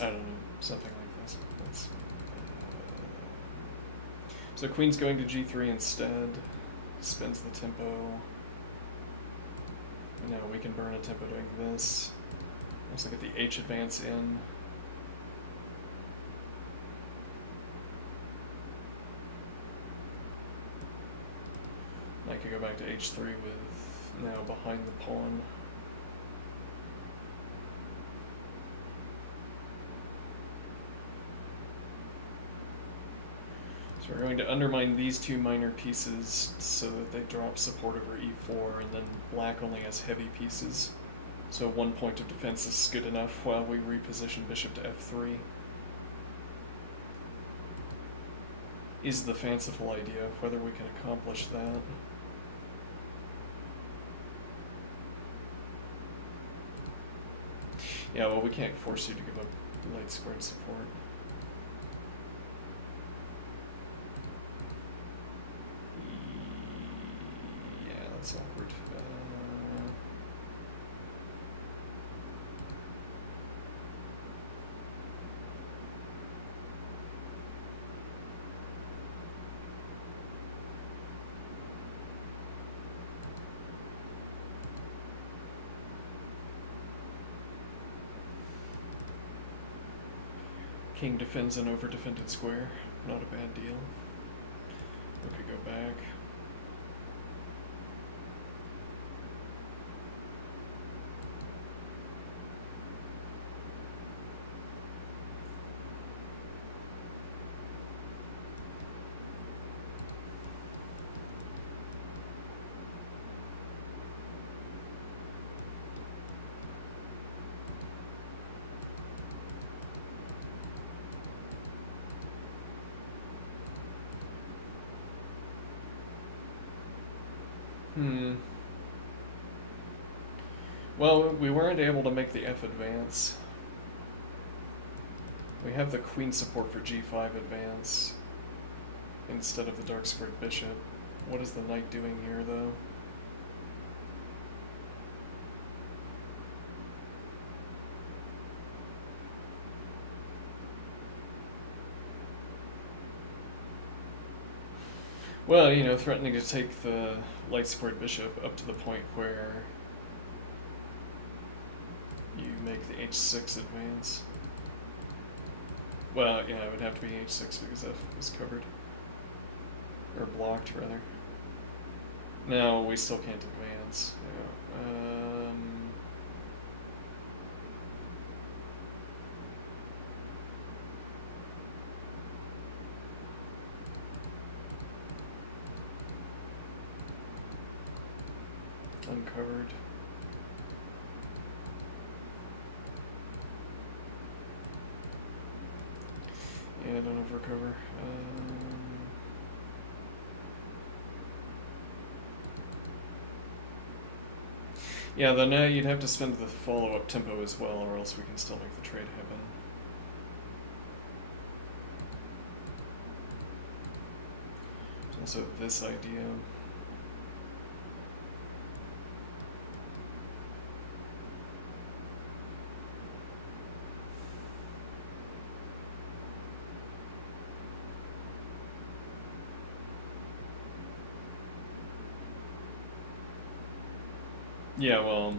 I don't know, something like this. So queen's going to g3 instead. Spends the tempo. Now we can burn a tempo doing this. Also get the h advance in. I could go back to h3 with now behind the pawn. So we're going to undermine these two minor pieces so that they drop support over e4, and then black only has heavy pieces. So 1 point of defense is good enough while we reposition bishop to f3. Is the fanciful idea of whether we can accomplish that. Yeah, well, we can't force you to give up light squared support. That's awkward. King defends an over-defended square. Not a bad deal. We could go back. Well, we weren't able to make the F advance. We have the queen support for g5 advance instead of the dark squared bishop. What is the knight doing here, though? Well, you know, threatening to take the light squared bishop up to the point where you make the h6 advance. Well, yeah, it would have to be h6 because f is covered. Or blocked, rather. No, we still can't advance. Yeah. Uncovered. Yeah, I don't have recover. Yeah, though now you'd have to spend the follow-up tempo as well, or else we can still make the trade happen. There's also this idea. Yeah, well,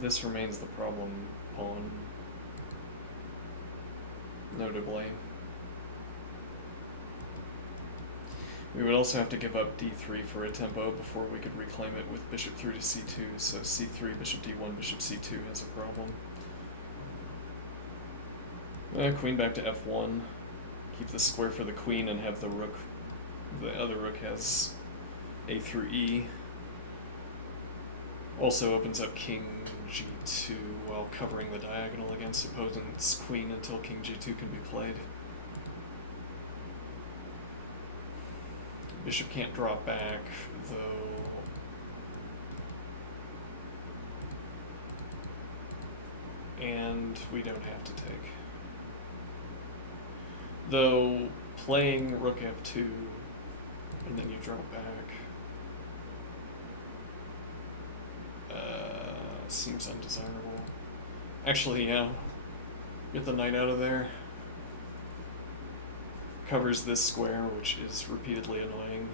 this remains the problem pawn, notably. We would also have to give up d3 for a tempo before we could reclaim it with bishop through to c2, so c3, bishop d1, bishop c2 has a problem. Queen back to f1. Keep the square for the queen and have the rook. The other rook has a through e. Also opens up king g2 while covering the diagonal against opponent's queen until king g2 can be played. Bishop can't drop back, though. And we don't have to take. Though playing rook f2 and then you drop back seems undesirable. Actually, yeah. Get the knight out of there. Covers this square, which is repeatedly annoying.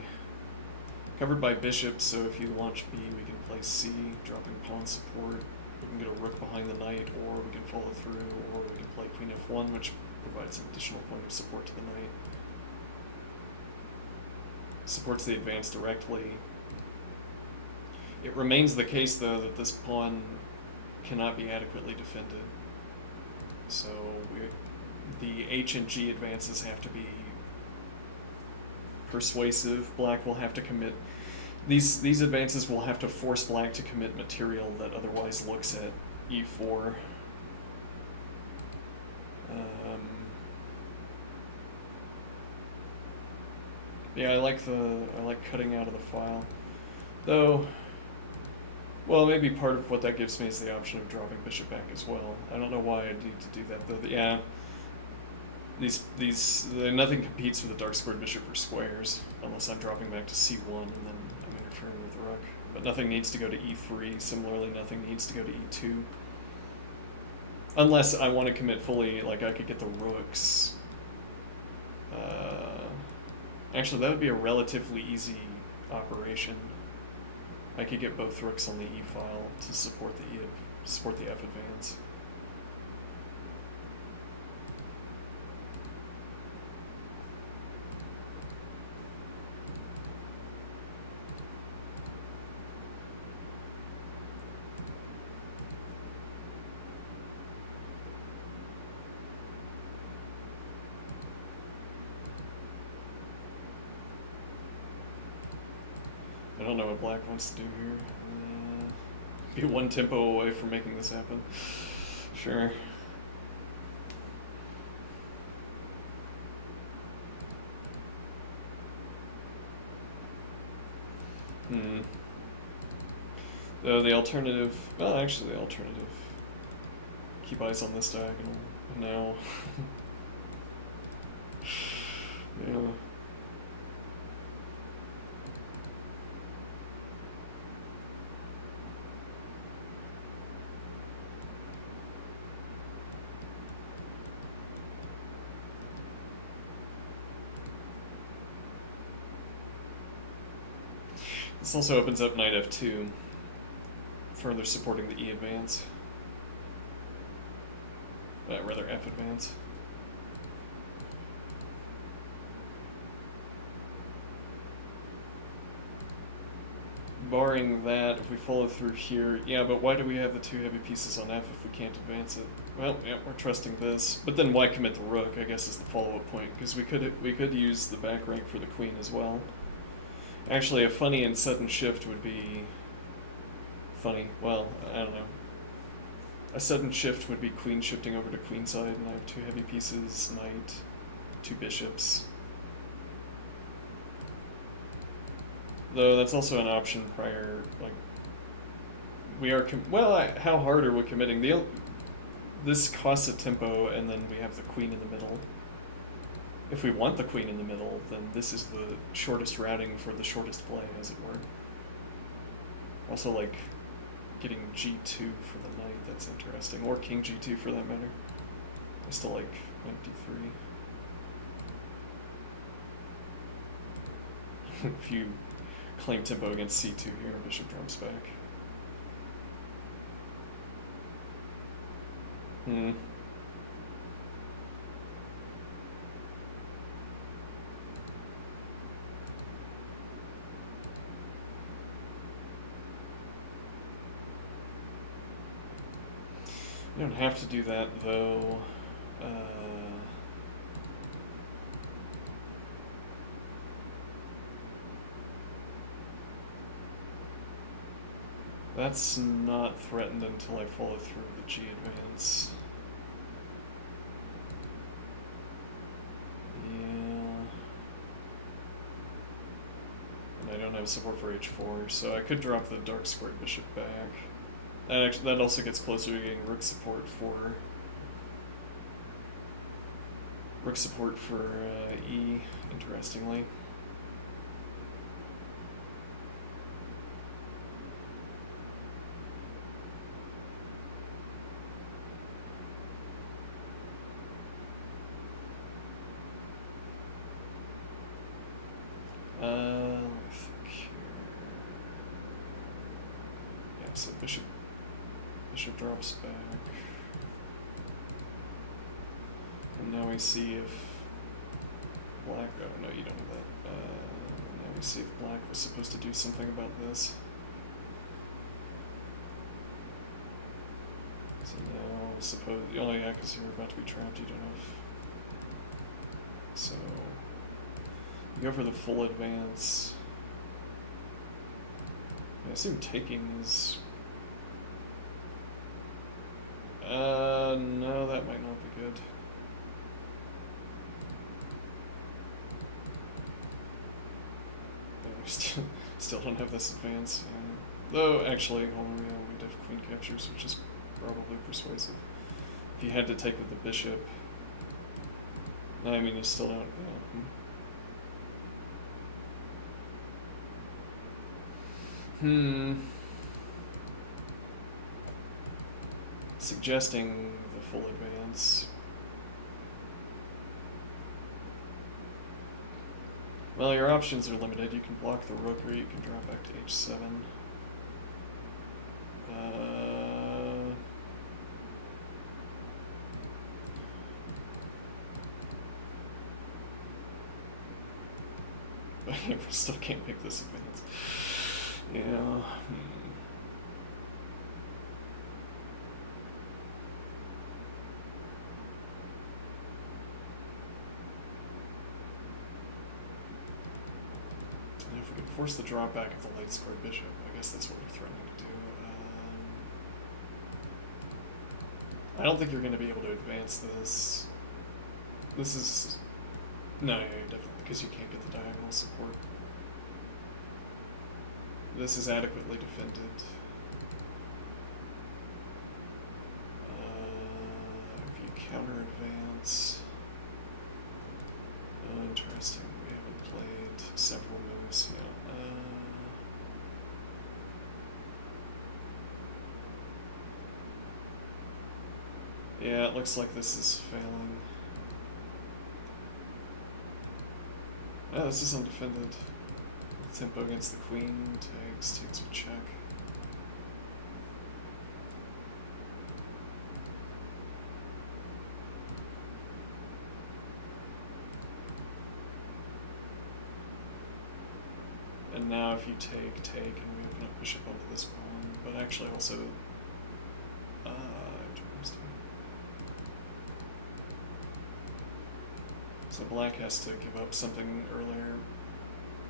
Covered by bishop, so if you launch b, we can play c, dropping pawn support. We can get a rook behind the knight, or we can follow through, or we can play queen f1, which provides an additional point of support to the knight. Supports the advance directly. It remains the case, though, that this pawn cannot be adequately defended. So the h and g advances have to be persuasive. Black will have to commit... These advances will have to force black to commit material that otherwise looks at e4. Yeah, I like cutting out of the file, though. Well, maybe part of what that gives me is the option of dropping bishop back as well. I don't know why I need to do that, though. Yeah, nothing competes for the dark squared bishop for squares unless I'm dropping back to c1 and then I'm interfering with the rook. But nothing needs to go to e3. Similarly, nothing needs to go to e2. Unless I want to commit fully, like I could get the rooks. Actually, that would be a relatively easy operation. I could get both rooks on the e file to support the f advance. I don't know what black wants to do here. Be one tempo away from making this happen. Sure. Though the alternative... Well, actually the alternative... Keep eyes on this diagonal. Now... yeah. This also opens up knight f2, further supporting the e advance. Rather f advance. Barring that, if we follow through here, yeah, but why do we have the two heavy pieces on f if we can't advance it? Well, yeah, we're trusting this. But then why commit the rook, I guess, is the follow-up point, because we could use the back rank for the queen as well. Actually, a funny and sudden shift would be... Funny, well, I don't know. A sudden shift would be queen shifting over to queenside, and I have two heavy pieces, knight, two bishops. Though that's also an option prior, like, we are how hard are we committing? This costs a tempo, and then we have the queen in the middle. If we want the queen in the middle, then this is the shortest routing for the shortest play, as it were. Also, like, getting g2 for the knight, that's interesting. Or king g2 for that matter. I still like knight d3. If you claim tempo against c2 here, bishop drops back. You don't have to do that, though. That's not threatened until I follow through the G advance. Yeah. And I don't have support for h4, so I could drop the dark squared bishop back. That also gets closer to getting rook support for E, interestingly. Let me think here. Yeah, so bishop drops back. And now we see if black, oh no, you don't have that. Now we see if black was supposed to do something about this. So now, oh yeah, because you're about to be trapped, you don't have. So, you go for the full advance. I assume taking is. No, that might not be good. We still don't have this advance. Though, actually, hold on, we'd have queen captures, which is probably persuasive. If you had to take with the bishop. No, I mean, you still don't. Suggesting the full advance. Well, your options are limited. You can block the rook, or you can drop back to h7. We still can't pick this advance. Yeah. If we can force the drop back of the light squared bishop, I guess that's what we're threatening to do. I don't think you're going to be able to advance this. This is... No, yeah, definitely, because you can't get the diagonal support. This is adequately defended. If you counter advance... Oh, interesting. We haven't played several moves yet. Yeah, it looks like this is failing. Oh, this is undefended. Tempo against the queen, takes with check. And now if you take, and we open up bishop onto this pawn, but actually also, interesting. So black has to give up something earlier.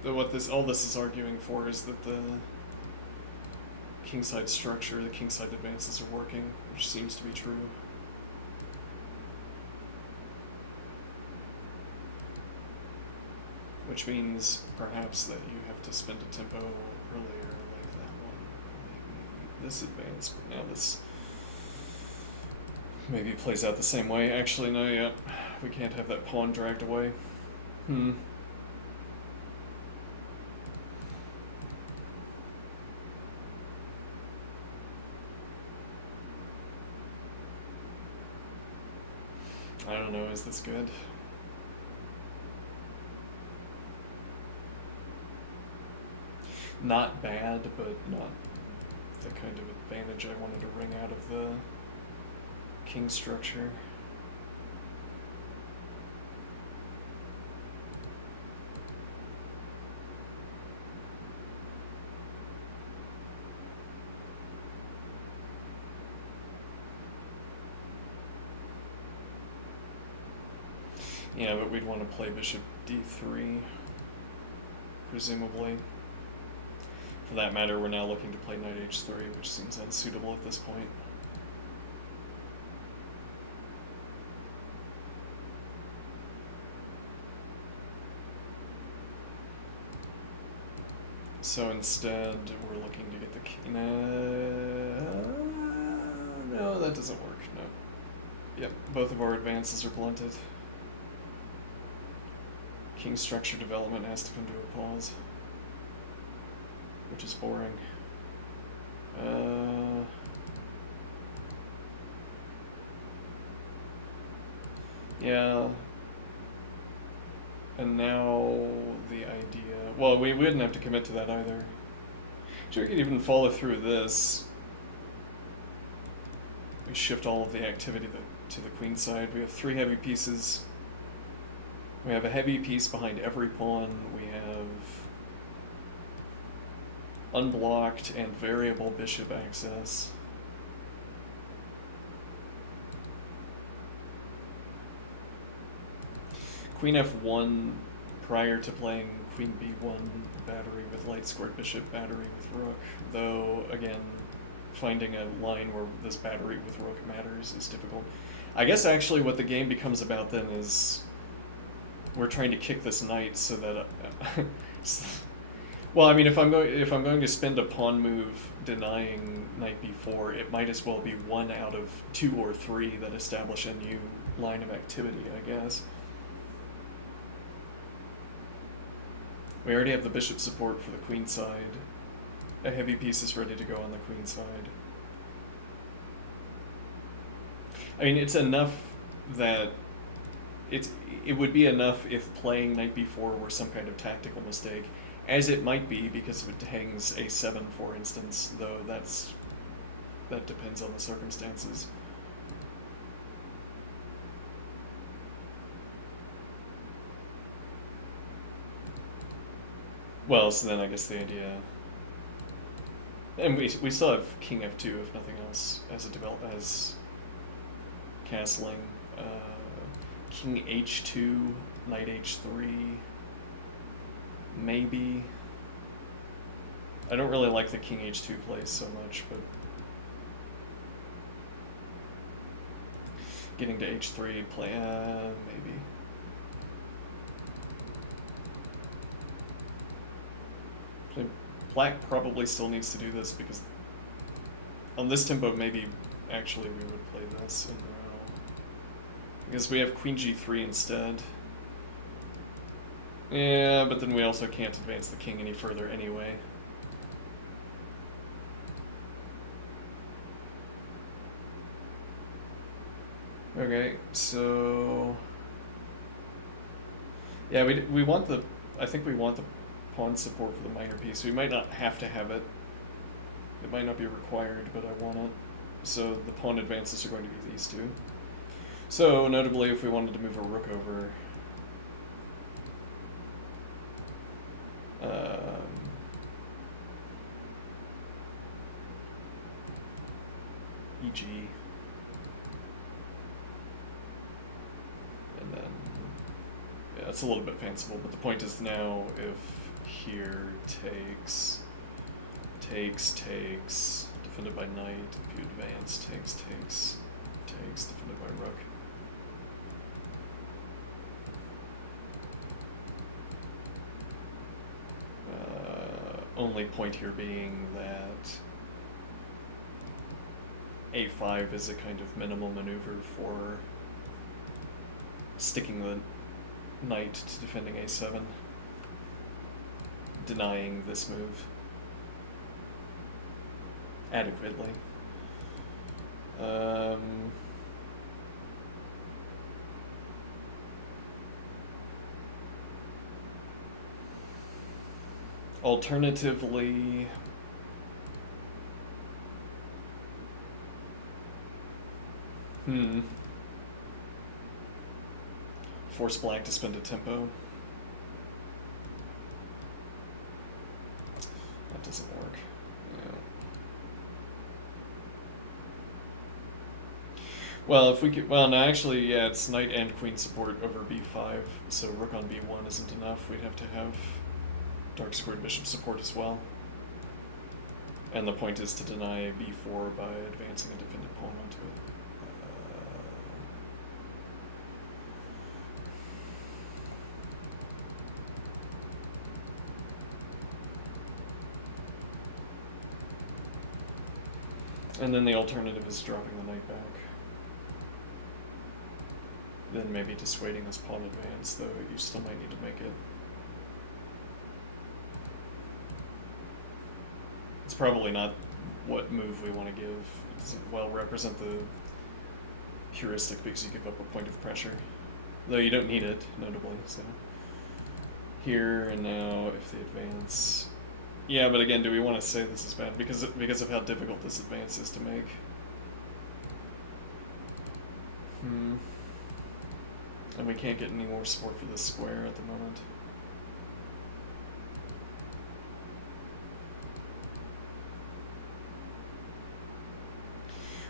What all this is arguing for is that the kingside structure, the kingside advances are working, which seems to be true. Which means perhaps that you have to spend a tempo earlier, like that one. this advance, but now this maybe plays out the same way. Actually, no, yeah. We can't have that pawn dragged away. I don't know, is this good? Not bad, but not the kind of advantage I wanted to wring out of the king structure. Yeah, but we'd want to play bishop d3, presumably. For that matter, we're now looking to play knight h3, which seems unsuitable at this point. So instead, we're looking to get the king. No, that doesn't work. No. Yep, both of our advances are blunted. King structure development has to come to a pause, which is boring. Yeah. And now the idea... Well, we wouldn't have to commit to that either. Sure, we could even follow through this. We shift all of the activity to the queen side. We have 3 heavy pieces. We have a heavy piece behind every pawn. We have unblocked and variable bishop access. Queen f1 prior to playing queen b1 battery with light squared bishop battery with rook, though again finding a line where this battery with rook matters is difficult. I guess actually what the game becomes about then is we're trying to kick this knight so that well, I mean, if I'm going to spend a pawn move denying knight b4, it might as well be 1 out of 2 or 3 that establish a new line of activity, I guess. We already have the bishop support for the queen side. A heavy piece is ready to go on the queen side. I mean, it's enough that it would be enough if playing knight b4 were some kind of tactical mistake, as it might be because if it hangs a7, for instance, though that depends on the circumstances. Well, so then I guess the idea, and we still have king f2 if nothing else as castling. King h2, knight h3, maybe. I don't really like the king h2 plays so much, but getting to h3 play, maybe. Black probably still needs to do this because on this tempo maybe actually we would play this in the row. Because we have queen g3 instead. Yeah, but then we also can't advance the king any further anyway. Okay, so yeah, we want the, I think we want the pawn support for the minor piece. We might not have to have it. It might not be required, but I want it. So the pawn advances are going to be these two. So notably, if we wanted to move a rook over, e.g. and then, yeah, it's a little bit fanciful, but the point is now if here takes, defended by knight, if you advance, takes, defended by rook. Only point here being that a5 is a kind of minimal maneuver for sticking the knight to defending a7, denying this move adequately. Alternatively, force black to spend a tempo. That doesn't work. Yeah. Well, if we could, well, no, actually, yeah, it's knight and queen support over b5, so rook on b1 isn't enough. We'd have to have dark squared bishop support as well. And the point is to deny b4 by advancing a defended pawn onto it. And then the alternative is dropping the knight back. Then maybe dissuading this pawn advance, though you still might need to make it. It's probably not what move we want to give. It doesn't well represent the heuristic because you give up a point of pressure. Though you don't need it, notably, so. Here and now, if they advance... Yeah, but again, do we want to say this is bad? Because of how difficult this advance is to make. And we can't get any more support for this square at the moment.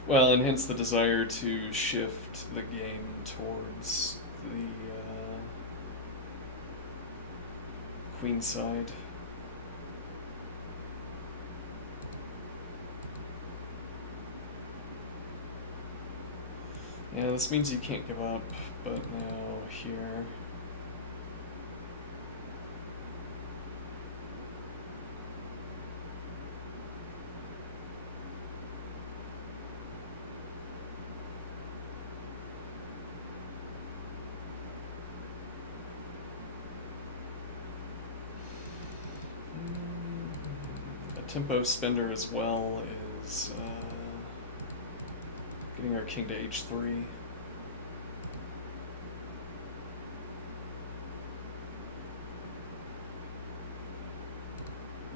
Well, and hence the desire to shift the game towards the queen side. Yeah, this means you can't give up, but now here... A tempo spender as well is getting our king to h3.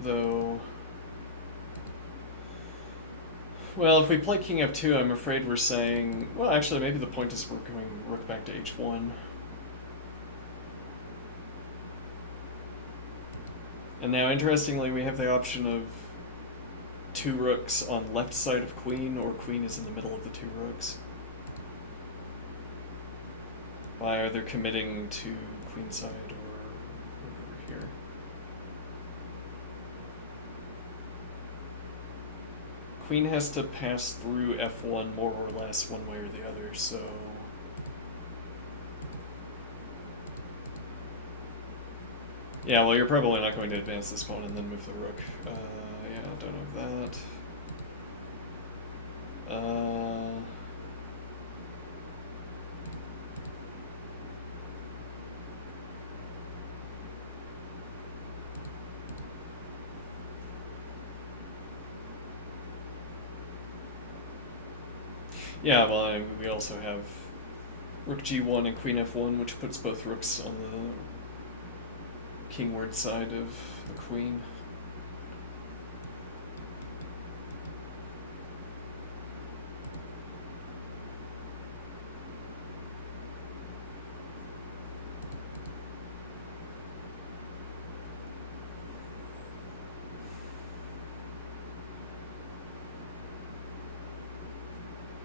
Though, well, if we play king f2, I'm afraid we're saying, well, actually, maybe the point is we're going rook back to h1. And now, interestingly, we have the option of two rooks on left side of queen, or queen is in the middle of the two rooks. By either committing to queen side or over here. Queen has to pass through f1 more or less one way or the other, so... Yeah, well, you're probably not going to advance this pawn and then move the rook. Yeah, don't know that. Yeah, well, we also have rook g1 and queen f1, which puts both rooks on the kingward side of the queen.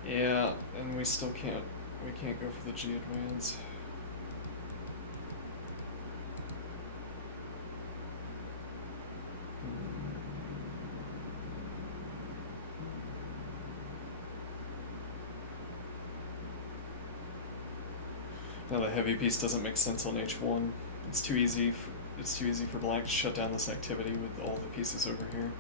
Yeah, and we still can't go for the G advance. Now the heavy piece doesn't make sense on h1. It's too easy for black to shut down this activity with all the pieces over here.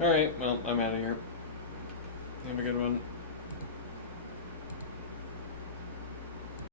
Alright, well, I'm out of here. Have a good one.